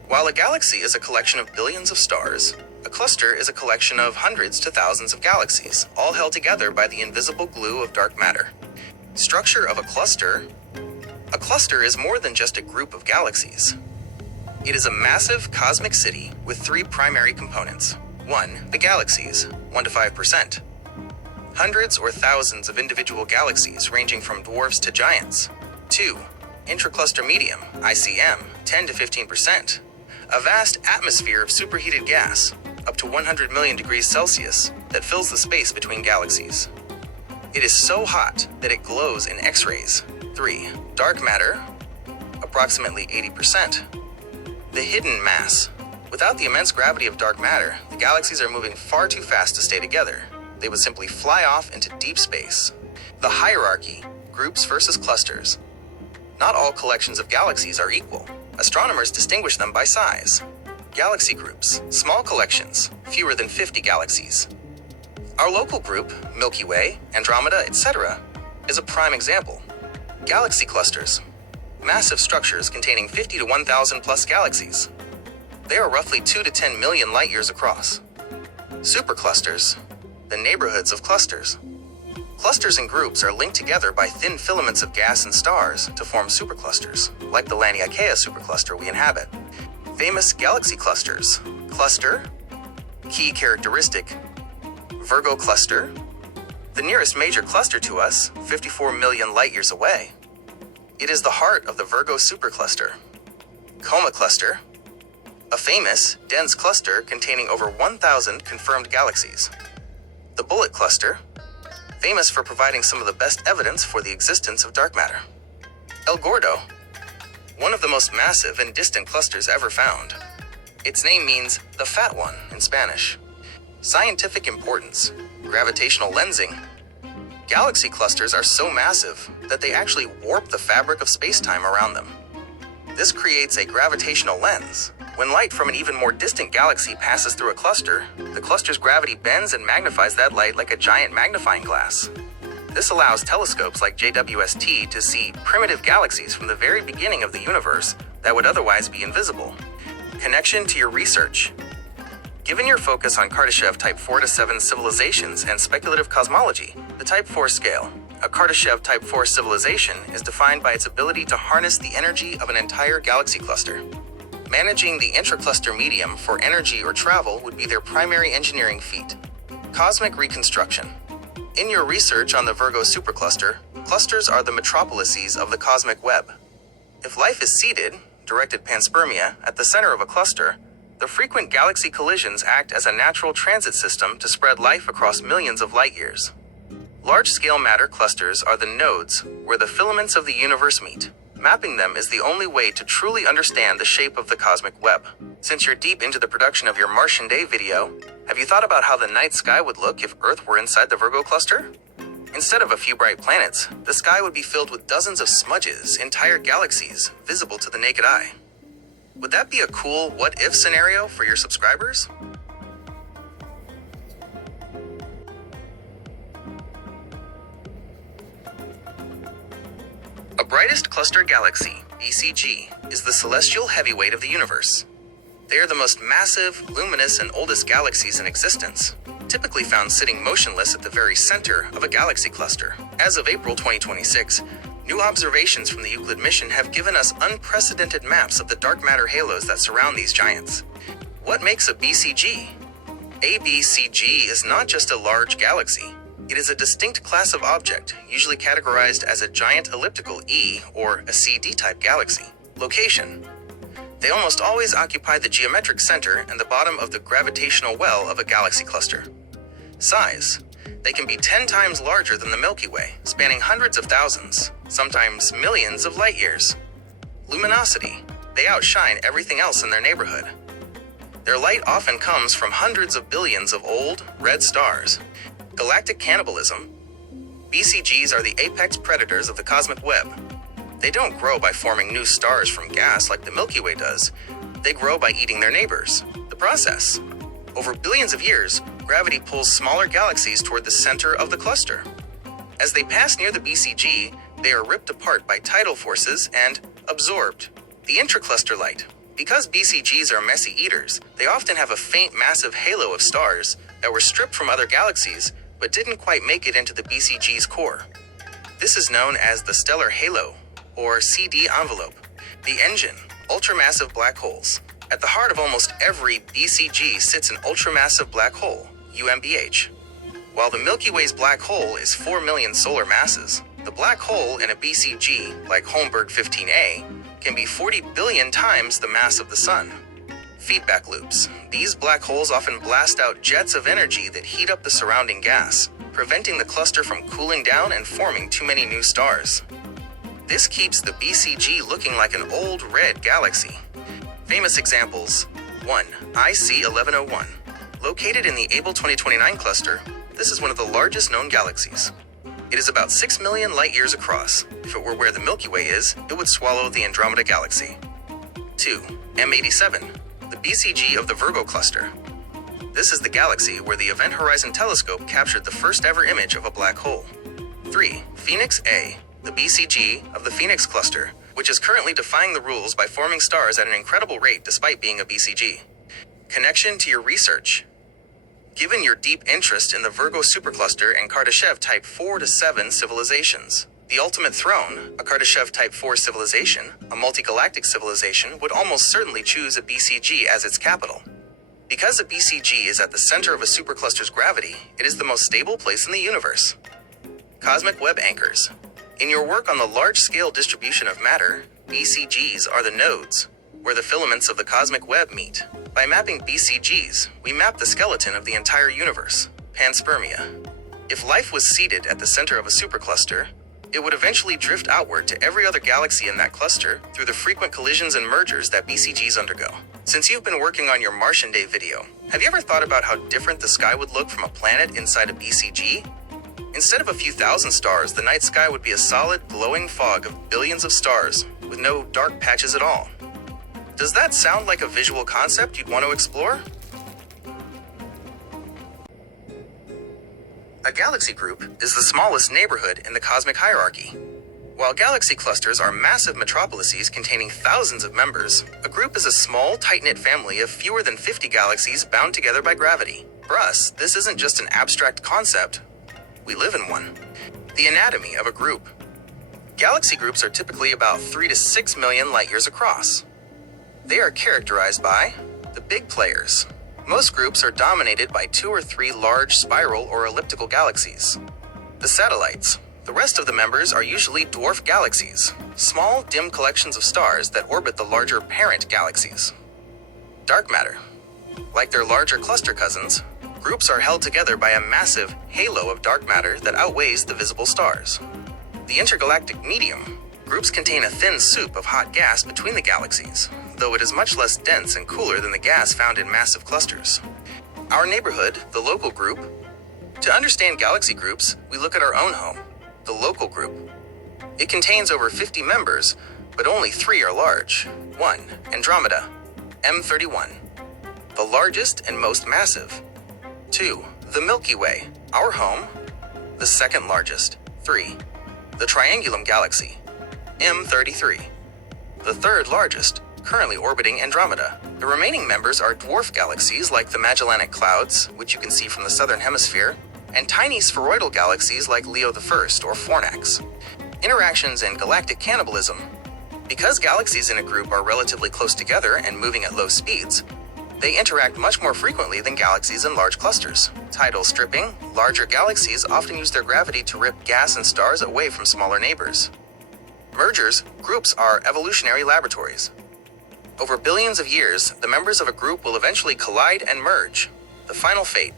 While a galaxy is a collection of billions of stars, a cluster is a collection of hundreds to thousands of galaxies, all held together by the invisible glue of dark matter. Structure of a cluster. A cluster is more than just a group of galaxies. It is a massive cosmic city with three primary components. 1. The galaxies, 1 to 5%. Hundreds or thousands of individual galaxies ranging from dwarfs to giants. 2. Intracluster medium, ICM, 10 to 15%. A vast atmosphere of superheated gas, up to 100 million degrees Celsius, that fills the space between galaxies. It is so hot that it glows in X-rays. 3. Dark matter, approximately 80%. The hidden mass. Without the immense gravity of dark matter, the galaxies are moving far too fast to stay together. They would simply fly off into deep space. The hierarchy, groups versus clusters. Not all collections of galaxies are equal. Astronomers distinguish them by size. Galaxy groups, small collections, fewer than 50 galaxies. Our local group, Milky Way, Andromeda, etc., is a prime example. Galaxy clusters, massive structures containing 50 to 1,000 plus galaxies. They are roughly 2 to 10 million light-years across. Superclusters, the neighborhoods of clusters. Clusters and groups are linked together by thin filaments of gas and stars to form superclusters, like the Laniakea supercluster we inhabit. Famous galaxy clusters. Cluster, key characteristic, Virgo cluster, the nearest major cluster to us, 54 million light-years away. It is the heart of the Virgo supercluster. Coma cluster, a famous, dense cluster containing over 1,000 confirmed galaxies. The Bullet cluster, famous for providing some of the best evidence for the existence of dark matter. El Gordo, one of the most massive and distant clusters ever found. Its name means the fat one in Spanish. Scientific importance, gravitational lensing. Galaxy clusters are so massive that they actually warp the fabric of space-time around them. This creates a gravitational lens. When light from an even more distant galaxy passes through a cluster, the cluster's gravity bends and magnifies that light like a giant magnifying glass. This allows telescopes like JWST to see primitive galaxies from the very beginning of the universe that would otherwise be invisible. Connection to your research. Given your focus on Kardashev Type 4 to 7 civilizations and speculative cosmology, the Type 4 scale, a Kardashev Type 4 civilization is defined by its ability to harness the energy of an entire galaxy cluster. Managing the intracluster medium for energy or travel would be their primary engineering feat. Cosmic reconstruction. In your research on the Virgo supercluster, clusters are the metropolises of the cosmic web. If life is seated, directed panspermia, at the center of a cluster, the frequent galaxy collisions act as a natural transit system to spread life across millions of light-years. Large-scale matter clusters are the nodes where the filaments of the universe meet. Mapping them is the only way to truly understand the shape of the cosmic web. Since you're deep into the production of your Martian Day video, have you thought about how the night sky would look if Earth were inside the Virgo cluster? Instead of a few bright planets, the sky would be filled with dozens of smudges, entire galaxies, visible to the naked eye. Would that be a cool what-if scenario for your subscribers? A brightest cluster galaxy, BCG, is the celestial heavyweight of the universe. They are the most massive, luminous, and oldest galaxies in existence, typically found sitting motionless at the very center of a galaxy cluster. As of April 2026, new observations from the Euclid mission have given us unprecedented maps of the dark matter halos that surround these giants. What makes a BCG? A BCG is not just a large galaxy. It is a distinct class of object, usually categorized as a giant elliptical E or a CD-type galaxy. Location. They almost always occupy the geometric center and the bottom of the gravitational well of a galaxy cluster. Size. They can be 10 times larger than the Milky Way, spanning hundreds of thousands, sometimes millions of light years. Luminosity. They outshine everything else in their neighborhood. Their light often comes from hundreds of billions of old, red stars. Galactic cannibalism. BCGs are the apex predators of the cosmic web. They don't grow by forming new stars from gas like the Milky Way does. They grow by eating their neighbors. The process. Over billions of years, gravity pulls smaller galaxies toward the center of the cluster. As they pass near the BCG, they are ripped apart by tidal forces and absorbed. The intracluster light. Because BCGs are messy eaters, they often have a faint, massive halo of stars that were stripped from other galaxies but didn't quite make it into the BCG's core. This is known as the stellar halo, or CD envelope. The engine, ultramassive black holes. At the heart of almost every BCG sits an ultramassive black hole, UMBH. While the Milky Way's black hole is 4 million solar masses, the black hole in a BCG, like Holmberg 15A, can be 40 billion times the mass of the Sun. Feedback loops. These black holes often blast out jets of energy that heat up the surrounding gas, preventing the cluster from cooling down and forming too many new stars. This keeps the BCG looking like an old red galaxy. Famous examples. 1. IC 1101. Located in the Abell 2029 cluster, this is one of the largest known galaxies. It is about 6 million light-years across. If it were where the Milky Way is, it would swallow the Andromeda Galaxy. 2. M87, the BCG of the Virgo cluster. This is the galaxy where the Event Horizon Telescope captured the first ever image of a black hole. 3. Phoenix A, the BCG of the Phoenix cluster, which is currently defying the rules by forming stars at an incredible rate despite being a BCG. Connection to your research. Given your deep interest in the Virgo supercluster and Kardashev Type 4 to 7 civilizations, the ultimate throne, a Kardashev Type 4 civilization, a multi-galactic civilization, would almost certainly choose a BCG as its capital. Because a BCG is at the center of a supercluster's gravity, it is the most stable place in the universe. Cosmic web anchors. In your work on the large-scale distribution of matter, BCGs are the nodes, where the filaments of the cosmic web meet. By mapping BCGs, we map the skeleton of the entire universe, panspermia. If life was seated at the center of a supercluster, it would eventually drift outward to every other galaxy in that cluster through the frequent collisions and mergers that BCGs undergo. Since you've been working on your Martian Day video, have you ever thought about how different the sky would look from a planet inside a BCG? Instead of a few thousand stars, the night sky would be a solid, glowing fog of billions of stars, with no dark patches at all. Does that sound like a visual concept you'd want to explore? A galaxy group is the smallest neighborhood in the cosmic hierarchy. While galaxy clusters are massive metropolises containing thousands of members, a group is a small, tight-knit family of fewer than 50 galaxies bound together by gravity. For us, this isn't just an abstract concept. We live in one. The anatomy of a group. Galaxy groups are typically about 3 to 6 million light-years across. They are characterized by the big players. Most groups are dominated by 2 or 3 large spiral or elliptical galaxies. The satellites. The rest of the members are usually dwarf galaxies, small, dim collections of stars that orbit the larger parent galaxies. Dark matter. Like their larger cluster cousins, groups are held together by a massive halo of dark matter that outweighs the visible stars. The intergalactic medium. Groups contain a thin soup of hot gas between the galaxies, though it is much less dense and cooler than the gas found in massive clusters. Our neighborhood, the local group. To understand galaxy groups, we look at our own home, the local group. It contains over 50 members, but only 3 are large. 1. Andromeda, M31, the largest and most massive. 2. The Milky Way, our home, the second largest. 3. The Triangulum Galaxy, M33, the third largest, currently orbiting Andromeda. The remaining members are dwarf galaxies like the Magellanic Clouds, which you can see from the southern hemisphere, and tiny spheroidal galaxies like Leo I or Fornax. Interactions and galactic cannibalism. Because galaxies in a group are relatively close together and moving at low speeds, they interact much more frequently than galaxies in large clusters. Tidal stripping. Larger galaxies often use their gravity to rip gas and stars away from smaller neighbors. Mergers. Groups are evolutionary laboratories. Over billions of years, the members of a group will eventually collide and merge. The final fate.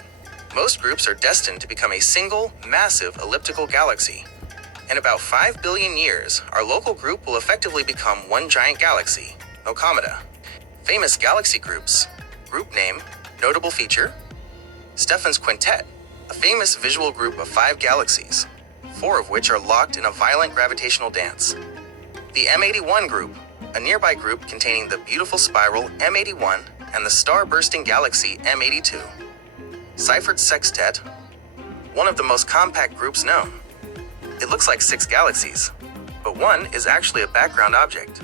Most groups are destined to become a single, massive elliptical galaxy. In about 5 billion years, our local group will effectively become one giant galaxy, Nokomata. Famous galaxy groups. Group name, notable feature, Stephan's Quintet, a famous visual group of 5 galaxies, 4 of which are locked in a violent gravitational dance. The M81 group, a nearby group containing the beautiful spiral M81 and the star-bursting galaxy M82. Seifert's Sextet, one of the most compact groups known. It looks like 6 galaxies, but one is actually a background object.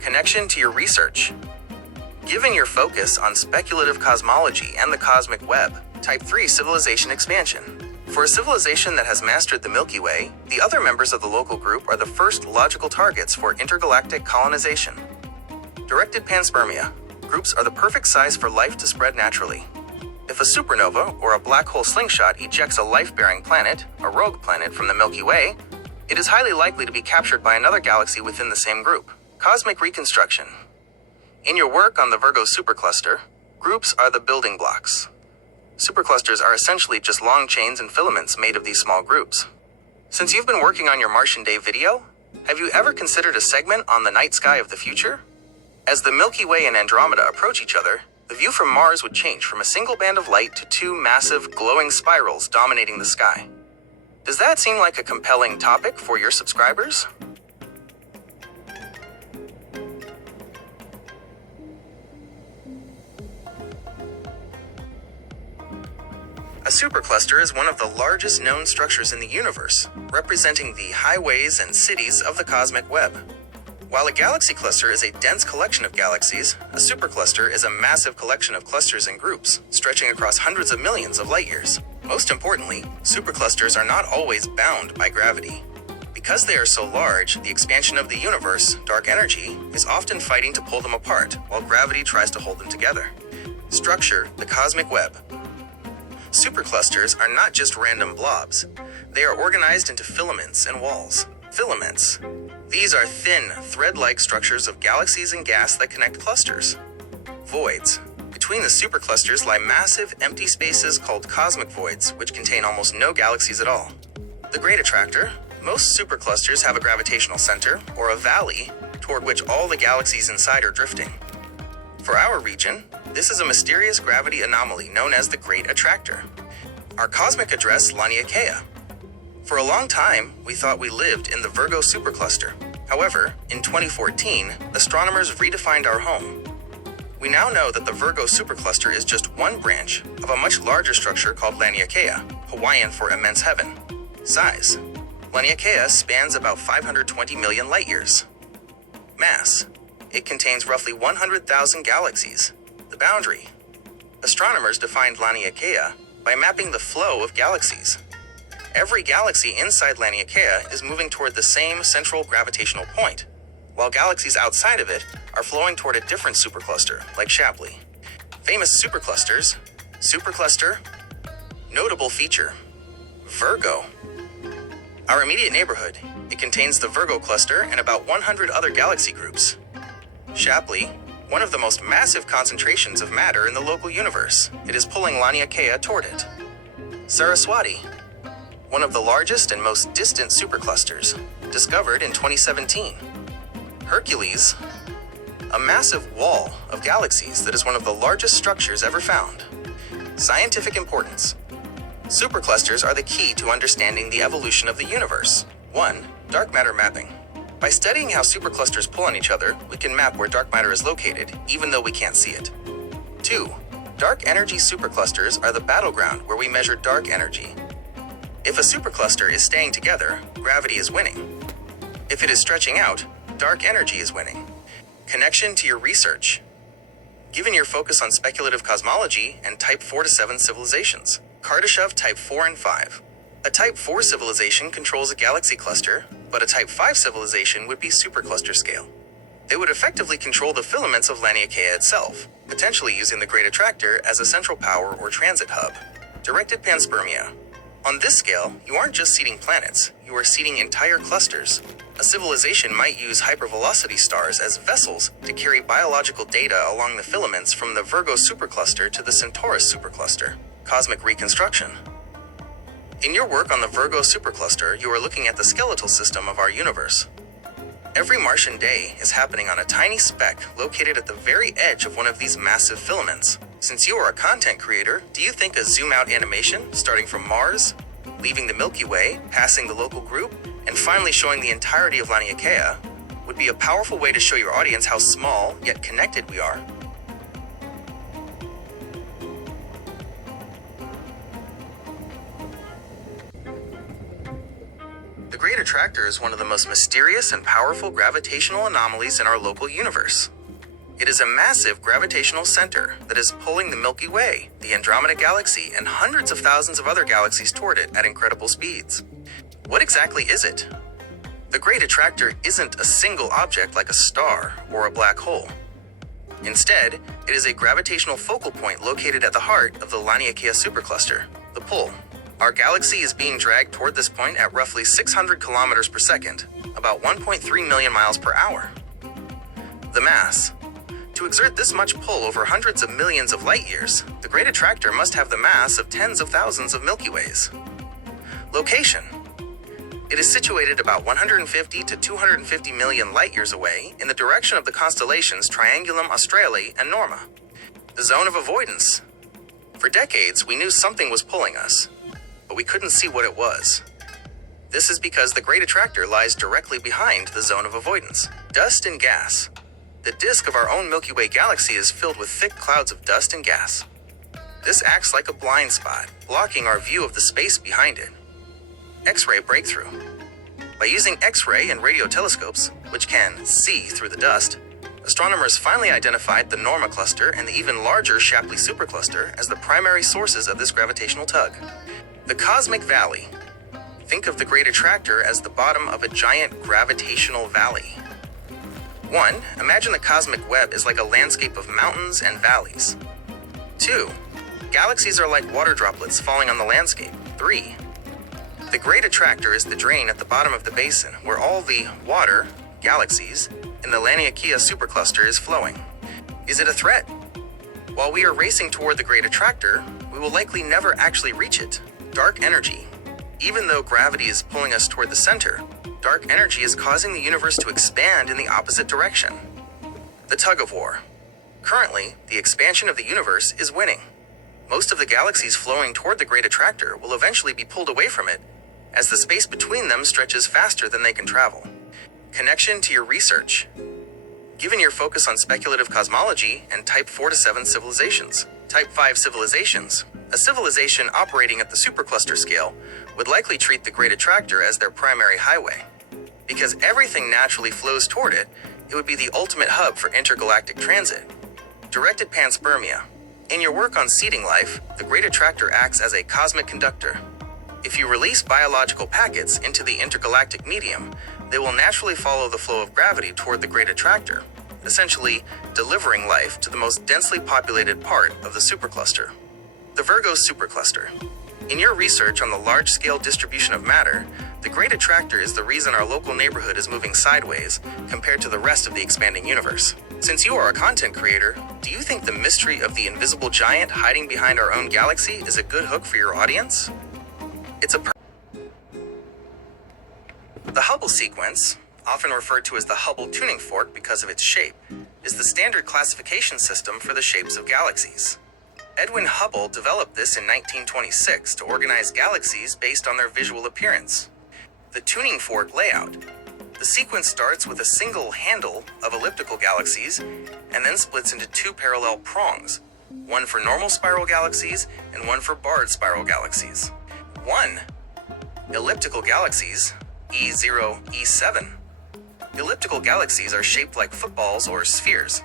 Connection to your research. Given your focus on speculative cosmology and the cosmic web, Type 3 civilization expansion. For a civilization that has mastered the Milky Way, the other members of the local group are the first logical targets for intergalactic colonization. Directed panspermia. Groups are the perfect size for life to spread naturally. If a supernova or a black hole slingshot ejects a life-bearing planet, a rogue planet from the Milky Way, it is highly likely to be captured by another galaxy within the same group. Cosmic reconstruction. In your work on the Virgo supercluster, groups are the building blocks. Superclusters are essentially just long chains and filaments made of these small groups. Since you've been working on your Martian Day video, have you ever considered a segment on the night sky of the future? As the Milky Way and Andromeda approach each other, the view from Mars would change from a single band of light to 2 massive, glowing spirals dominating the sky. Does that seem like a compelling topic for your subscribers? A supercluster is one of the largest known structures in the universe, representing the highways and cities of the cosmic web. While a galaxy cluster is a dense collection of galaxies, a supercluster is a massive collection of clusters and groups, stretching across hundreds of millions of light years. Most importantly, superclusters are not always bound by gravity. Because they are so large, the expansion of the universe, dark energy, is often fighting to pull them apart, while gravity tries to hold them together. Structure, the cosmic web. Superclusters are not just random blobs. They are organized into filaments and walls. Filaments. These are thin, thread-like structures of galaxies and gas that connect clusters. Voids. Between the superclusters lie massive, empty spaces called cosmic voids, which contain almost no galaxies at all. The Great Attractor. Most superclusters have a gravitational center, or a valley, toward which all the galaxies inside are drifting. For our region, this is a mysterious gravity anomaly known as the Great Attractor. Our cosmic address, Laniakea. For a long time, we thought we lived in the Virgo supercluster. However, in 2014, astronomers redefined our home. We now know that the Virgo supercluster is just one branch of a much larger structure called Laniakea, Hawaiian for immense heaven. Size. Laniakea spans about 520 million light-years. Mass. It contains roughly 100,000 galaxies. The boundary. Astronomers defined Laniakea by mapping the flow of galaxies. Every galaxy inside Laniakea is moving toward the same central gravitational point, while galaxies outside of it are flowing toward a different supercluster, like Shapley. Famous superclusters. Supercluster. Notable feature. Virgo. Our immediate neighborhood. It contains the Virgo cluster and about 100 other galaxy groups. Shapley. One of the most massive concentrations of matter in the local universe. It is pulling Laniakea toward it. Saraswati. One of the largest and most distant superclusters, discovered in 2017. Hercules, a massive wall of galaxies that is one of the largest structures ever found. Scientific importance. Superclusters are the key to understanding the evolution of the universe. 1. Dark matter mapping. By studying how superclusters pull on each other, we can map where dark matter is located, even though we can't see it. 2. Dark energy superclusters are the battleground where we measure dark energy. If a supercluster is staying together, gravity is winning. If it is stretching out, dark energy is winning. Connection to your research. Given your focus on speculative cosmology and Type 4 to 7 civilizations, Kardashev Type 4 and 5. A Type 4 civilization controls a galaxy cluster, but a Type 5 civilization would be supercluster scale. They would effectively control the filaments of Laniakea itself, potentially using the Great Attractor as a central power or transit hub. Directed panspermia. On this scale, you aren't just seeding planets, you are seeding entire clusters. A civilization might use hypervelocity stars as vessels to carry biological data along the filaments from the Virgo supercluster to the Centaurus supercluster. Cosmic reconstruction. In your work on the Virgo supercluster, you are looking at the skeletal system of our universe. Every Martian day is happening on a tiny speck located at the very edge of one of these massive filaments. Since you are a content creator, do you think a zoom-out animation, starting from Mars, leaving the Milky Way, passing the local group, and finally showing the entirety of Laniakea, would be a powerful way to show your audience how small, yet connected we are? The Great Attractor is one of the most mysterious and powerful gravitational anomalies in our local universe. It is a massive gravitational center that is pulling the Milky Way, the Andromeda Galaxy, and hundreds of thousands of other galaxies toward it at incredible speeds. What exactly is it? The Great Attractor isn't a single object like a star or a black hole. Instead, it is a gravitational focal point located at the heart of the Laniakea supercluster, the pull. Our galaxy is being dragged toward this point at roughly 600 kilometers per second, about 1.3 million miles per hour. The mass. To exert this much pull over hundreds of millions of light years, the Great Attractor must have the mass of tens of thousands of Milky Ways. Location. It is situated about 150 to 250 million light years away in the direction of the constellations Triangulum Australe and Norma. The zone of avoidance. For decades, we knew something was pulling us, but we couldn't see what it was. This is because the Great Attractor lies directly behind the zone of avoidance. Dust and gas. The disk of our own Milky Way galaxy is filled with thick clouds of dust and gas. This acts like a blind spot, blocking our view of the space behind it. X-ray breakthrough. By using X-ray and radio telescopes, which can see through the dust, astronomers finally identified the Norma cluster and the even larger Shapley supercluster as the primary sources of this gravitational tug. The Cosmic Valley. Think of the Great Attractor as the bottom of a giant gravitational valley. 1. Imagine the cosmic web is like a landscape of mountains and valleys. 2. Galaxies are like water droplets falling on the landscape. 3. The Great Attractor is the drain at the bottom of the basin where all the water, galaxies, in the Laniakea supercluster is flowing. Is it a threat? While we are racing toward the Great Attractor, we will likely never actually reach it. Dark energy. Even though gravity is pulling us toward the center, dark energy is causing the universe to expand in the opposite direction. The tug of war. Currently, the expansion of the universe is winning. Most of the galaxies flowing toward the Great Attractor will eventually be pulled away from it, as the space between them stretches faster than they can travel. Connection to your research. Given your focus on speculative cosmology and Type 4 to 7 civilizations, Type 5 civilizations, a civilization operating at the supercluster scale would likely treat the Great Attractor as their primary highway. Because everything naturally flows toward it, it would be the ultimate hub for intergalactic transit. Directed panspermia. In your work on seeding life, the Great Attractor acts as a cosmic conductor. If you release biological packets into the intergalactic medium, they will naturally follow the flow of gravity toward the Great Attractor, essentially delivering life to the most densely populated part of the supercluster. The Virgo supercluster. In your research on the large-scale distribution of matter, the Great Attractor is the reason our local neighborhood is moving sideways compared to the rest of the expanding universe. Since you are a content creator, do you think the mystery of the invisible giant hiding behind our own galaxy is a good hook for your audience? The Hubble sequence, often referred to as the Hubble tuning fork because of its shape, is the standard classification system for the shapes of galaxies. Edwin Hubble developed this in 1926 to organize galaxies based on their visual appearance. The tuning fork layout. The sequence starts with a single handle of elliptical galaxies and then splits into two parallel prongs, one for normal spiral galaxies and one for barred spiral galaxies. 1. Elliptical galaxies, E0, E7. Elliptical galaxies are shaped like footballs or spheres.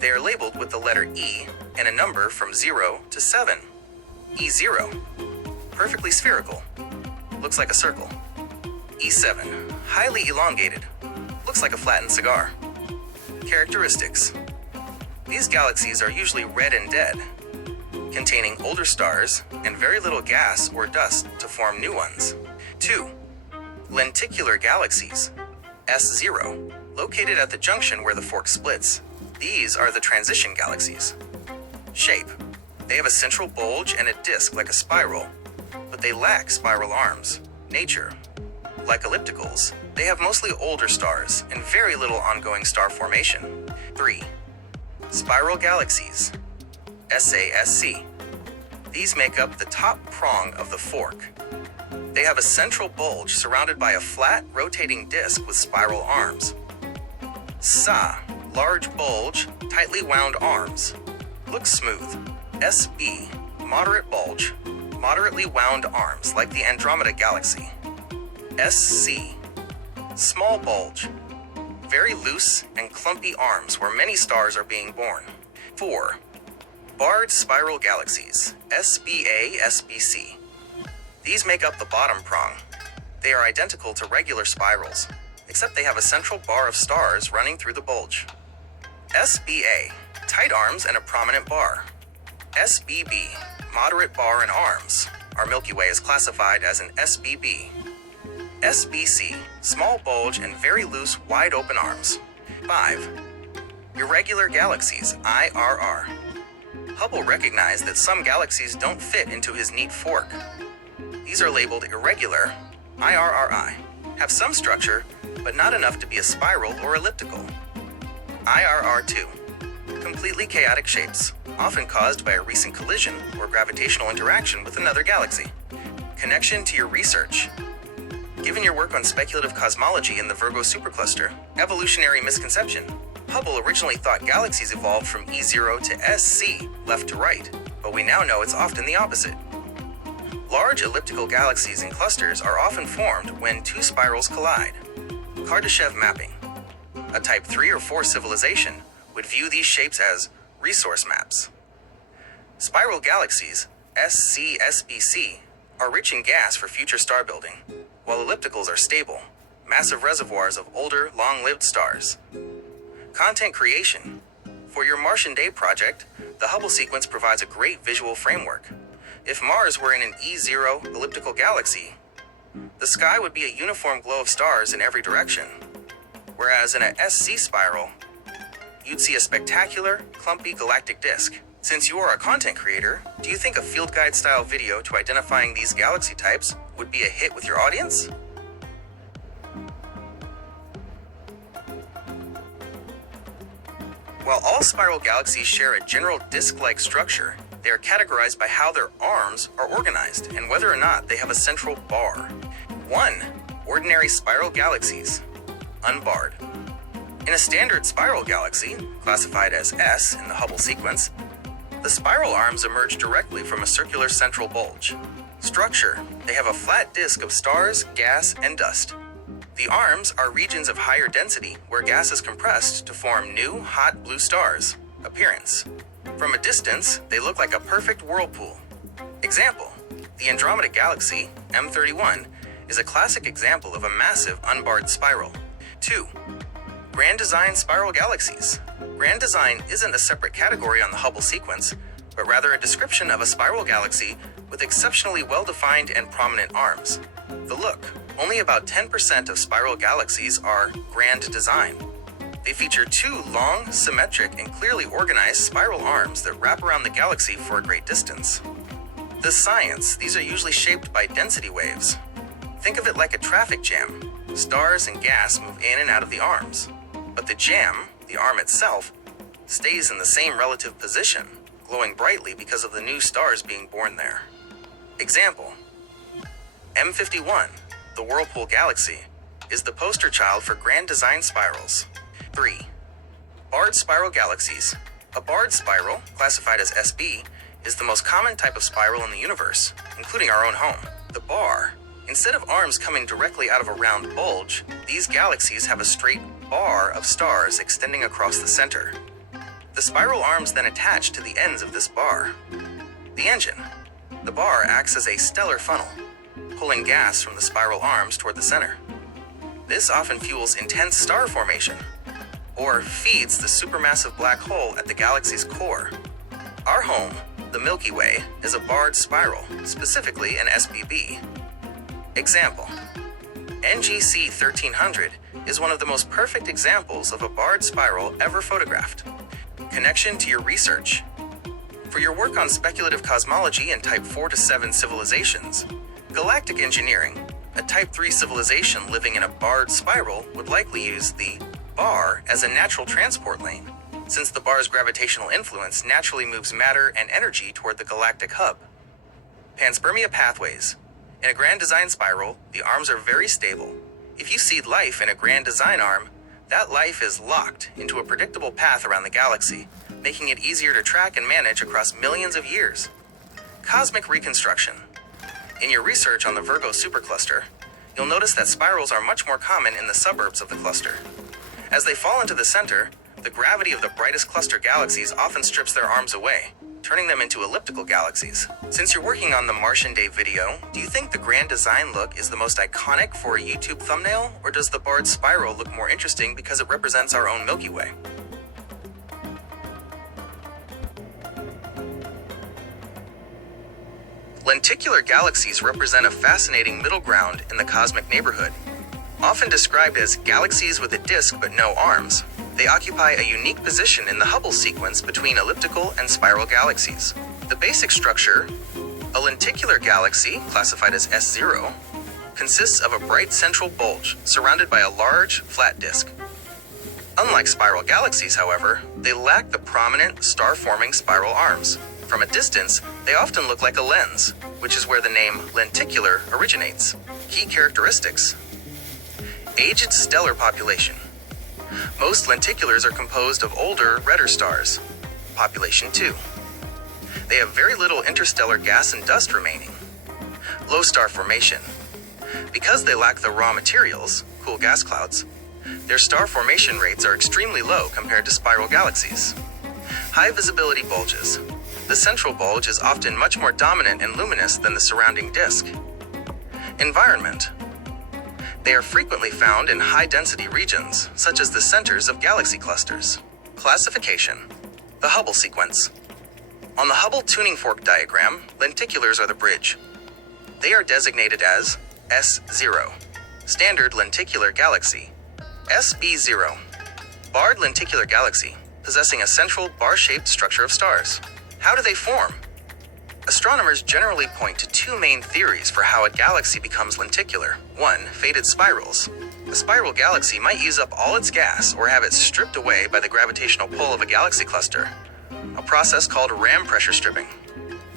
They are labeled with the letter E and a number from 0 to 7. E0, perfectly spherical, looks like a circle. E7, highly elongated, looks like a flattened cigar. Characteristics. These galaxies are usually red and dead, containing older stars and very little gas or dust to form new ones. 2. Lenticular galaxies, S0, located at the junction where the fork splits. These are the transition galaxies. Shape. They have a central bulge and a disk like a spiral, but they lack spiral arms. Nature. Like ellipticals, they have mostly older stars and very little ongoing star formation. 3. Spiral galaxies, SASC. These make up the top prong of the fork. They have a central bulge surrounded by a flat, rotating disk with spiral arms. SA, large bulge, tightly wound arms. Looks smooth. SB, moderate bulge, moderately wound arms like the Andromeda Galaxy. SC, small bulge, very loose and clumpy arms where many stars are being born. 4. Barred spiral galaxies, SBA-SBC. These make up the bottom prong. They are identical to regular spirals, except they have a central bar of stars running through the bulge. SBA, tight arms and a prominent bar. SBB, moderate bar and arms. Our Milky Way is classified as an SBB. SBC, small bulge and very loose, wide open arms. 5. Irregular galaxies, IRR. Hubble recognized that some galaxies don't fit into his neat fork. These are labeled irregular, IRRI, have some structure, but not enough to be a spiral or elliptical. IRR2, completely chaotic shapes, often caused by a recent collision or gravitational interaction with another galaxy. Connection to your research. Given your work on speculative cosmology in the Virgo supercluster, evolutionary misconception. Hubble originally thought galaxies evolved from E0 to SC, left to right, but we now know it's often the opposite. Large elliptical galaxies and clusters are often formed when two spirals collide. Kardashev mapping. A type 3 or 4 civilization would view these shapes as resource maps. Spiral galaxies, SC-SBC, are rich in gas for future star building, while ellipticals are stable, massive reservoirs of older, long-lived stars. Content creation. For your Martian Day project, the Hubble sequence provides a great visual framework. If Mars were in an E0 elliptical galaxy, the sky would be a uniform glow of stars in every direction, whereas in a SC spiral, you'd see a spectacular, clumpy galactic disk. Since you are a content creator, do you think a field guide style video to identifying these galaxy types would be a hit with your audience? While all spiral galaxies share a general disk-like structure, they are categorized by how their arms are organized and whether or not they have a central bar. 1. Ordinary spiral galaxies, unbarred. In a standard spiral galaxy, classified as S in the Hubble sequence, the spiral arms emerge directly from a circular central bulge. Structure: they have a flat disk of stars, gas, and dust. The arms are regions of higher density where gas is compressed to form new, hot blue stars. Appearance: from a distance, they look like a perfect whirlpool. Example: the Andromeda Galaxy, M31, is a classic example of a massive unbarred spiral. 2. Grand design spiral galaxies. Grand design isn't a separate category on the Hubble sequence, but rather a description of a spiral galaxy with exceptionally well-defined and prominent arms. The look: only about 10% of spiral galaxies are grand design. They feature 2 long, symmetric, and clearly organized spiral arms that wrap around the galaxy for a great distance. The science: these are usually shaped by density waves. Think of it like a traffic jam. Stars and gas move in and out of the arms, but the jam, the arm itself, stays in the same relative position, glowing brightly because of the new stars being born there. Example: M51, the Whirlpool Galaxy, is the poster child for grand design spirals. 3. Barred spiral galaxies. A barred spiral, classified as SB, is the most common type of spiral in the universe, including our own home. The bar: instead of arms coming directly out of a round bulge, these galaxies have a straight bar of stars extending across the center. The spiral arms then attach to the ends of this bar. The engine. The bar acts as a stellar funnel, pulling gas from the spiral arms toward the center. This often fuels intense star formation, or feeds the supermassive black hole at the galaxy's core. Our home, the Milky Way, is a barred spiral, specifically an SBB. Example: NGC 1300 is one of the most perfect examples of a barred spiral ever photographed. Connection to your research. For your work on speculative cosmology and Type 4 to 7 civilizations, galactic engineering, a Type 3 civilization living in a barred spiral would likely use the bar as a natural transport lane, since the bar's gravitational influence naturally moves matter and energy toward the galactic hub. Panspermia pathways. In a grand design spiral, the arms are very stable. If you seed life in a grand design arm, that life is locked into a predictable path around the galaxy, making it easier to track and manage across millions of years. Cosmic reconstruction. In your research on the Virgo supercluster, you'll notice that spirals are much more common in the suburbs of the cluster. As they fall into the center, the gravity of the brightest cluster galaxies often strips their arms away, turning them into elliptical galaxies. Since you're working on the Martian Day video, do you think the grand design look is the most iconic for a YouTube thumbnail, or does the barred spiral look more interesting because it represents our own Milky Way? Lenticular galaxies represent a fascinating middle ground in the cosmic neighborhood. Often described as galaxies with a disk but no arms, they occupy a unique position in the Hubble sequence between elliptical and spiral galaxies. The basic structure, a lenticular galaxy, classified as S0, consists of a bright central bulge surrounded by a large, flat disk. Unlike spiral galaxies, however, they lack the prominent, star-forming spiral arms. From a distance, they often look like a lens, which is where the name lenticular originates. Key characteristics: aged stellar population. Most lenticulars are composed of older, redder stars. Population 2. They have very little interstellar gas and dust remaining. Low star formation. Because they lack the raw materials, cool gas clouds, their star formation rates are extremely low compared to spiral galaxies. High visibility bulges. The central bulge is often much more dominant and luminous than the surrounding disk. Environment. They are frequently found in high-density regions, such as the centers of galaxy clusters. Classification. The Hubble sequence. On the Hubble tuning fork diagram, lenticulars are the bridge. They are designated as S0, Standard Lenticular Galaxy, SB0, Barred Lenticular Galaxy, possessing a central bar-shaped structure of stars. How do they form? Astronomers generally point to two main theories for how a galaxy becomes lenticular. 1. Fated spirals. A spiral galaxy might use up all its gas or have it stripped away by the gravitational pull of a galaxy cluster, a process called ram pressure stripping.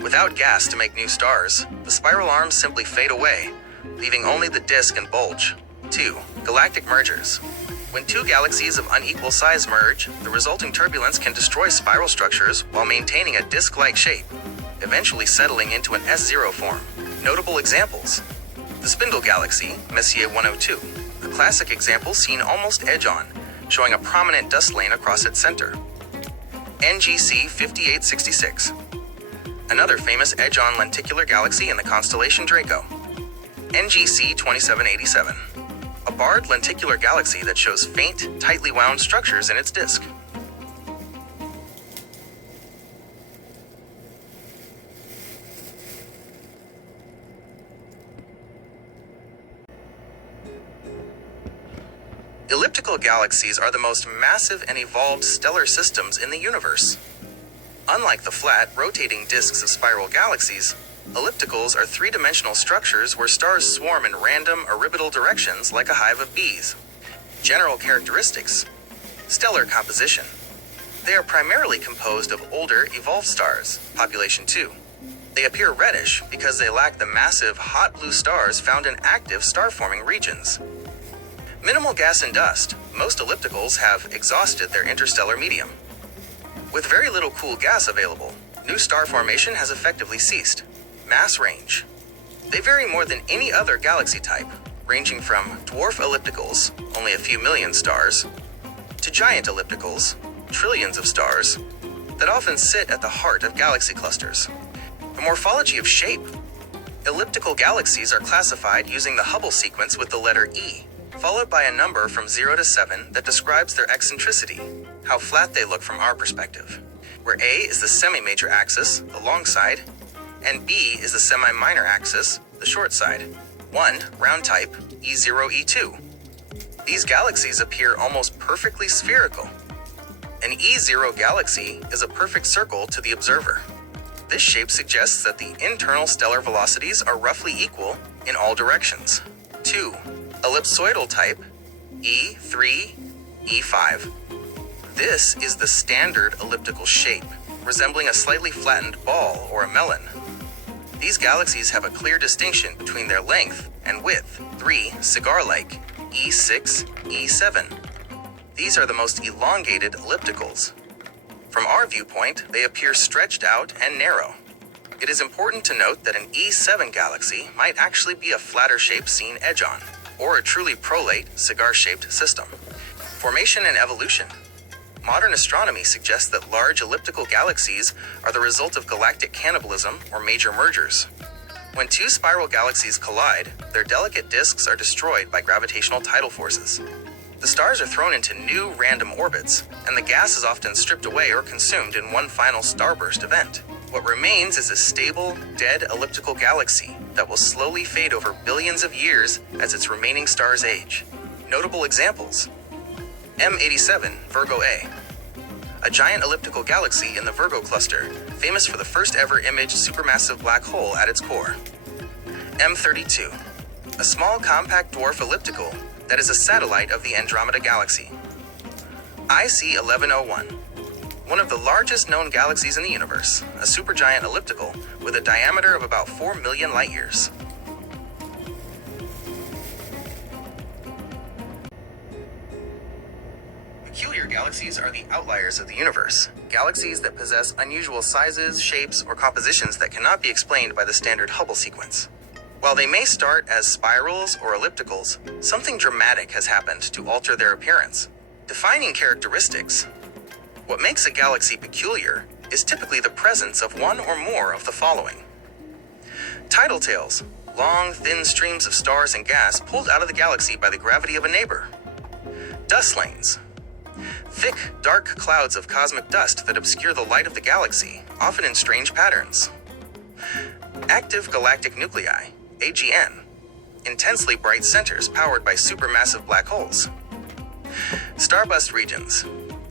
Without gas to make new stars, the spiral arms simply fade away, leaving only the disk and bulge. 2. Galactic mergers. When two galaxies of unequal size merge, the resulting turbulence can destroy spiral structures while maintaining a disk-like shape, eventually settling into an S0 form. Notable examples: the Spindle Galaxy, Messier 102, a classic example seen almost edge-on, showing a prominent dust lane across its center. NGC 5866, another famous edge-on lenticular galaxy in the constellation Draco. NGC 2787, a barred lenticular galaxy that shows faint, tightly wound structures in its disk. Elliptical galaxies are the most massive and evolved stellar systems in the universe. Unlike the flat, rotating disks of spiral galaxies, ellipticals are three-dimensional structures where stars swarm in random, orbital directions like a hive of bees. General characteristics: stellar composition. They are primarily composed of older, evolved stars, population 2. They appear reddish because they lack the massive, hot blue stars found in active star-forming regions. Minimal gas and dust. Most ellipticals have exhausted their interstellar medium. With very little cool gas available, new star formation has effectively ceased. Mass range. They vary more than any other galaxy type, ranging from dwarf ellipticals, only a few million stars, to giant ellipticals, trillions of stars that often sit at the heart of galaxy clusters. The morphology of shape. Elliptical galaxies are classified using the Hubble sequence with the letter E, followed by a number from 0 to 7 that describes their eccentricity, how flat they look from our perspective, where A is the semi-major axis, the long side, and B is the semi-minor axis, the short side. 1. Round type, E0, E2. These galaxies appear almost perfectly spherical. An E0 galaxy is a perfect circle to the observer. This shape suggests that the internal stellar velocities are roughly equal in all directions. 2. Ellipsoidal type, E3, E5. This is the standard elliptical shape, resembling a slightly flattened ball or a melon. These galaxies have a clear distinction between their length and width. 3. Cigar-like, E6, E7. These are the most elongated ellipticals. From our viewpoint, they appear stretched out and narrow. It is important to note that an E7 galaxy might actually be a flatter shape seen edge-on, or a truly prolate, cigar-shaped system. Formation and evolution. Modern astronomy suggests that large elliptical galaxies are the result of galactic cannibalism or major mergers. When two spiral galaxies collide, their delicate disks are destroyed by gravitational tidal forces. The stars are thrown into new random orbits, and the gas is often stripped away or consumed in one final starburst event. What remains is a stable, dead elliptical galaxy that will slowly fade over billions of years as its remaining stars age. Notable examples: M87, Virgo A, a giant elliptical galaxy in the Virgo cluster, famous for the first ever imaged supermassive black hole at its core. M32, a small compact dwarf elliptical that is a satellite of the Andromeda Galaxy. IC 1101, one of the largest known galaxies in the universe, a supergiant elliptical with a diameter of about 4 million light-years. Peculiar galaxies are the outliers of the universe, galaxies that possess unusual sizes, shapes, or compositions that cannot be explained by the standard Hubble sequence. While they may start as spirals or ellipticals, something dramatic has happened to alter their appearance. Defining characteristics. What makes a galaxy peculiar is typically the presence of one or more of the following. Tidal tails, long, thin streams of stars and gas pulled out of the galaxy by the gravity of a neighbor. Dust lanes, thick, dark clouds of cosmic dust that obscure the light of the galaxy, often in strange patterns. Active galactic nuclei, AGN, intensely bright centers powered by supermassive black holes. Starburst regions,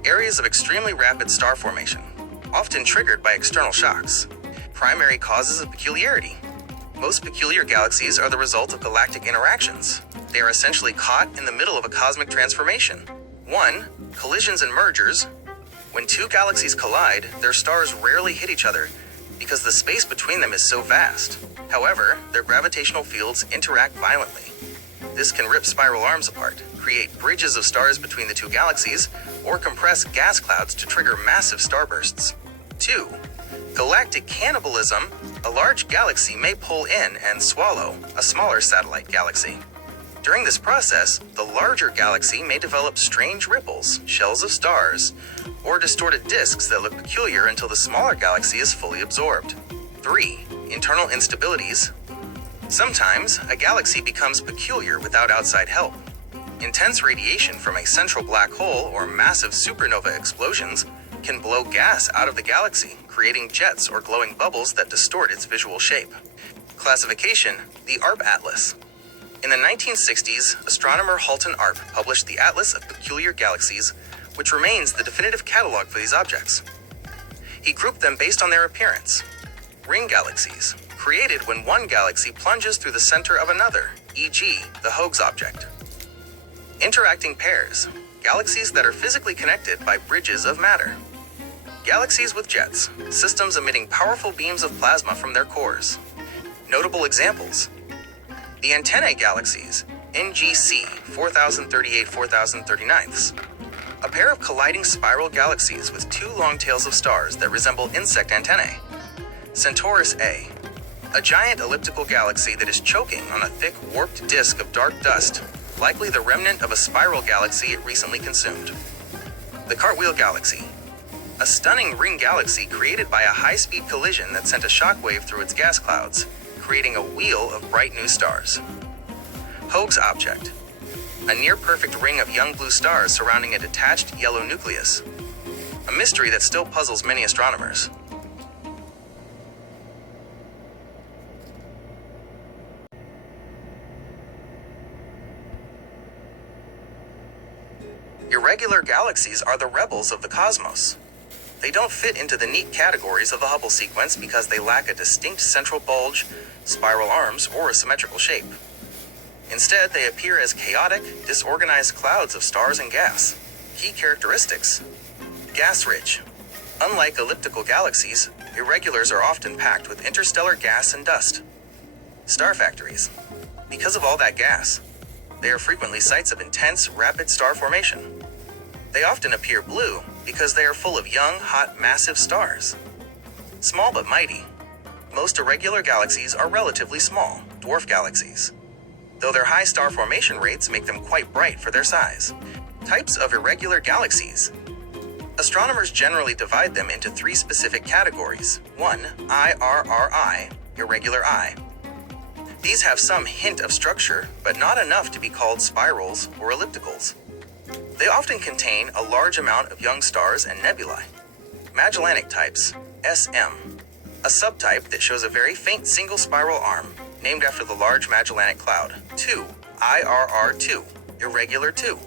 areas of extremely rapid star formation, often triggered by external shocks. Primary causes of peculiarity. Most peculiar galaxies are the result of galactic interactions. They are essentially caught in the middle of a cosmic transformation. 1. Collisions and mergers. When two galaxies collide, their stars rarely hit each other because the space between them is so vast. However, their gravitational fields interact violently. This can rip spiral arms apart, create bridges of stars between the two galaxies, or compress gas clouds to trigger massive starbursts. 2. Galactic cannibalism. A large galaxy may pull in and swallow a smaller satellite galaxy. During this process, the larger galaxy may develop strange ripples, shells of stars, or distorted disks that look peculiar until the smaller galaxy is fully absorbed. 3. Internal instabilities. Sometimes, a galaxy becomes peculiar without outside help. Intense radiation from a central black hole or massive supernova explosions can blow gas out of the galaxy, creating jets or glowing bubbles that distort its visual shape. Classification: the ARP Atlas. In the 1960s, astronomer Halton Arp published the Atlas of Peculiar Galaxies, which remains the definitive catalog for these objects. He grouped them based on their appearance. Ring galaxies, created when one galaxy plunges through the center of another, e.g., the Higgs object. Interacting pairs, galaxies that are physically connected by bridges of matter. Galaxies with jets, systems emitting powerful beams of plasma from their cores. Notable examples: the antennae galaxies, NGC 4038-4039, a pair of colliding spiral galaxies with two long tails of stars that resemble insect antennae. Centaurus A, a giant elliptical galaxy that is choking on a thick, warped disk of dark dust, likely the remnant of a spiral galaxy it recently consumed. The Cartwheel Galaxy. A stunning ring galaxy created by a high-speed collision that sent a shockwave through its gas clouds, creating a wheel of bright new stars. Hoag's Object. A near-perfect ring of young blue stars surrounding a detached yellow nucleus. A mystery that still puzzles many astronomers. Irregular galaxies are the rebels of the cosmos. They don't fit into the neat categories of the Hubble sequence because they lack a distinct central bulge, spiral arms, or a symmetrical shape. Instead, they appear as chaotic, disorganized clouds of stars and gas. Key characteristics: gas-rich. Unlike elliptical galaxies, irregulars are often packed with interstellar gas and dust. Star factories. Because of all that gas, they are frequently sites of intense, rapid star formation. They often appear blue because they are full of young, hot, massive stars. Small but mighty. Most irregular galaxies are relatively small, dwarf galaxies, though their high star formation rates make them quite bright for their size. Types of irregular galaxies. Astronomers generally divide them into three specific categories. 1. IRRI, irregular eye. These have some hint of structure, but not enough to be called spirals or ellipticals. They often contain a large amount of young stars and nebulae. Magellanic types, SM. A subtype that shows a very faint single spiral arm, named after the Large Magellanic Cloud. 2. IRR2, irregular 2.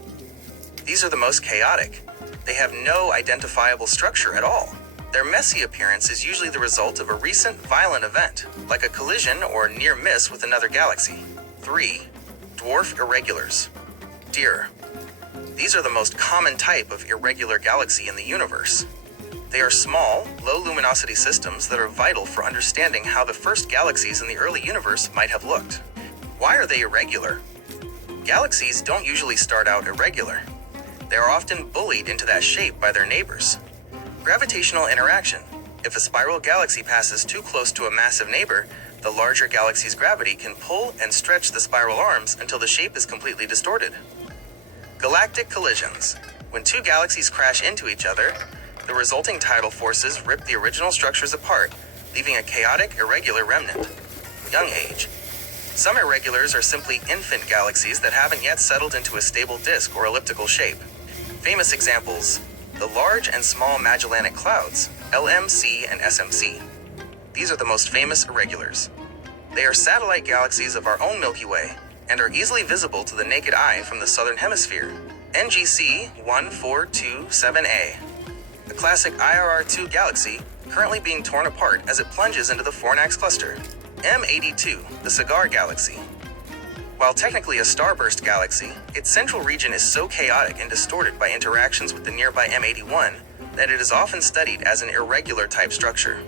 These are the most chaotic. They have no identifiable structure at all. Their messy appearance is usually the result of a recent violent event, like a collision or near miss with another galaxy. 3. Dwarf irregulars. DIR. These are the most common type of irregular galaxy in the universe. They are small, low-luminosity systems that are vital for understanding how the first galaxies in the early universe might have looked. Why are they irregular? Galaxies don't usually start out irregular. They are often bullied into that shape by their neighbors. Gravitational interaction. If a spiral galaxy passes too close to a massive neighbor, the larger galaxy's gravity can pull and stretch the spiral arms until the shape is completely distorted. Galactic collisions. When two galaxies crash into each other, the resulting tidal forces rip the original structures apart, leaving a chaotic, irregular remnant. Young age. Some irregulars are simply infant galaxies that haven't yet settled into a stable disk or elliptical shape. Famous examples: the Large and Small Magellanic Clouds, LMC and SMC. These are the most famous irregulars. They are satellite galaxies of our own Milky Way, and are easily visible to the naked eye from the southern hemisphere. NGC 1427A, a classic IRR2 galaxy currently being torn apart as it plunges into the Fornax cluster. M82, the Cigar Galaxy. While technically a starburst galaxy, its central region is so chaotic and distorted by interactions with the nearby M81 that it is often studied as an irregular type structure.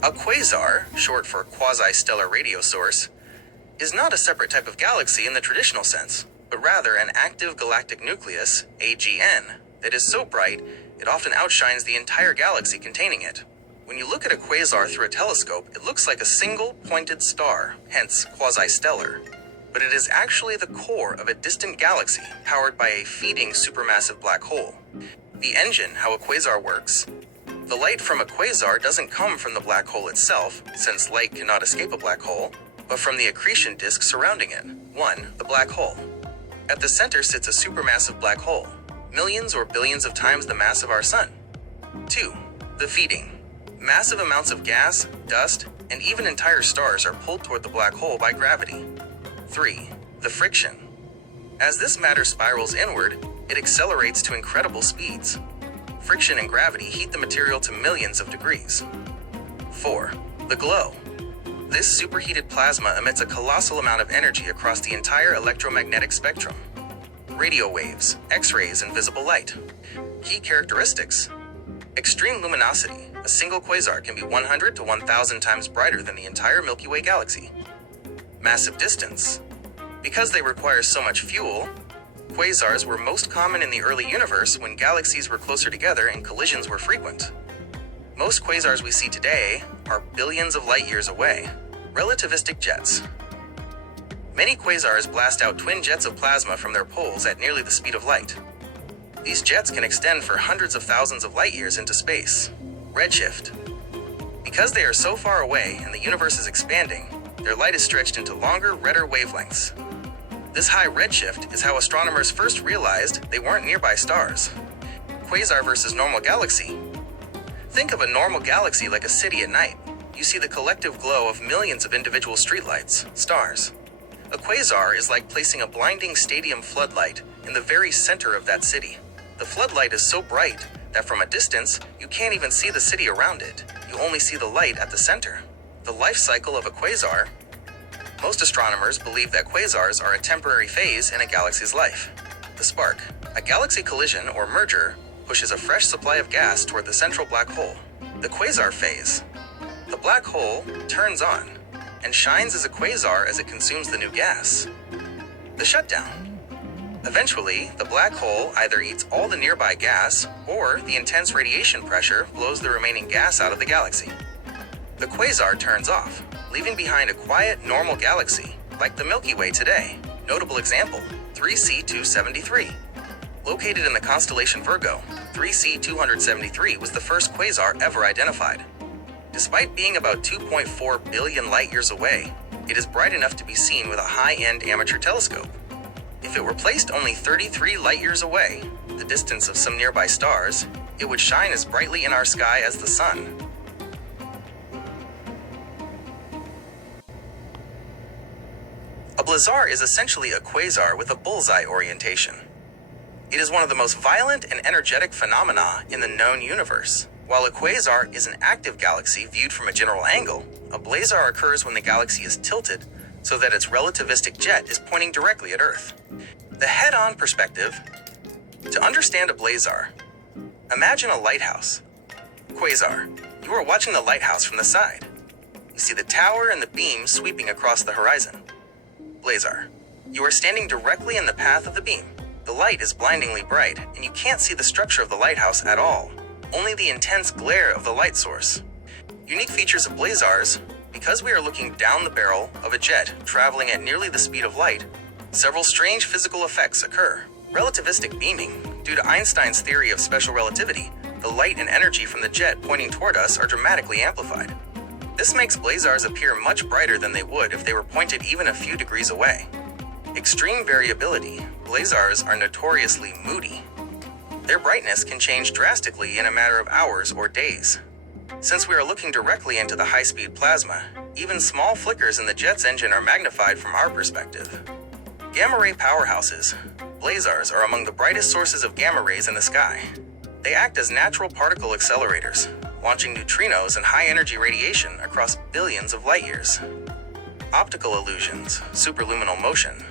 A quasar, short for quasi-stellar radio source, is not a separate type of galaxy in the traditional sense, but rather an active galactic nucleus, AGN, that is so bright it often outshines the entire galaxy containing it. When you look at a quasar through a telescope, it looks like a single pointed star, hence quasi-stellar. But it is actually the core of a distant galaxy powered by a feeding supermassive black hole. The engine, how a quasar works. The light from a quasar doesn't come from the black hole itself, since light cannot escape a black hole, but from the accretion disk surrounding it. 1. The black hole. At the center sits a supermassive black hole, millions or billions of times the mass of our sun. 2. The feeding. Massive amounts of gas, dust, and even entire stars are pulled toward the black hole by gravity. 3. The friction. As this matter spirals inward, it accelerates to incredible speeds. Friction and gravity heat the material to millions of degrees. 4. The glow. This superheated plasma emits a colossal amount of energy across the entire electromagnetic spectrum. Radio waves, X-rays, and visible light. Key characteristics. Extreme luminosity. A single quasar can be 100 to 1,000 times brighter than the entire Milky Way galaxy. Massive distance. Because they require so much fuel, Quasars were most common in the early universe when galaxies were closer together and collisions were frequent. Most quasars we see today are billions of light years away. Relativistic jets. Many quasars blast out twin jets of plasma from their poles at nearly the speed of light. These jets can extend for hundreds of thousands of light years into space. Redshift. Because they are so far away and the universe is expanding, their light is stretched into longer, redder wavelengths. This high redshift is how astronomers first realized they weren't nearby stars. Quasar versus normal galaxy. Think of a normal galaxy like a city at night. You see the collective glow of millions of individual streetlights, stars. A quasar is like placing a blinding stadium floodlight in the very center of that city. The floodlight is so bright that from a distance, you can't even see the city around it. You only see the light at the center. The life cycle of a quasar. Most astronomers believe that quasars are a temporary phase in a galaxy's life. The spark. A galaxy collision or merger pushes a fresh supply of gas toward the central black hole. The quasar phase. The black hole turns on and shines as a quasar as it consumes the new gas. The shutdown. Eventually, the black hole either eats all the nearby gas or the intense radiation pressure blows the remaining gas out of the galaxy. The quasar turns off, leaving behind a quiet, normal galaxy, like the Milky Way today. Notable example, 3C273. Located in the constellation Virgo, 3C273 was the first quasar ever identified. Despite being about 2.4 billion light-years away, it is bright enough to be seen with a high-end amateur telescope. If it were placed only 33 light-years away, the distance of some nearby stars, it would shine as brightly in our sky as the sun. A blazar is essentially a quasar with a bullseye orientation. It is one of the most violent and energetic phenomena in the known universe. While a quasar is an active galaxy viewed from a general angle, a blazar occurs when the galaxy is tilted so that its relativistic jet is pointing directly at Earth. The head-on perspective. To understand a blazar, imagine a lighthouse. Quasar. You are watching the lighthouse from the side. You see the tower and the beam sweeping across the horizon. Blazar. You are standing directly in the path of the beam. The light is blindingly bright, and you can't see the structure of the lighthouse at all, only the intense glare of the light source. Unique features of blazars. Because we are looking down the barrel of a jet traveling at nearly the speed of light, several strange physical effects occur. Relativistic beaming. Due to Einstein's theory of special relativity, the light and energy from the jet pointing toward us are dramatically amplified. This makes blazars appear much brighter than they would if they were pointed even a few degrees away. Extreme variability. Blazars are notoriously moody. Their brightness can change drastically in a matter of hours or days. Since we are looking directly into the high-speed plasma, even small flickers in the jet's engine are magnified from our perspective. Gamma-ray powerhouses. Blazars are among the brightest sources of gamma rays in the sky. They act as natural particle accelerators, launching neutrinos and high-energy radiation across billions of light-years. Optical illusions, superluminal motion.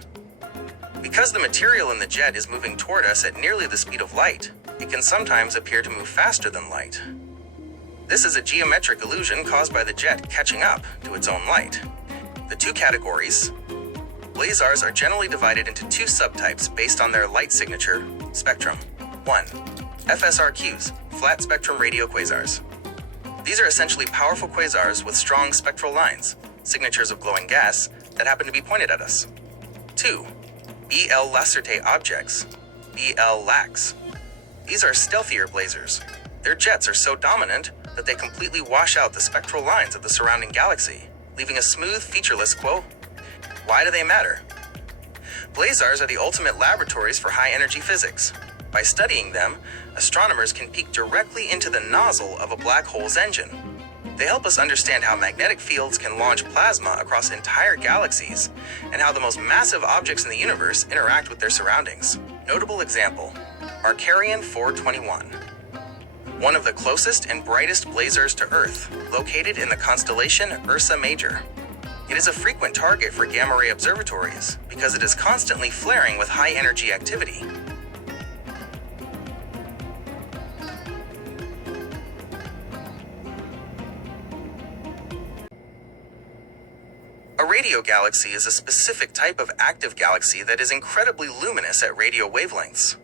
Because the material in the jet is moving toward us at nearly the speed of light, it can sometimes appear to move faster than light. This is a geometric illusion caused by the jet catching up to its own light. The two categories. Blazars are generally divided into two subtypes based on their light signature spectrum. 1. FSRQs, flat spectrum radio quasars. These are essentially powerful quasars with strong spectral lines, signatures of glowing gas that happen to be pointed at us. 2. BL Lacertae objects, BL LACs. These are stealthier blazars. Their jets are so dominant that they completely wash out the spectral lines of the surrounding galaxy, leaving a smooth, featureless quo. Why do they matter? Blazars are the ultimate laboratories for high-energy physics. By studying them, astronomers can peek directly into the nozzle of a black hole's engine. They help us understand how magnetic fields can launch plasma across entire galaxies, and how the most massive objects in the universe interact with their surroundings. Notable example, Markarian 421. One of the closest and brightest blazars to Earth, located in the constellation Ursa Major. It is a frequent target for gamma-ray observatories because it is constantly flaring with high-energy activity. A radio galaxy is a specific type of active galaxy that is incredibly luminous at radio wavelengths.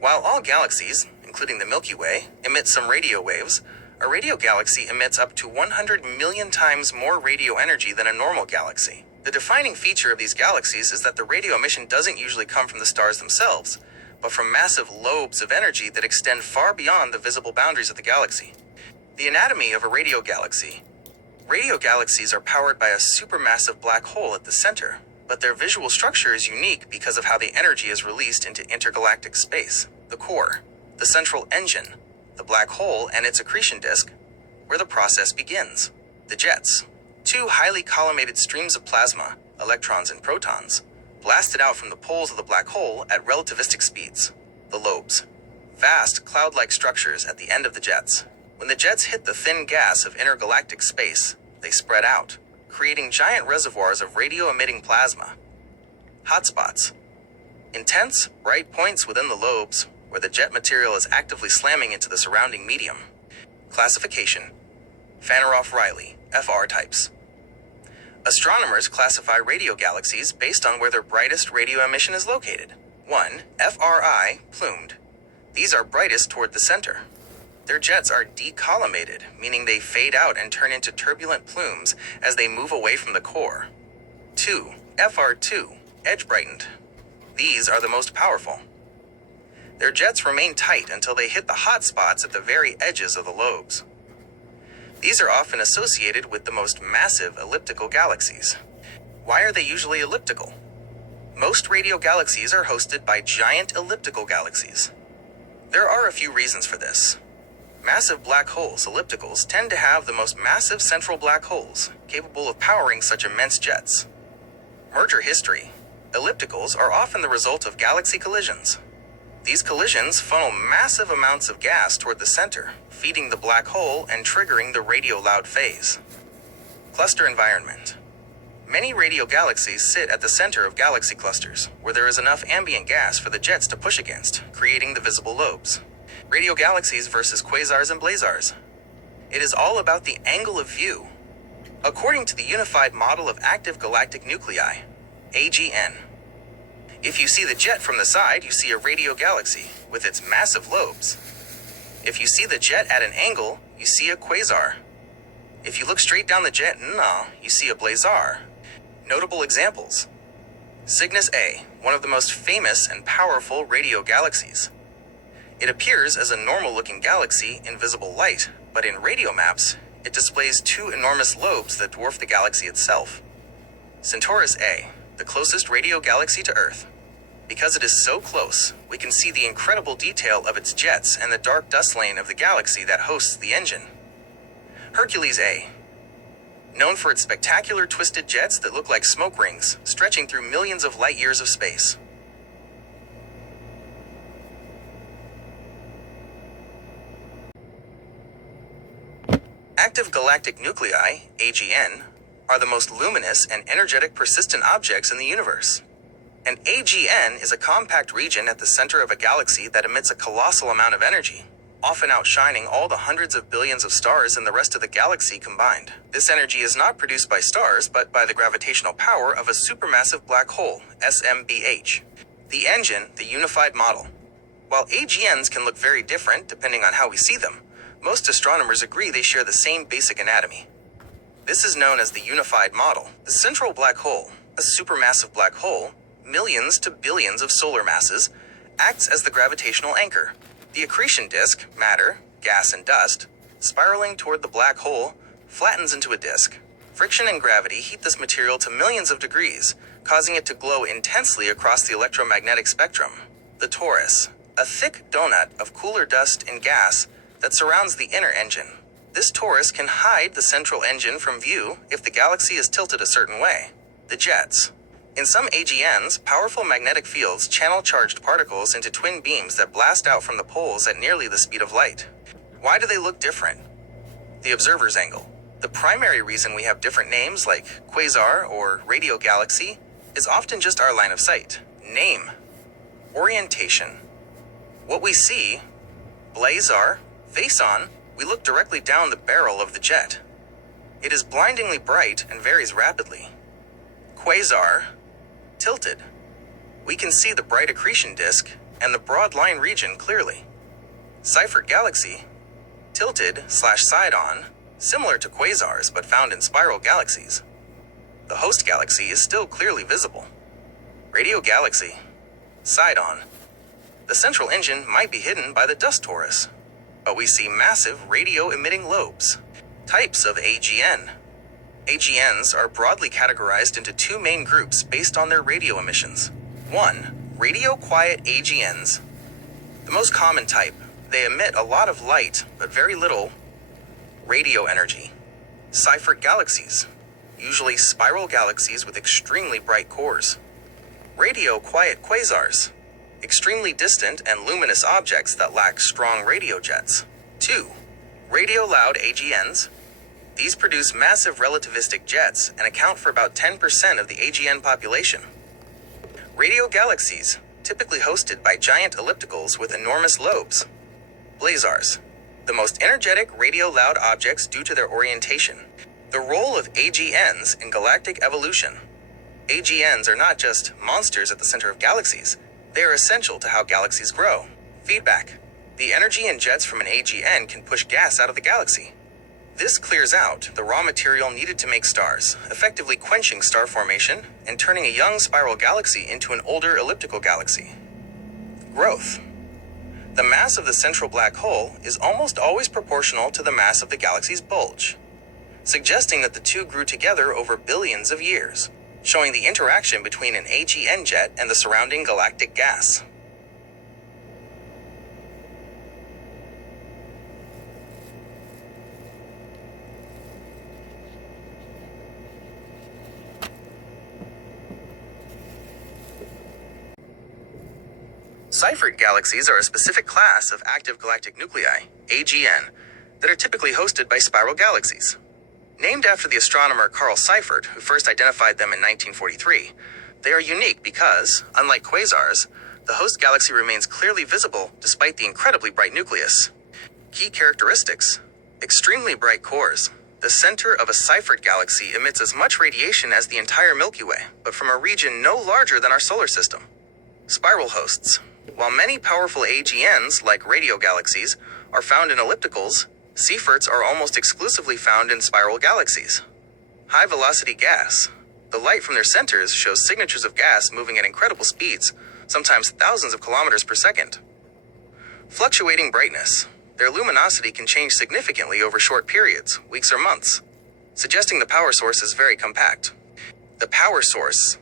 While all galaxies, including the Milky Way, emit some radio waves, a radio galaxy emits up to 100 million times more radio energy than a normal galaxy. The defining feature of these galaxies is that the radio emission doesn't usually come from the stars themselves, but from massive lobes of energy that extend far beyond the visible boundaries of the galaxy. The anatomy of a radio galaxy. Radio galaxies are powered by a supermassive black hole at the center, but their visual structure is unique because of how the energy is released into intergalactic space. The core, the central engine, the black hole and its accretion disk, where the process begins. The jets, two highly collimated streams of plasma, electrons and protons, blasted out from the poles of the black hole at relativistic speeds. The lobes, vast cloud-like structures at the end of the jets. When the jets hit the thin gas of intergalactic space, they spread out, creating giant reservoirs of radio-emitting plasma. Hotspots, intense, bright points within the lobes where the jet material is actively slamming into the surrounding medium. Classification: Fanaroff-Riley, FR types. Astronomers classify radio galaxies based on where their brightest radio emission is located. 1. FRI, plumed. These are brightest toward the center. Their jets are decollimated, meaning they fade out and turn into turbulent plumes as they move away from the core. 2. FR2, edge-brightened. These are the most powerful. Their jets remain tight until they hit the hot spots at the very edges of the lobes. These are often associated with the most massive elliptical galaxies. Why are they usually elliptical? Most radio galaxies are hosted by giant elliptical galaxies. There are a few reasons for this. Massive black holes, ellipticals, tend to have the most massive central black holes, capable of powering such immense jets. Merger history. Ellipticals are often the result of galaxy collisions. These collisions funnel massive amounts of gas toward the center, feeding the black hole and triggering the radio loud phase. Cluster environment. Many radio galaxies sit at the center of galaxy clusters, where there is enough ambient gas for the jets to push against, creating the visible lobes. Radio galaxies versus quasars and blazars. It is all about the angle of view. According to the Unified Model of Active Galactic Nuclei, AGN, if you see the jet from the side, you see a radio galaxy with its massive lobes. If you see the jet at an angle, you see a quasar. If you look straight down the jet, you see a blazar. Notable examples. Cygnus A, one of the most famous and powerful radio galaxies. It appears as a normal-looking galaxy in visible light, but in radio maps, it displays two enormous lobes that dwarf the galaxy itself. Centaurus A, the closest radio galaxy to Earth. Because it is so close, we can see the incredible detail of its jets and the dark dust lane of the galaxy that hosts the engine. Hercules A, known for its spectacular twisted jets that look like smoke rings, stretching through millions of light years of space. Active galactic nuclei, AGN, are the most luminous and energetic persistent objects in the universe. An AGN is a compact region at the center of a galaxy that emits a colossal amount of energy, often outshining all the hundreds of billions of stars in the rest of the galaxy combined. This energy is not produced by stars, but by the gravitational power of a supermassive black hole, SMBH. The engine, the unified model. While AGNs can look very different depending on how we see them, most astronomers agree they share the same basic anatomy. This is known as the unified model. The central black hole, a supermassive black hole, millions to billions of solar masses, acts as the gravitational anchor. The accretion disk, matter, gas and dust, spiraling toward the black hole, flattens into a disk. Friction and gravity heat this material to millions of degrees, causing it to glow intensely across the electromagnetic spectrum. The torus, a thick donut of cooler dust and gas that surrounds the inner engine. This torus can hide the central engine from view if the galaxy is tilted a certain way. The jets. In some AGNs, powerful magnetic fields channel charged particles into twin beams that blast out from the poles at nearly the speed of light. Why do they look different? The observer's angle. The primary reason we have different names like quasar or radio galaxy is often just our line of sight. Name. Orientation. What we see, blazar, face on, we look directly down the barrel of the jet. It is blindingly bright and varies rapidly. Quasar, tilted. We can see the bright accretion disk and the broad line region clearly. Seyfert galaxy, tilted/side-on, similar to quasars but found in spiral galaxies. The host galaxy is still clearly visible. Radio galaxy, side-on. The central engine might be hidden by the dust torus, but we see massive radio-emitting lobes. Types of AGN. AGNs are broadly categorized into two main groups based on their radio emissions. 1. Radio-quiet AGNs. The most common type, they emit a lot of light but very little radio energy. Seyfert galaxies, usually spiral galaxies with extremely bright cores. Radio-quiet quasars, extremely distant and luminous objects that lack strong radio jets. 2. Radio-loud AGNs. These produce massive relativistic jets and account for about 10% of the AGN population. Radio galaxies, typically hosted by giant ellipticals with enormous lobes. Blazars, the most energetic radio-loud objects due to their orientation. The role of AGNs in galactic evolution. AGNs are not just monsters at the center of galaxies, they are essential to how galaxies grow. Feedback. The energy and jets from an AGN can push gas out of the galaxy. This clears out the raw material needed to make stars, effectively quenching star formation and turning a young spiral galaxy into an older elliptical galaxy. Growth. The mass of the central black hole is almost always proportional to the mass of the galaxy's bulge, suggesting that the two grew together over billions of years, showing the interaction between an AGN jet and the surrounding galactic gas. Seyfert galaxies are a specific class of active galactic nuclei, AGN, that are typically hosted by spiral galaxies. Named after the astronomer Carl Seyfert, who first identified them in 1943, they are unique because, unlike quasars, the host galaxy remains clearly visible despite the incredibly bright nucleus. Key characteristics: extremely bright cores. The center of a Seyfert galaxy emits as much radiation as the entire Milky Way, but from a region no larger than our solar system. Spiral hosts. While many powerful AGNs, like radio galaxies, are found in ellipticals, Seyferts are almost exclusively found in spiral galaxies. High-velocity gas. The light from their centers shows signatures of gas moving at incredible speeds, sometimes thousands of kilometers per second. Fluctuating brightness. Their luminosity can change significantly over short periods, weeks or months, suggesting the power source is very compact. The power source.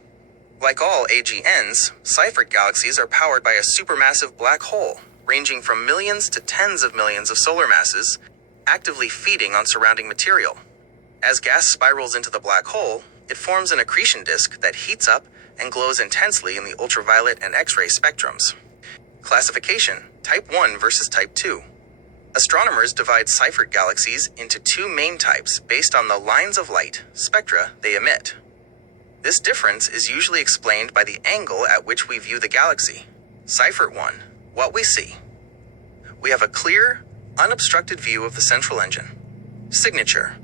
Like all AGNs, Seyfert galaxies are powered by a supermassive black hole, ranging from millions to tens of millions of solar masses, actively feeding on surrounding material. As gas spirals into the black hole, it forms an accretion disk that heats up and glows intensely in the ultraviolet and X-ray spectrums. Classification: Type 1 versus Type 2. Astronomers divide Seyfert galaxies into two main types based on the lines of light, spectra, they emit. This difference is usually explained by the angle at which we view the galaxy. Seyfert 1. What we see. We have a clear, unobstructed view of the central engine. Signature.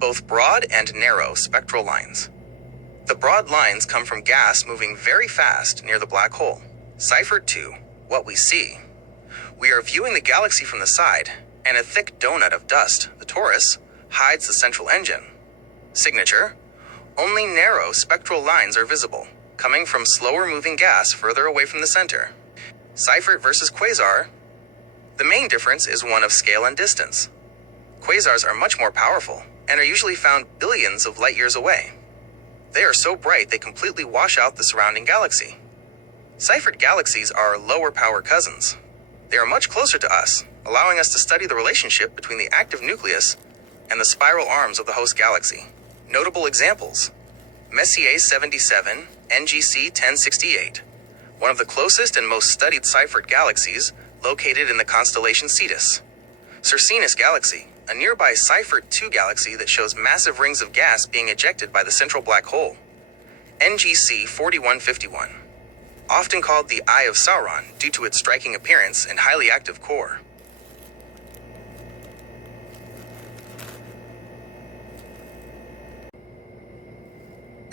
Both broad and narrow spectral lines. The broad lines come from gas moving very fast near the black hole. Seyfert 2. What we see. We are viewing the galaxy from the side, and a thick donut of dust, the torus, hides the central engine. Signature. Only narrow spectral lines are visible, coming from slower moving gas further away from the center. Seyfert versus quasar. The main difference is one of scale and distance. Quasars are much more powerful and are usually found billions of light years away. They are so bright they completely wash out the surrounding galaxy. Seyfert galaxies are lower power cousins. They are much closer to us, allowing us to study the relationship between the active nucleus and the spiral arms of the host galaxy. Notable examples: Messier 77, NGC 1068, one of the closest and most studied Seyfert galaxies, located in the constellation Cetus. Circinus Galaxy, a nearby Seyfert 2 galaxy that shows massive rings of gas being ejected by the central black hole. NGC 4151, often called the Eye of Sauron due to its striking appearance and highly active core.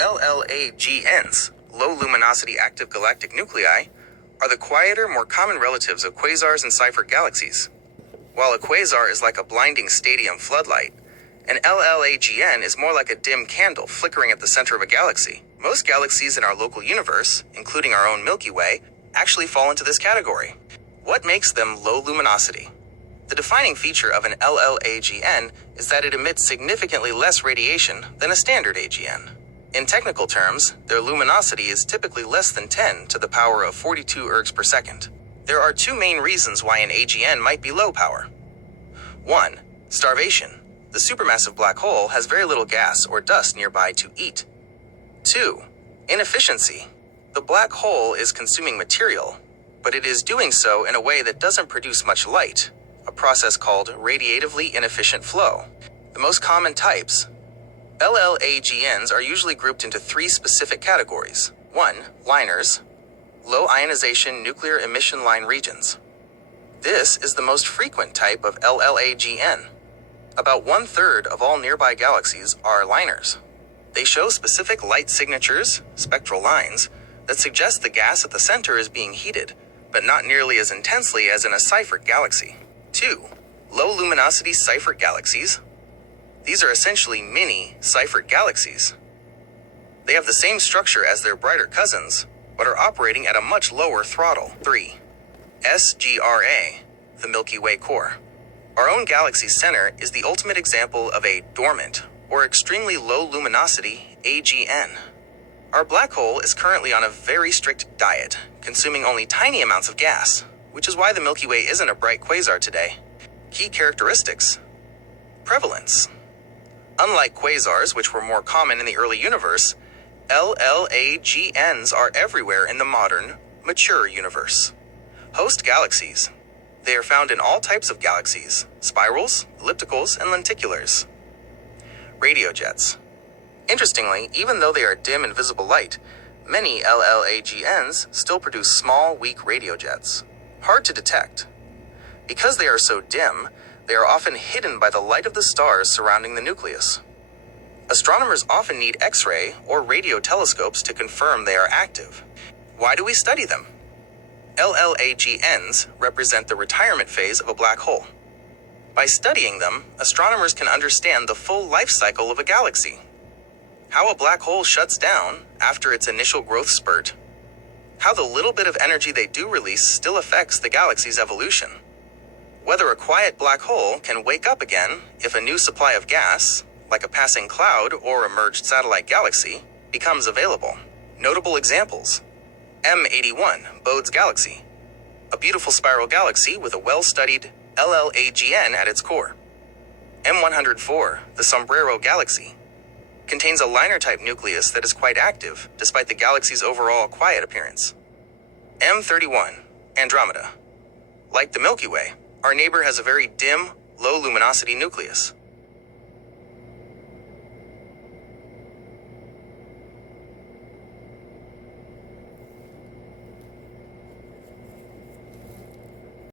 LLAGNs, low luminosity active galactic nuclei, are the quieter, more common relatives of quasars and Seyfert galaxies. While a quasar is like a blinding stadium floodlight, an LLAGN is more like a dim candle flickering at the center of a galaxy. Most galaxies in our local universe, including our own Milky Way, actually fall into this category. What makes them low luminosity? The defining feature of an LLAGN is that it emits significantly less radiation than a standard AGN. In technical terms, their luminosity is typically less than 10 to the power of 42 ergs per second. There are two main reasons why an AGN might be low power. 1. Starvation. The supermassive black hole has very little gas or dust nearby to eat. 2. Inefficiency. The black hole is consuming material, but it is doing so in a way that doesn't produce much light, a process called radiatively inefficient flow. The most common types. LLAGNs are usually grouped into three specific categories. 1. Liners. Low ionization nuclear emission line regions. This is the most frequent type of LLAGN. About 1/3 of all nearby galaxies are liners. They show specific light signatures, spectral lines, that suggest the gas at the center is being heated, but not nearly as intensely as in a Seyfert galaxy. 2. Low luminosity Seyfert galaxies. These are essentially mini Seyfert galaxies. They have the same structure as their brighter cousins, but are operating at a much lower throttle. 3. SGRA, the Milky Way core. Our own galaxy's center is the ultimate example of a dormant, or extremely low luminosity AGN. Our black hole is currently on a very strict diet, consuming only tiny amounts of gas, which is why the Milky Way isn't a bright quasar today. Key characteristics. Prevalence. Unlike quasars, which were more common in the early universe, LLAGNs are everywhere in the modern, mature universe. Host galaxies. They are found in all types of galaxies, spirals, ellipticals, and lenticulars. Radio jets. Interestingly, even though they are dim and visible light, many LLAGNs still produce small, weak radio jets. Hard to detect. Because they are so dim, they are often hidden by the light of the stars surrounding the nucleus. Astronomers often need X-ray or radio telescopes to confirm they are active. Why do we study them? LLAGNs represent the retirement phase of a black hole. By studying them, astronomers can understand the full life cycle of a galaxy. How a black hole shuts down after its initial growth spurt. How the little bit of energy they do release still affects the galaxy's evolution. Whether a quiet black hole can wake up again if a new supply of gas, like a passing cloud or a merged satellite galaxy, becomes available. Notable examples. M81, Bode's Galaxy, a beautiful spiral galaxy with a well-studied LLAGN at its core. M104, the Sombrero Galaxy, contains a liner-type nucleus that is quite active despite the galaxy's overall quiet appearance. M31, Andromeda. Like the Milky Way, our neighbor has a very dim, low-luminosity nucleus.